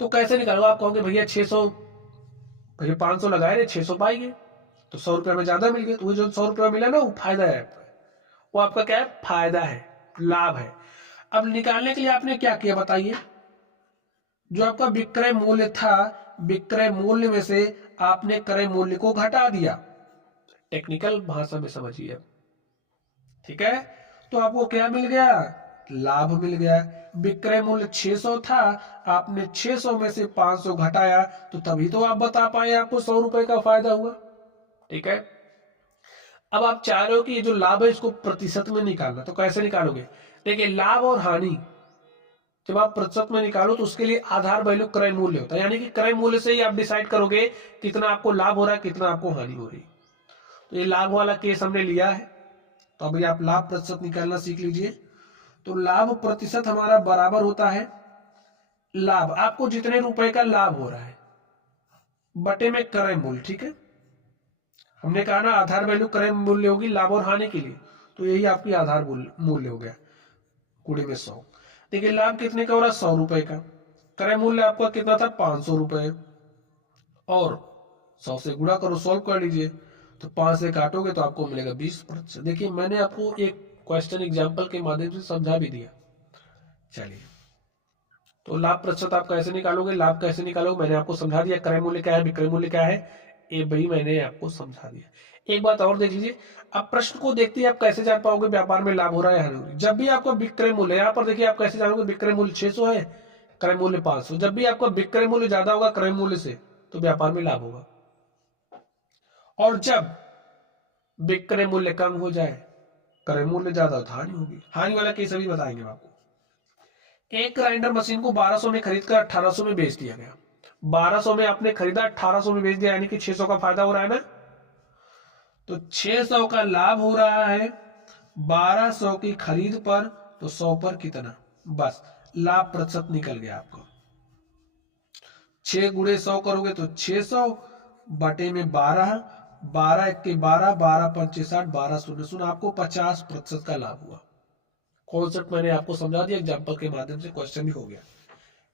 तो कैसे निकालोगे, आप कहोगे भैया 600, भैया 500 लगाए रे 600 पाएंगे, तो 100 रुपया में ज्यादा मिल गया। तो वो जो 100 रुपया मिला ना, वो फायदा है, वो आपका क्या है, फायदा है, लाभ है। अब निकालने के लिए आपने क्या किया बताइए, जो आपका विक्रय मूल्य था, विक्रय मूल्य में से आपने क्रय मूल्य को घटा दिया। टेक्निकल भाषा में समझिए, ठीक है। तो आपको क्या मिल गया, लाभ मिल गया। विक्रय मूल्य 600 था, आपने 600 में से 500 घटाया, तो तभी तो आप बता पाए आपको 100 रुपए का फायदा हुआ, ठीक है। अब आप चाह रहे हो कि ये जो लाभ है इसको प्रतिशत में निकालना, तो कैसे निकालोगे, देखिए लाभ और हानि जब आप प्रतिशत में निकालो तो उसके लिए आधार वैल्यू क्रय मूल्य होता है, यानी कि क्रय मूल्य से ही आप डिसाइड करोगे कितना आपको लाभ हो रहा है, कितना आपको हानि हो रही है। तो ये लाभ वाला केस हमने लिया है, तो अभी आप लाभ प्रतिशत निकालना सीख लीजिए। तो लाभ प्रतिशत हमारा बराबर होता है, लाभ आपको जितने रुपए का लाभ हो रहा है बटे में क्रय मूल्य, ठीक है। हमने कहा ना आधार वैल्यू क्रय मूल्य होगी लाभ और हानि के लिए, तो यही आपकी आधार मूल्य हो गया, कुड़ी में 100। देखिए लाभ कितने का हो रहा है, 100 रुपए का। क्रय मूल्य आपका कितना था, 500 रुपए, और 100 से गुणा करो, सॉल्व कर लीजिए। तो 5 से काटोगे तो आपको मिलेगा 20%। देखिए मैंने आपको एक क्वेश्चन एग्जाम्पल के माध्यम से समझा भी दिया। चलिए, तो लाभ प्रतिशत आप कैसे निकालोगे, लाभ कैसे निकालोगे मैंने आपको समझा दिया। क्रय मूल्य क्या है, विक्रय मूल्य क्या है, ये भाई मैंने आपको समझा दिया। एक बात और देख लीजिए, अब प्रश्न को देखते ही आप कैसे जान पाओगे व्यापार में लाभ हो रहा है हानि हो रही है। जब भी आपका विक्रय मूल्य, यहाँ पर देखिए आप कैसे जानोगे, विक्रय मूल्य 600 है, क्रय मूल्य 500। जब भी आपका विक्रय मूल्य ज्यादा होगा क्रय मूल्य से, तो व्यापार में लाभ होगा। और जब विक्रय मूल्य कम हो जाए, क्रय मूल्य ज्यादा हो, तो हानि होगी। हानि वाला केस अभी बताएंगे आपको। एक ग्राइंडर मशीन को 1200 में खरीद कर 1800 में बेच दिया गया। 1200 में आपने खरीदा, 1800 में बेच दिया, यानी कि 600 का फायदा हो रहा है ना। तो 600 का लाभ हो रहा है 1200 की खरीद पर, तो 100 पर कितना, बस लाभ प्रतिशत निकल गया आपको। 6 गुणे 100 करोगे तो 600 बटे में 12, 12 एक के 12, 12 पंचे 60, 12 शून्य शून्य, आपको 50% का लाभ हुआ। कॉन्सेप्ट मैंने आपको समझा दिया, एग्जाम्पल के माध्यम से क्वेश्चन भी हो गया।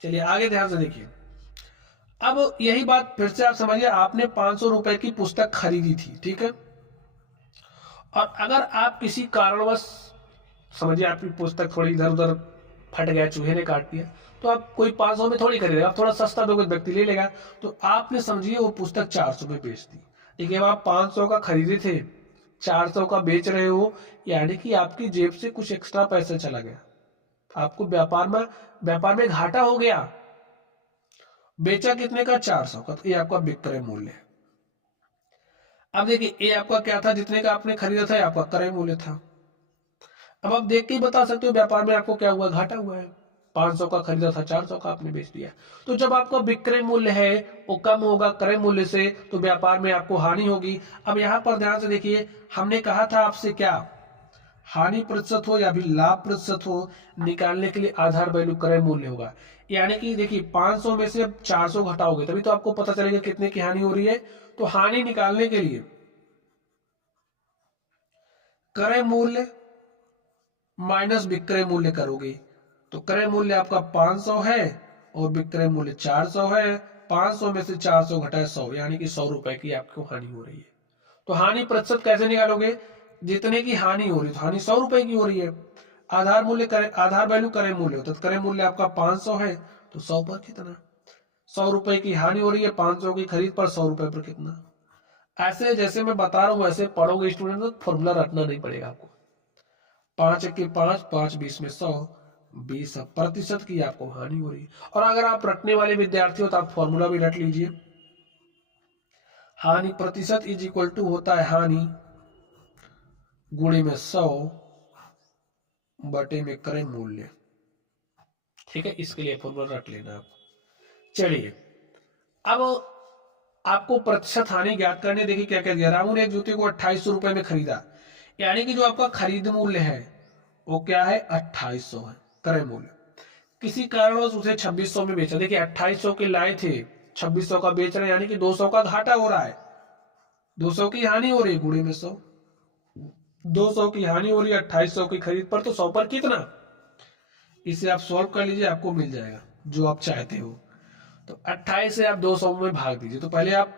चलिए आगे ध्यान से देखिए। अब यही बात फिर से आप समझिए, आपने 500 रुपए की पुस्तक खरीदी थी, ठीक है। और अगर आप किसी कारणवश, समझिए आपकी पुस्तक थोड़ी इधर उधर फट गया, चूहे ने काट दिया, तो आप कोई 500 में थोड़ी खरीदेगा, आप थोड़ा सस्ता दोगे व्यक्ति ले लेगा। तो आपने समझिए वो पुस्तक 400 में बेच दी। देखिए आप 500 का खरीदे थे, 400 का बेच रहे हो, यानी कि आपकी जेब से कुछ एक्स्ट्रा पैसा चला गया, आपको व्यापार में घाटा हो गया। बेचा कितने का, 400 का, तो ये आपका विक्रय मूल्य है। अब देखिए ये आपका क्या था, जितने का आपने खरीदा था, आपका क्रय मूल्य था। अब आप देख के ही बता सकते हो व्यापार में आपको क्या हुआ, घाटा हुआ है। 500 का खरीदा था, 400 का आपने बेच दिया। तो जब आपका विक्रय मूल्य है वो कम होगा क्रय मूल्य से, तो व्यापार में आपको हानि होगी। अब यहाँ पर ध्यान से देखिए, हमने कहा था आपसे क्या, हानि प्रतिशत हो या फिर लाभ प्रतिशत हो, निकालने के लिए आधार वैल्यू क्रय मूल्य होगा। यानी कि देखिए 500 में से अब 400 घटाओगे तभी तो आपको पता चलेगा कितने की हानि हो रही है। तो हानि निकालने के लिए क्रय मूल्य माइनस विक्रय मूल्य करोगे तो क्रय मूल्य आपका 500 है और विक्रय मूल्य 400 है। 500 में से 400 घटाए 100, यानी कि 100 रुपए की आपको हानि हो रही है। तो हानि प्रतिशत कैसे निकालोगे? जितने की हानि हो रही है तो हानि 100 रुपए की हो रही है। आधार मूल्य आधार वैल्यू क्रय मूल्य होता है, क्रय मूल्य आपका 500 है तो 100 पर कितना? 100 रुपए की हानि हो रही है, 500 की खरीद पर 100 रुपए पर कितना? ऐसे जैसे मैं बता रहा हूं ऐसे पढ़ोगे स्टूडेंट तो फॉर्मूला रटना नहीं पड़ेगा आपको। 5 के 5, 5 20 में 100, 20% की आपको हानि हो रही है। और अगर आप रटने वाले विद्यार्थी हो तो आप फॉर्मूला भी रट लीजिए। हानि प्रतिशत इज इक्वल टू होता है हानि गुणे में 100 बटे में क्रय मूल्य। ठीक है, इसके लिए फॉर्मूला रट लेना आप। चलिए अब आपको प्रतिशत हानि ज्ञात करने, देखिए क्या क्या दिया। रामू ने एक जूते को 2800 रुपए में खरीदा, यानी कि जो आपका खरीद मूल्य है वो क्या है? 2800 है क्रय मूल्य। किसी कारणवश उसे 2600 में बेचा। देखिए 2800 के लाए थे, 2600 का बेच रहे हैं, यानी कि 200 का घाटा हो रहा है, 200 की हानि हो रही है, गुणे में 100। 200 की हानि हो रही है 2800 की खरीद पर, तो 100 पर कितना? इसे आप सॉल्व कर लीजिए, आपको मिल जाएगा जो आप चाहते हो। तो 28 से आप 200 में भाग दीजिए। तो पहले आप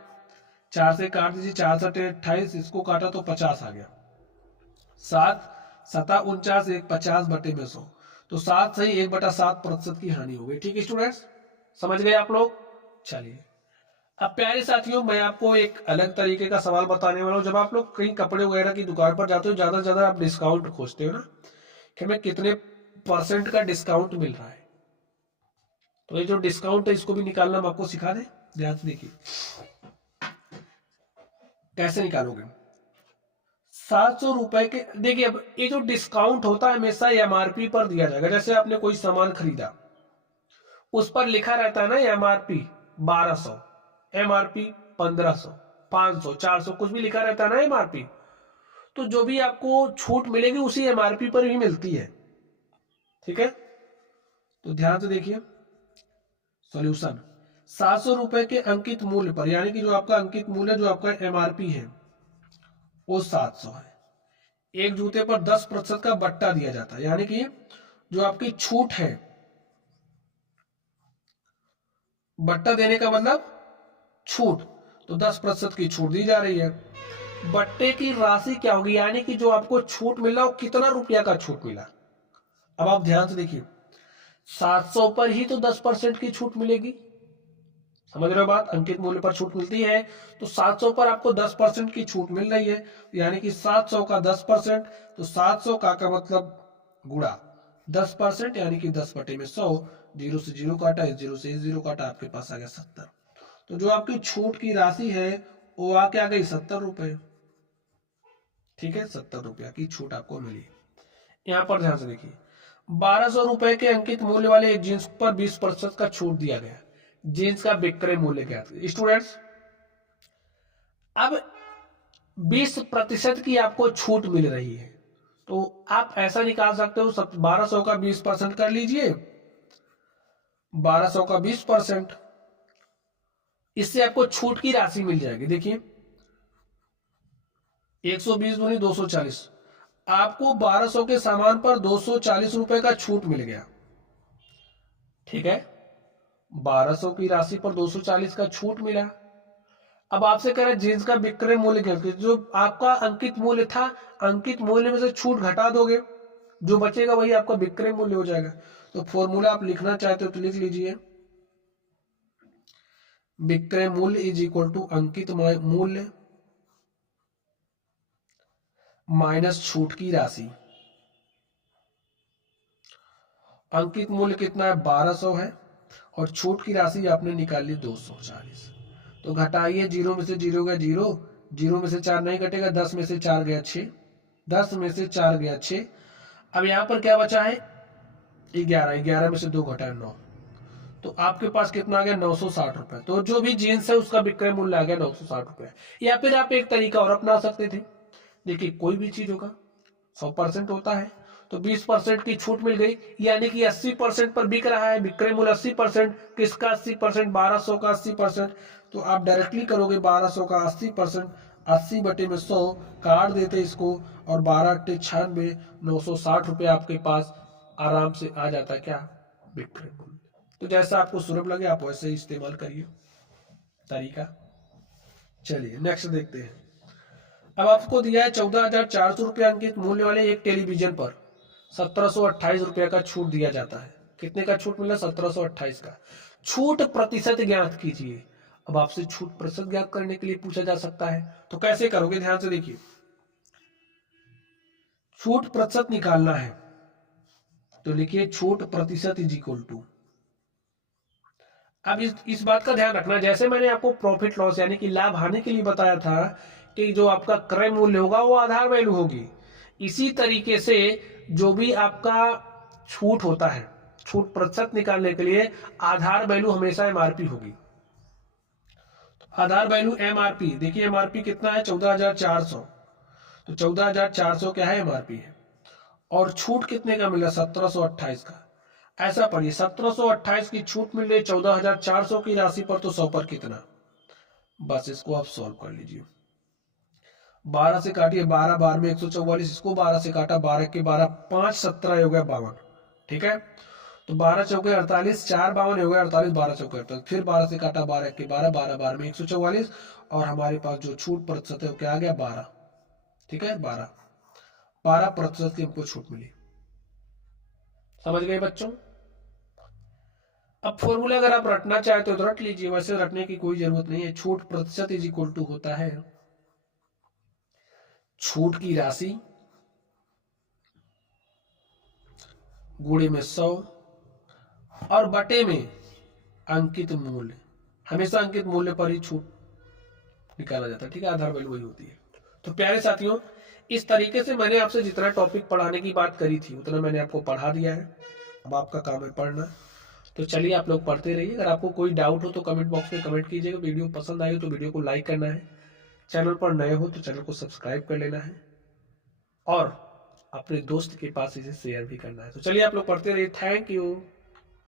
4 से काट दीजिए, 4 सटे 28, इसको काटा तो 50 आ गया। 7 सता 49, 1 50 बटे में 100, तो 7 सही 1/7% की हानि हो गई। ठीक है स्टूडेंट्स, समझ गए आप लोग? चलिए अब प्यारे साथियों, मैं आपको एक अलग तरीके का सवाल बताने वाला हूं। जब आप लोग कहीं कपड़े वगैरह की दुकान पर जाते हो, ज्यादा से ज्यादा आप डिस्काउंट खोजते हो ना, कि हमें कितने % का डिस्काउंट मिल रहा है। तो ये जो डिस्काउंट है इसको भी निकालना हम आपको सिखा दें। ध्यान से देखिए कैसे निकालोगे। 700 रुपए के, देखिए अब ये जो डिस्काउंट होता है हमेशा एमआरपी पर दिया जाएगा। जैसे आपने कोई सामान खरीदा, उस पर लिखा रहता है ना एमआरपी 1200, एमआरपी 1500, 500, 400, कुछ भी लिखा रहता है ना एमआरपी। तो जो भी आपको छूट मिलेगी उसी एमआरपी पर ही मिलती है। ठीक है, तो ध्यान से देखिए सॉल्यूशन। 700 रुपए के अंकित मूल्य पर, यानी कि जो आपका अंकित मूल्य जो आपका एमआरपी है वो 700 है। एक जूते पर 10% का बट्टा दिया जाता है, यानी कि जो आपकी छूट है, बट्टा देने का मतलब छूट, तो 10% की छूट दी जा रही है। बट्टे की राशि क्या होगी, यानी कि जो आपको छूट मिला वो कितना रुपया का छूट मिला। अब आप ध्यान से देखिए, 700 पर ही तो 10% की छूट मिलेगी। समझ रहे हो बात? अंकित मूल्य पर छूट मिलती है, तो 700 पर आपको 10% की छूट मिल रही है, यानी कि 700 का 10%, तो 700 का मतलब गुणा 10%, यानी कि 10 बटे में 100। 0 से 0 काटा, 0 से 0 काटा, आपके पास आ गया 70। तो जो आपकी छूट की राशि है वो आके आ गई 70 रुपए। ठीक है, 70 रुपया की छूट आपको मिली। यहां पर ध्यान से देखिए, 1200 रुपए के अंकित मूल्य वाले एक जींस पर 20% का छूट दिया गया। जींस का विक्रय मूल्य क्या था स्टूडेंट्स? अब 20% की आपको छूट मिल रही है, तो आप ऐसा निकाल सकते हो, 1200 का 20% कर लीजिए, 1200 का 20%, इससे आपको छूट की राशि मिल जाएगी। देखिए 120 दूनी 240, आपको 1200 के सामान पर 240 रुपए का छूट मिल गया। ठीक है, 1200 की राशि पर 240 का छूट मिला। अब आपसे कह रहे हैं जींस का विक्रय मूल्य क्या, जो आपका अंकित मूल्य था, अंकित मूल्य में से छूट घटा दोगे, जो बचेगा वही आपका विक्रय मूल्य हो जाएगा। तो फॉर्मूला आप लिखना चाहते हो तो लिख लीजिए, विक्रय मूल्य इज इक्वल टू अंकित मूल्य माइनस छूट की राशि। अंकित मूल्य कितना है? 1200 है, और छूट की राशि आपने निकाली 240। तो घटाइए, 0 में से 0 गया 0, 0 में से 4 नहीं घटेगा, 10 में से 4 गया 6, 10 में से 4 गया 6। अब यहां पर क्या बचा है? 11, 11 में से 2 घटा 9, तो आपके पास कितना आ गया? 960 रुपए। तो जो भी जींस है उसका विक्रय मूल्य आ गया 960 रुपए। या फिर आप एक तरीका और अपना सकते थे, देखिए कोई भी चीज होगा 100% होता है, तो 20% की छूट मिल गई, यानी कि 80% पर बिक रहा है, विक्रय मूल्य 80%, किसका 80%? 1200 का 80%। तो आप डायरेक्टली करोगे 1200 का 80%, 80/100 काट देते इसको, और 12×96 960 आपके पास आराम से आ जाता है क्या, विक्रय मूल्य। तो जैसा आपको सुलभ लगे आप वैसे ही इस्तेमाल करिए तरीका। चलिए नेक्स्ट देखते हैं। अब आपको दिया है 14,400 रुपये अंकित मूल्य वाले एक टेलीविजन पर 1728 रुपये का छूट दिया जाता है। कितने का छूट मिला, 1728 का। छूट प्रतिशत ज्ञात कीजिए। अब आपसे छूट प्रतिशत ज्ञात करने के लिए पूछा जा सकता है, तो कैसे करोगे, ध्यान से देखिए। छूट प्रतिशत निकालना है तो लिखिए छूट प्रतिशत इज इक्वल टू। अब इस बात का ध्यान रखना, जैसे मैंने आपको प्रॉफिट लॉस यानी कि लाभ हानि के लिए बताया था कि जो आपका क्रय मूल्य होगा वो आधार वैल्यू होगी, इसी तरीके से जो भी आपका छूट होता है, छूट प्रतिशत निकालने के लिए आधार वैल्यू हमेशा एमआरपी होगी। आधार वैल्यू एमआरपी, देखिए एमआरपी कितना है, 14,400। तो 14,400 क्या है, एमआरपी है। और छूट कितने का मिला, 1728 का। ऐसा पढ़िए, 1728 की छूट मिल रही 14,400 की राशि पर, तो 100 पर कितना, बस इसको आप सॉल्व कर लीजिए। 12 से काटिए, 12 12 में 144, इसको 12 से काटा, 12 के 12 5 17 हो गया 52, ठीक है। तो 12 चौके 48, 4 52 हो गया 48, 12 चौके 48, फिर 12 से काटा, 12 के 12 12 12 में 144, और हमारे पास जो छूट प्रतिशत है वो क्या आ गया, 12, ठीक है। 12% की हमको छूट मिली। समझ गए बच्चों। अब फॉर्मूला अगर आप रटना चाहते हो तो रट लीजिए, वैसे रटने की कोई जरूरत नहीं है। छूट प्रतिशत इज इक्वल टू होता है छूट की राशि गुणे में 100 और बटे में अंकित मूल्य। हमेशा अंकित मूल्य पर ही छूट निकाला जाता है, ठीक है। आधार वैल्यू वही होती है। तो प्यारे साथियों, इस तरीके से मैंने आपसे जितना टॉपिक पढ़ाने की बात करी थी उतना मैंने आपको पढ़ा दिया है। अब आपका काम है पढ़ना। तो चलिए आप लोग पढ़ते रहिए। अगर आपको कोई डाउट हो तो कमेंट बॉक्स में कमेंट कीजिएगा। वीडियो पसंद आई तो वीडियो को लाइक करना है, चैनल पर नए हो तो चैनल को सब्सक्राइब कर लेना है, और अपने दोस्त के पास इसे शेयर भी करना है। तो चलिए आप लोग पढ़ते रहिए। Thank you.